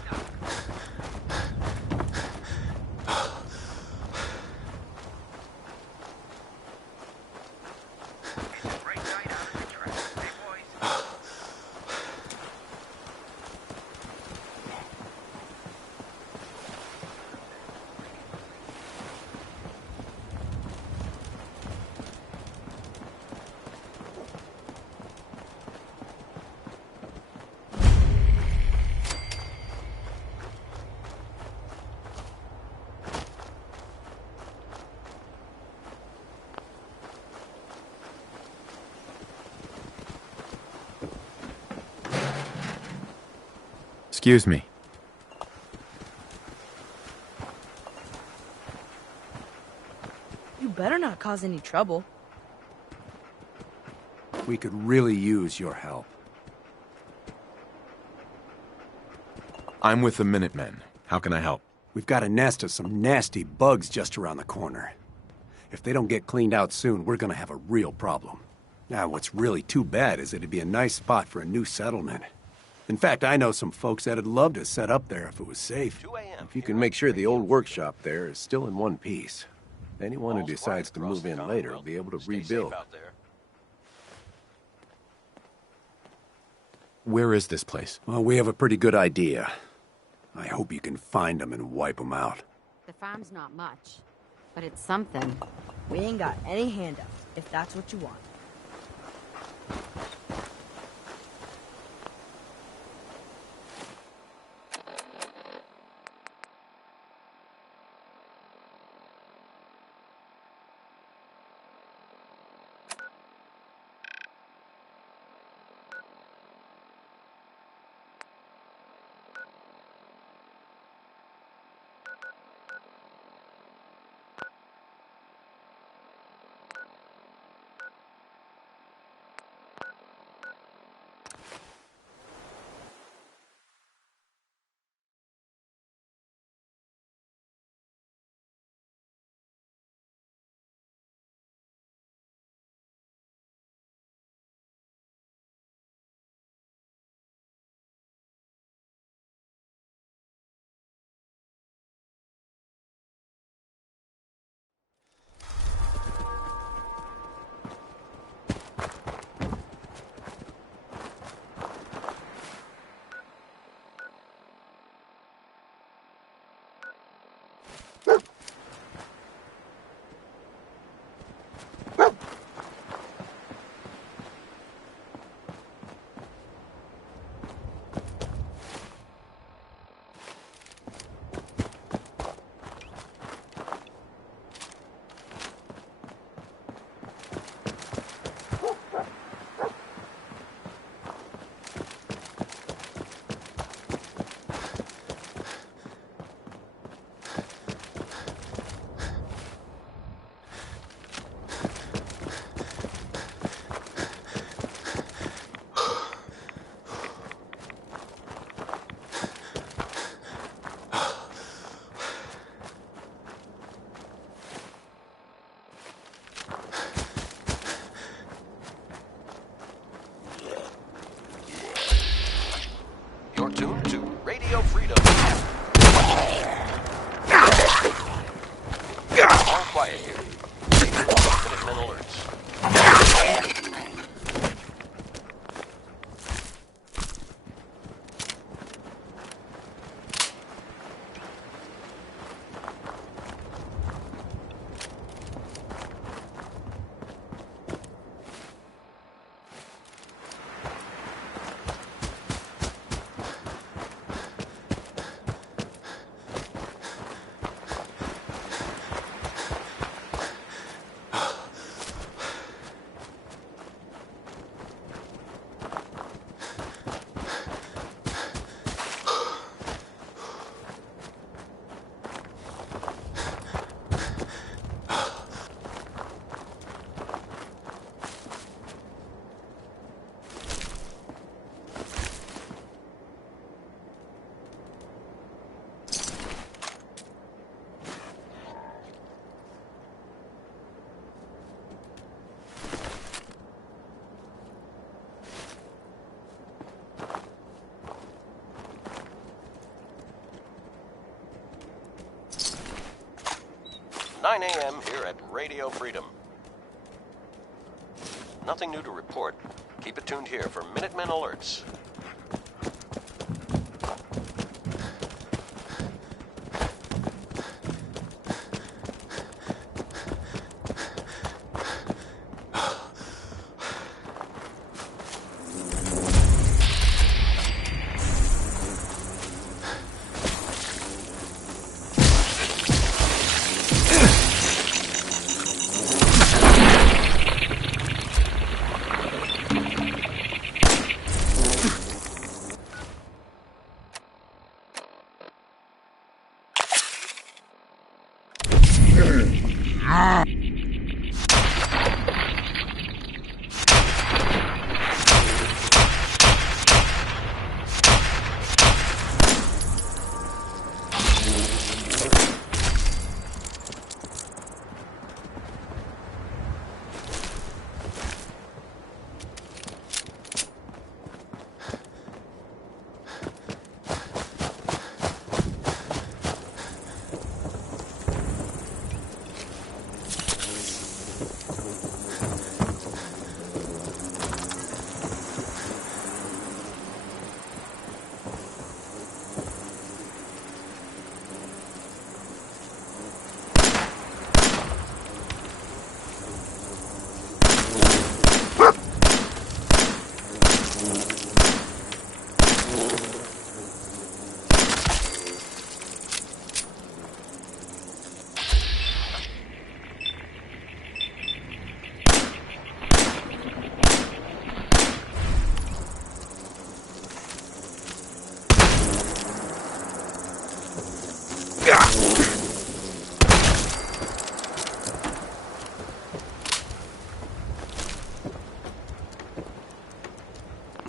Excuse me. You better not cause any trouble. We could really use your help. I'm with the Minutemen. How can I help? We've got a nest of some nasty bugs just around the corner. If they don't get cleaned out soon, we're gonna have a real problem. Now, what's really too bad is it'd be a nice spot for a new settlement. In fact, I know some folks that'd love to set up there if it was safe. If you can make sure the old workshop there is still in one piece, anyone who decides to move in later will be able to rebuild. Where is this place? Well, we have a pretty good idea. I hope you can find them and wipe them out. The farm's not much, but it's something. We ain't got any handouts, if that's what you want. You're tuned to Radio Freedom. All quiet here. Minutemen alerts. "9 a.m. here at Radio Freedom. Nothing new to report. Keep it tuned here for Minutemen alerts.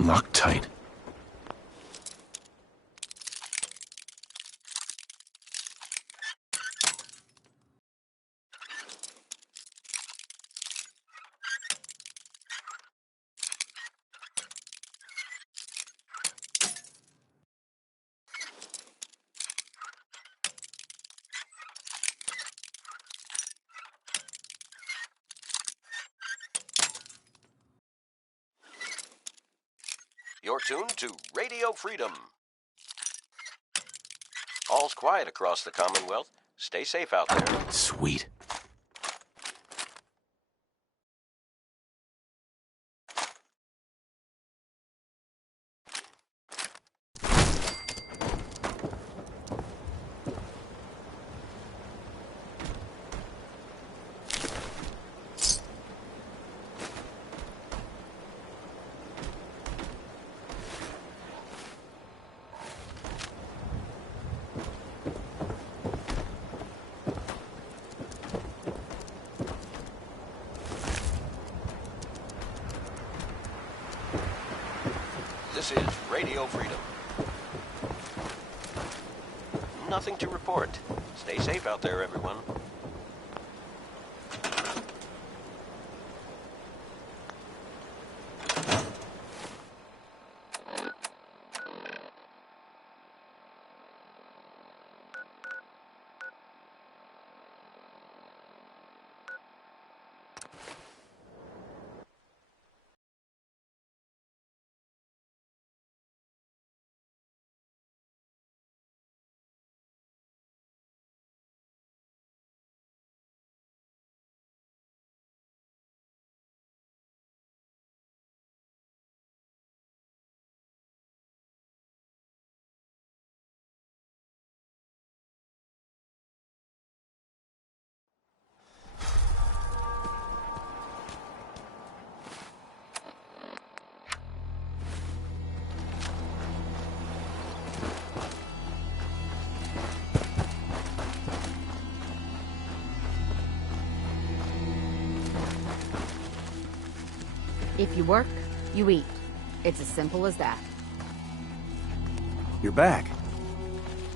Loctite. You're tuned to Radio Freedom. All's quiet across the Commonwealth. Stay safe out there. Sweet. This is Radio Freedom. Nothing to report. Stay safe out there, everyone. If you work, you eat. It's as simple as that. You're back.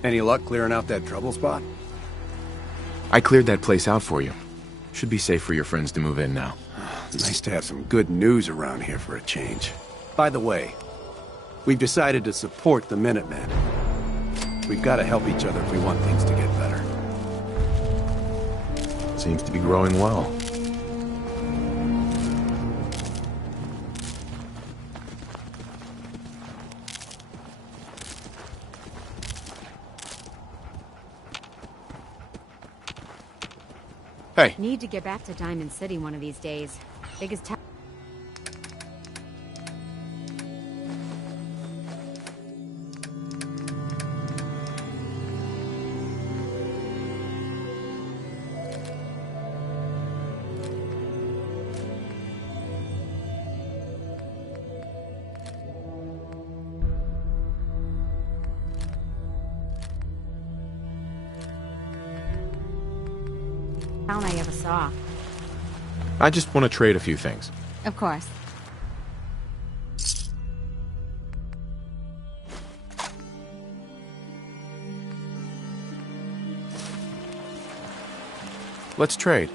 Any luck clearing out that trouble spot? I cleared that place out for you. Should be safe for your friends to move in now. Nice to have some good news around here for a change. By the way, we've decided to support the Minutemen. We've got to help each other if we want things to get better. Seems to be growing well. Hey. Need to get back to Diamond City one of these days. Biggest town. town I ever saw. I just want to trade a few things. Of course. Let's trade.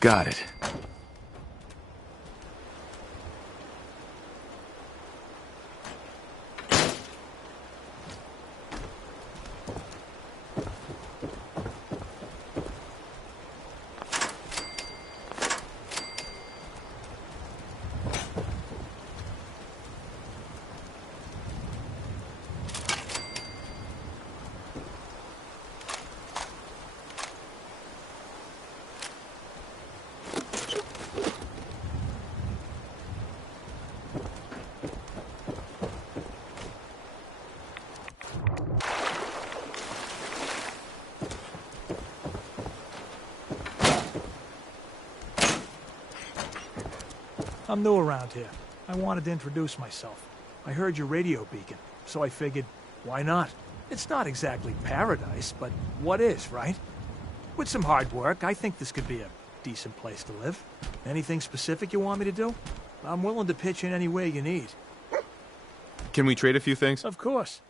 Got it. I'm new around here. I wanted to introduce myself. I heard your radio beacon, so I figured, why not? It's not exactly paradise, but what is, right? With some hard work, I think this could be a decent place to live. Anything specific you want me to do? I'm willing to pitch in any way you need. Can we trade a few things? Of course.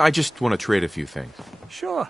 I just want to trade a few things. Sure.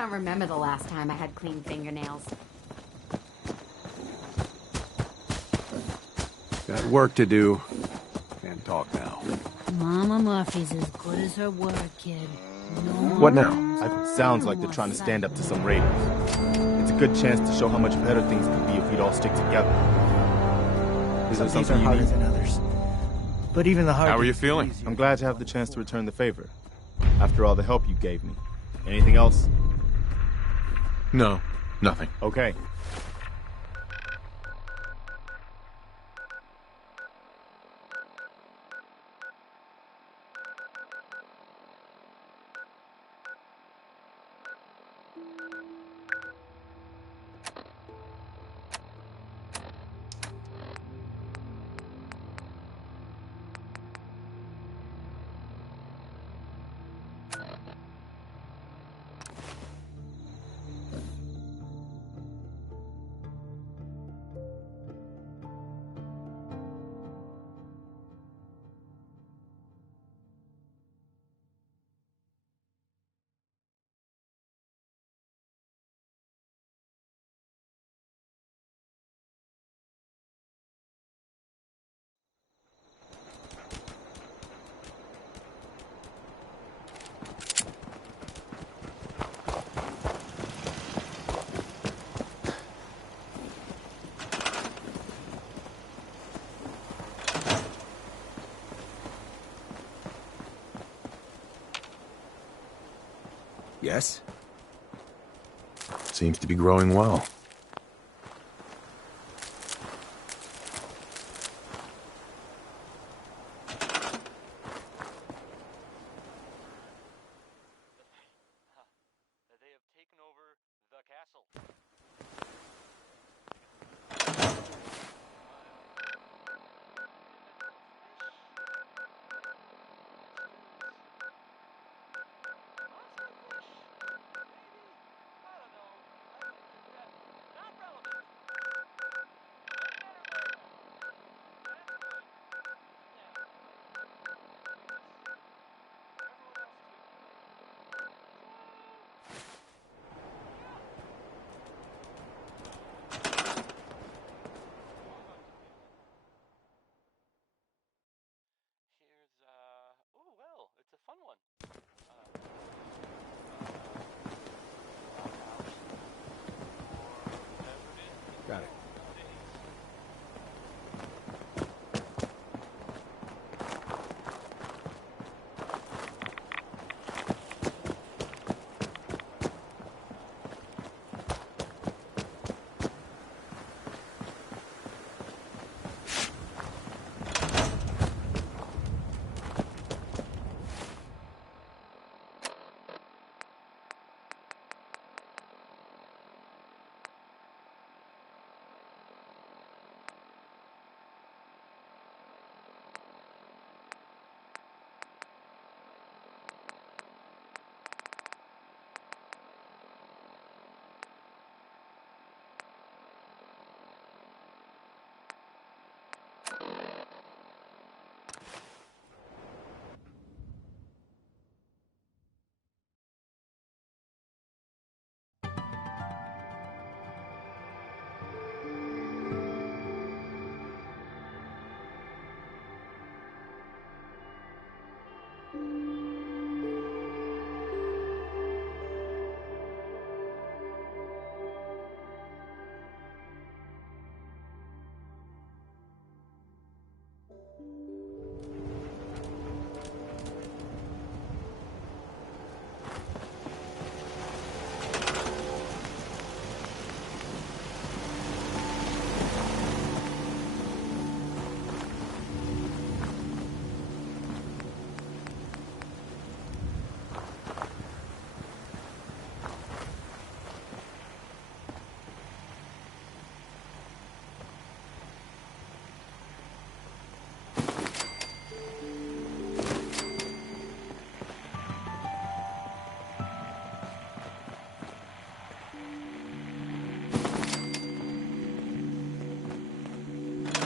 I can't remember the last time I had clean fingernails. Got work to do. Can't talk now. Mama Murphy's as good as her word, kid. No What now? It sounds like they're trying to stand up to some raiders. It's a good chance to show how much better things could be if we'd all stick together. Is there Some things something are you harder need? than others. But even the hard How are you things feeling? I'm glad to have the chance to return the favor. After all the help you gave me. Anything else? No, nothing. Okay. Yes? Seems to be growing well. Got it.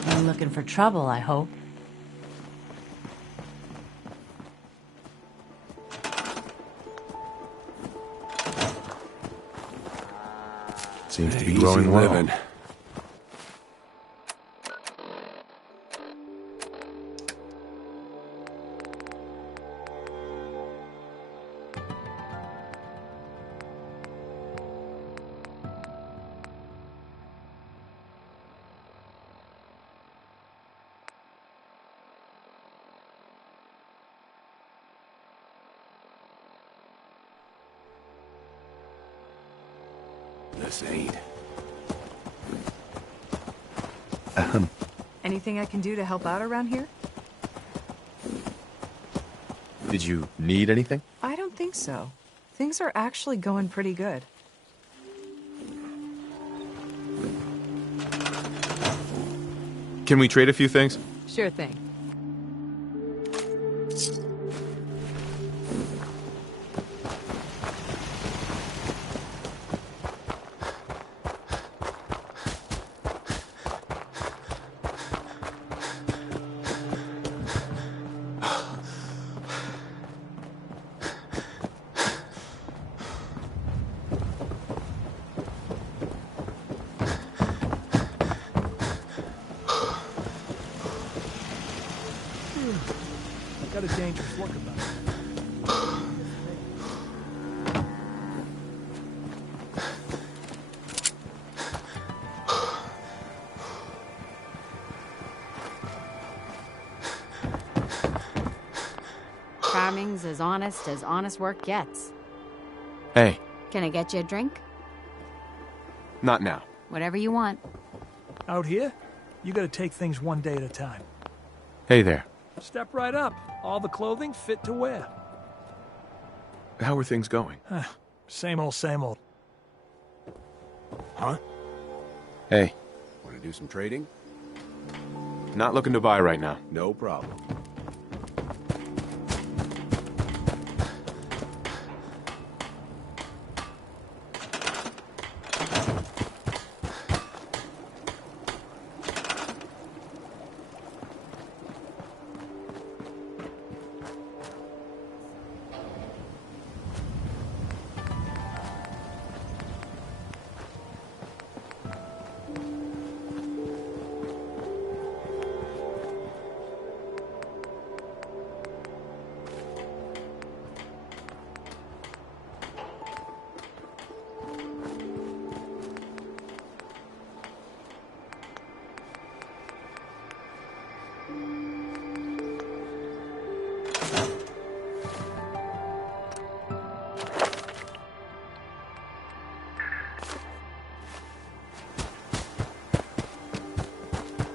I'm looking for trouble, I hope. Seems to be growing well. Living. This ain't. Anything I can do to help out around here? Did you need anything? I don't think so. Things are actually going pretty good. Can we trade a few things? Sure thing. Got a dangerous look about it. Farming's as honest work gets. Hey. Can I get you a drink? Not now. Whatever you want. Out here, you gotta take things one day at a time. Hey there. Step right up. All the clothing fit to wear. How are things going? Same old, same old. Huh? Hey. Want to do some trading? Not looking to buy right now. No problem.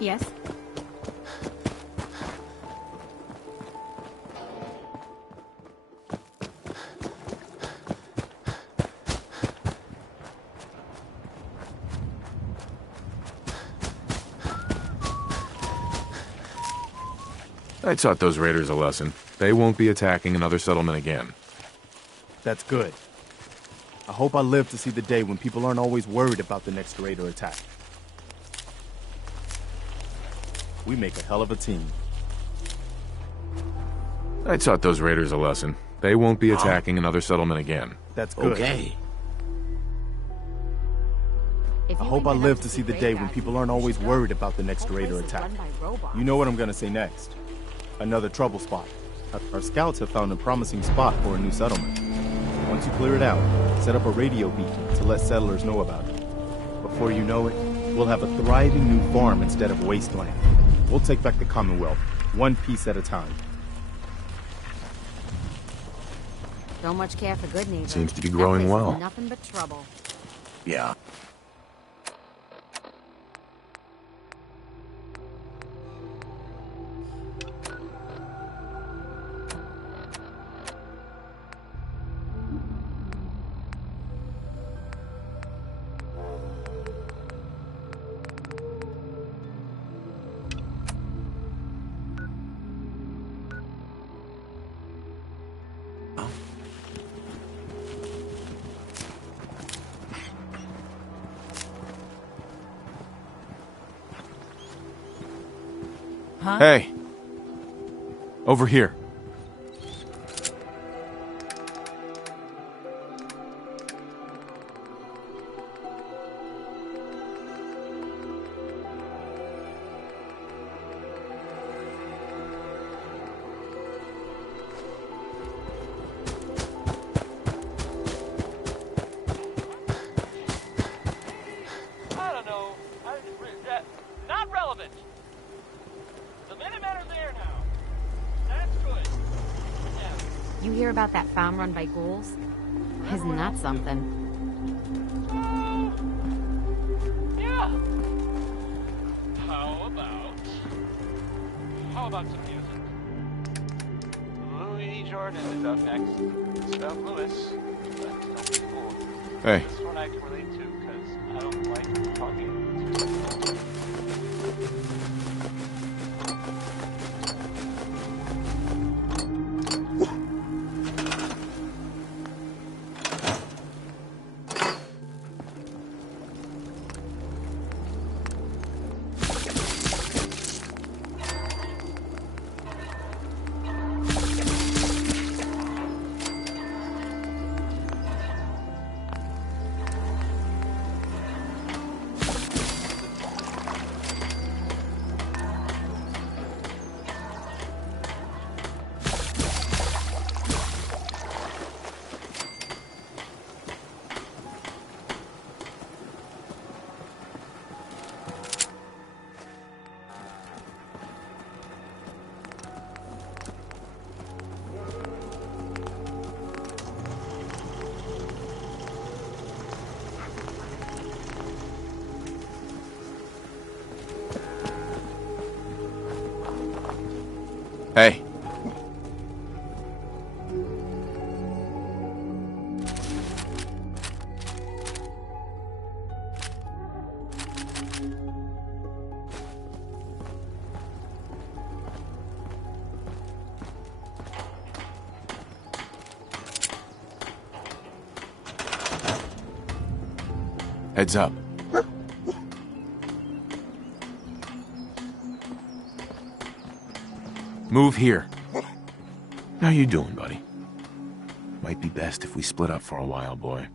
Yes? I taught those raiders a lesson. They won't be attacking another settlement again. That's good. I hope I live to see the day when people aren't always worried about the next raid or attack. We make a hell of a team. I taught those raiders a lesson. They won't be attacking another settlement again. That's good. Okay. I hope I live to see the day when people aren't always worried about the next raid or attack. You know what I'm gonna say next. Another trouble spot. Our scouts have found a promising spot for a new settlement. Once you clear it out, set up a radio beacon to let settlers know about it. Before you know it, we'll have a thriving new farm instead of wasteland. We'll take back the Commonwealth, one piece at a time. Don't much care for good neighbors. Seems to be growing well. Nothing but trouble. Yeah. Huh? Hey. Over here. I don't know. Not relevant. The Minutemen are there now. That's good. Yeah. You hear about that farm run by ghouls? Isn't that something? Yeah. How about some music? Louis Jordan is up next. Spelled Lewis, but don't be fooled. Hey. This one I can relate to because I don't like talking too much. Hey. Heads up. Move here. How you doing, buddy? Might be best if we split up for a while, boy.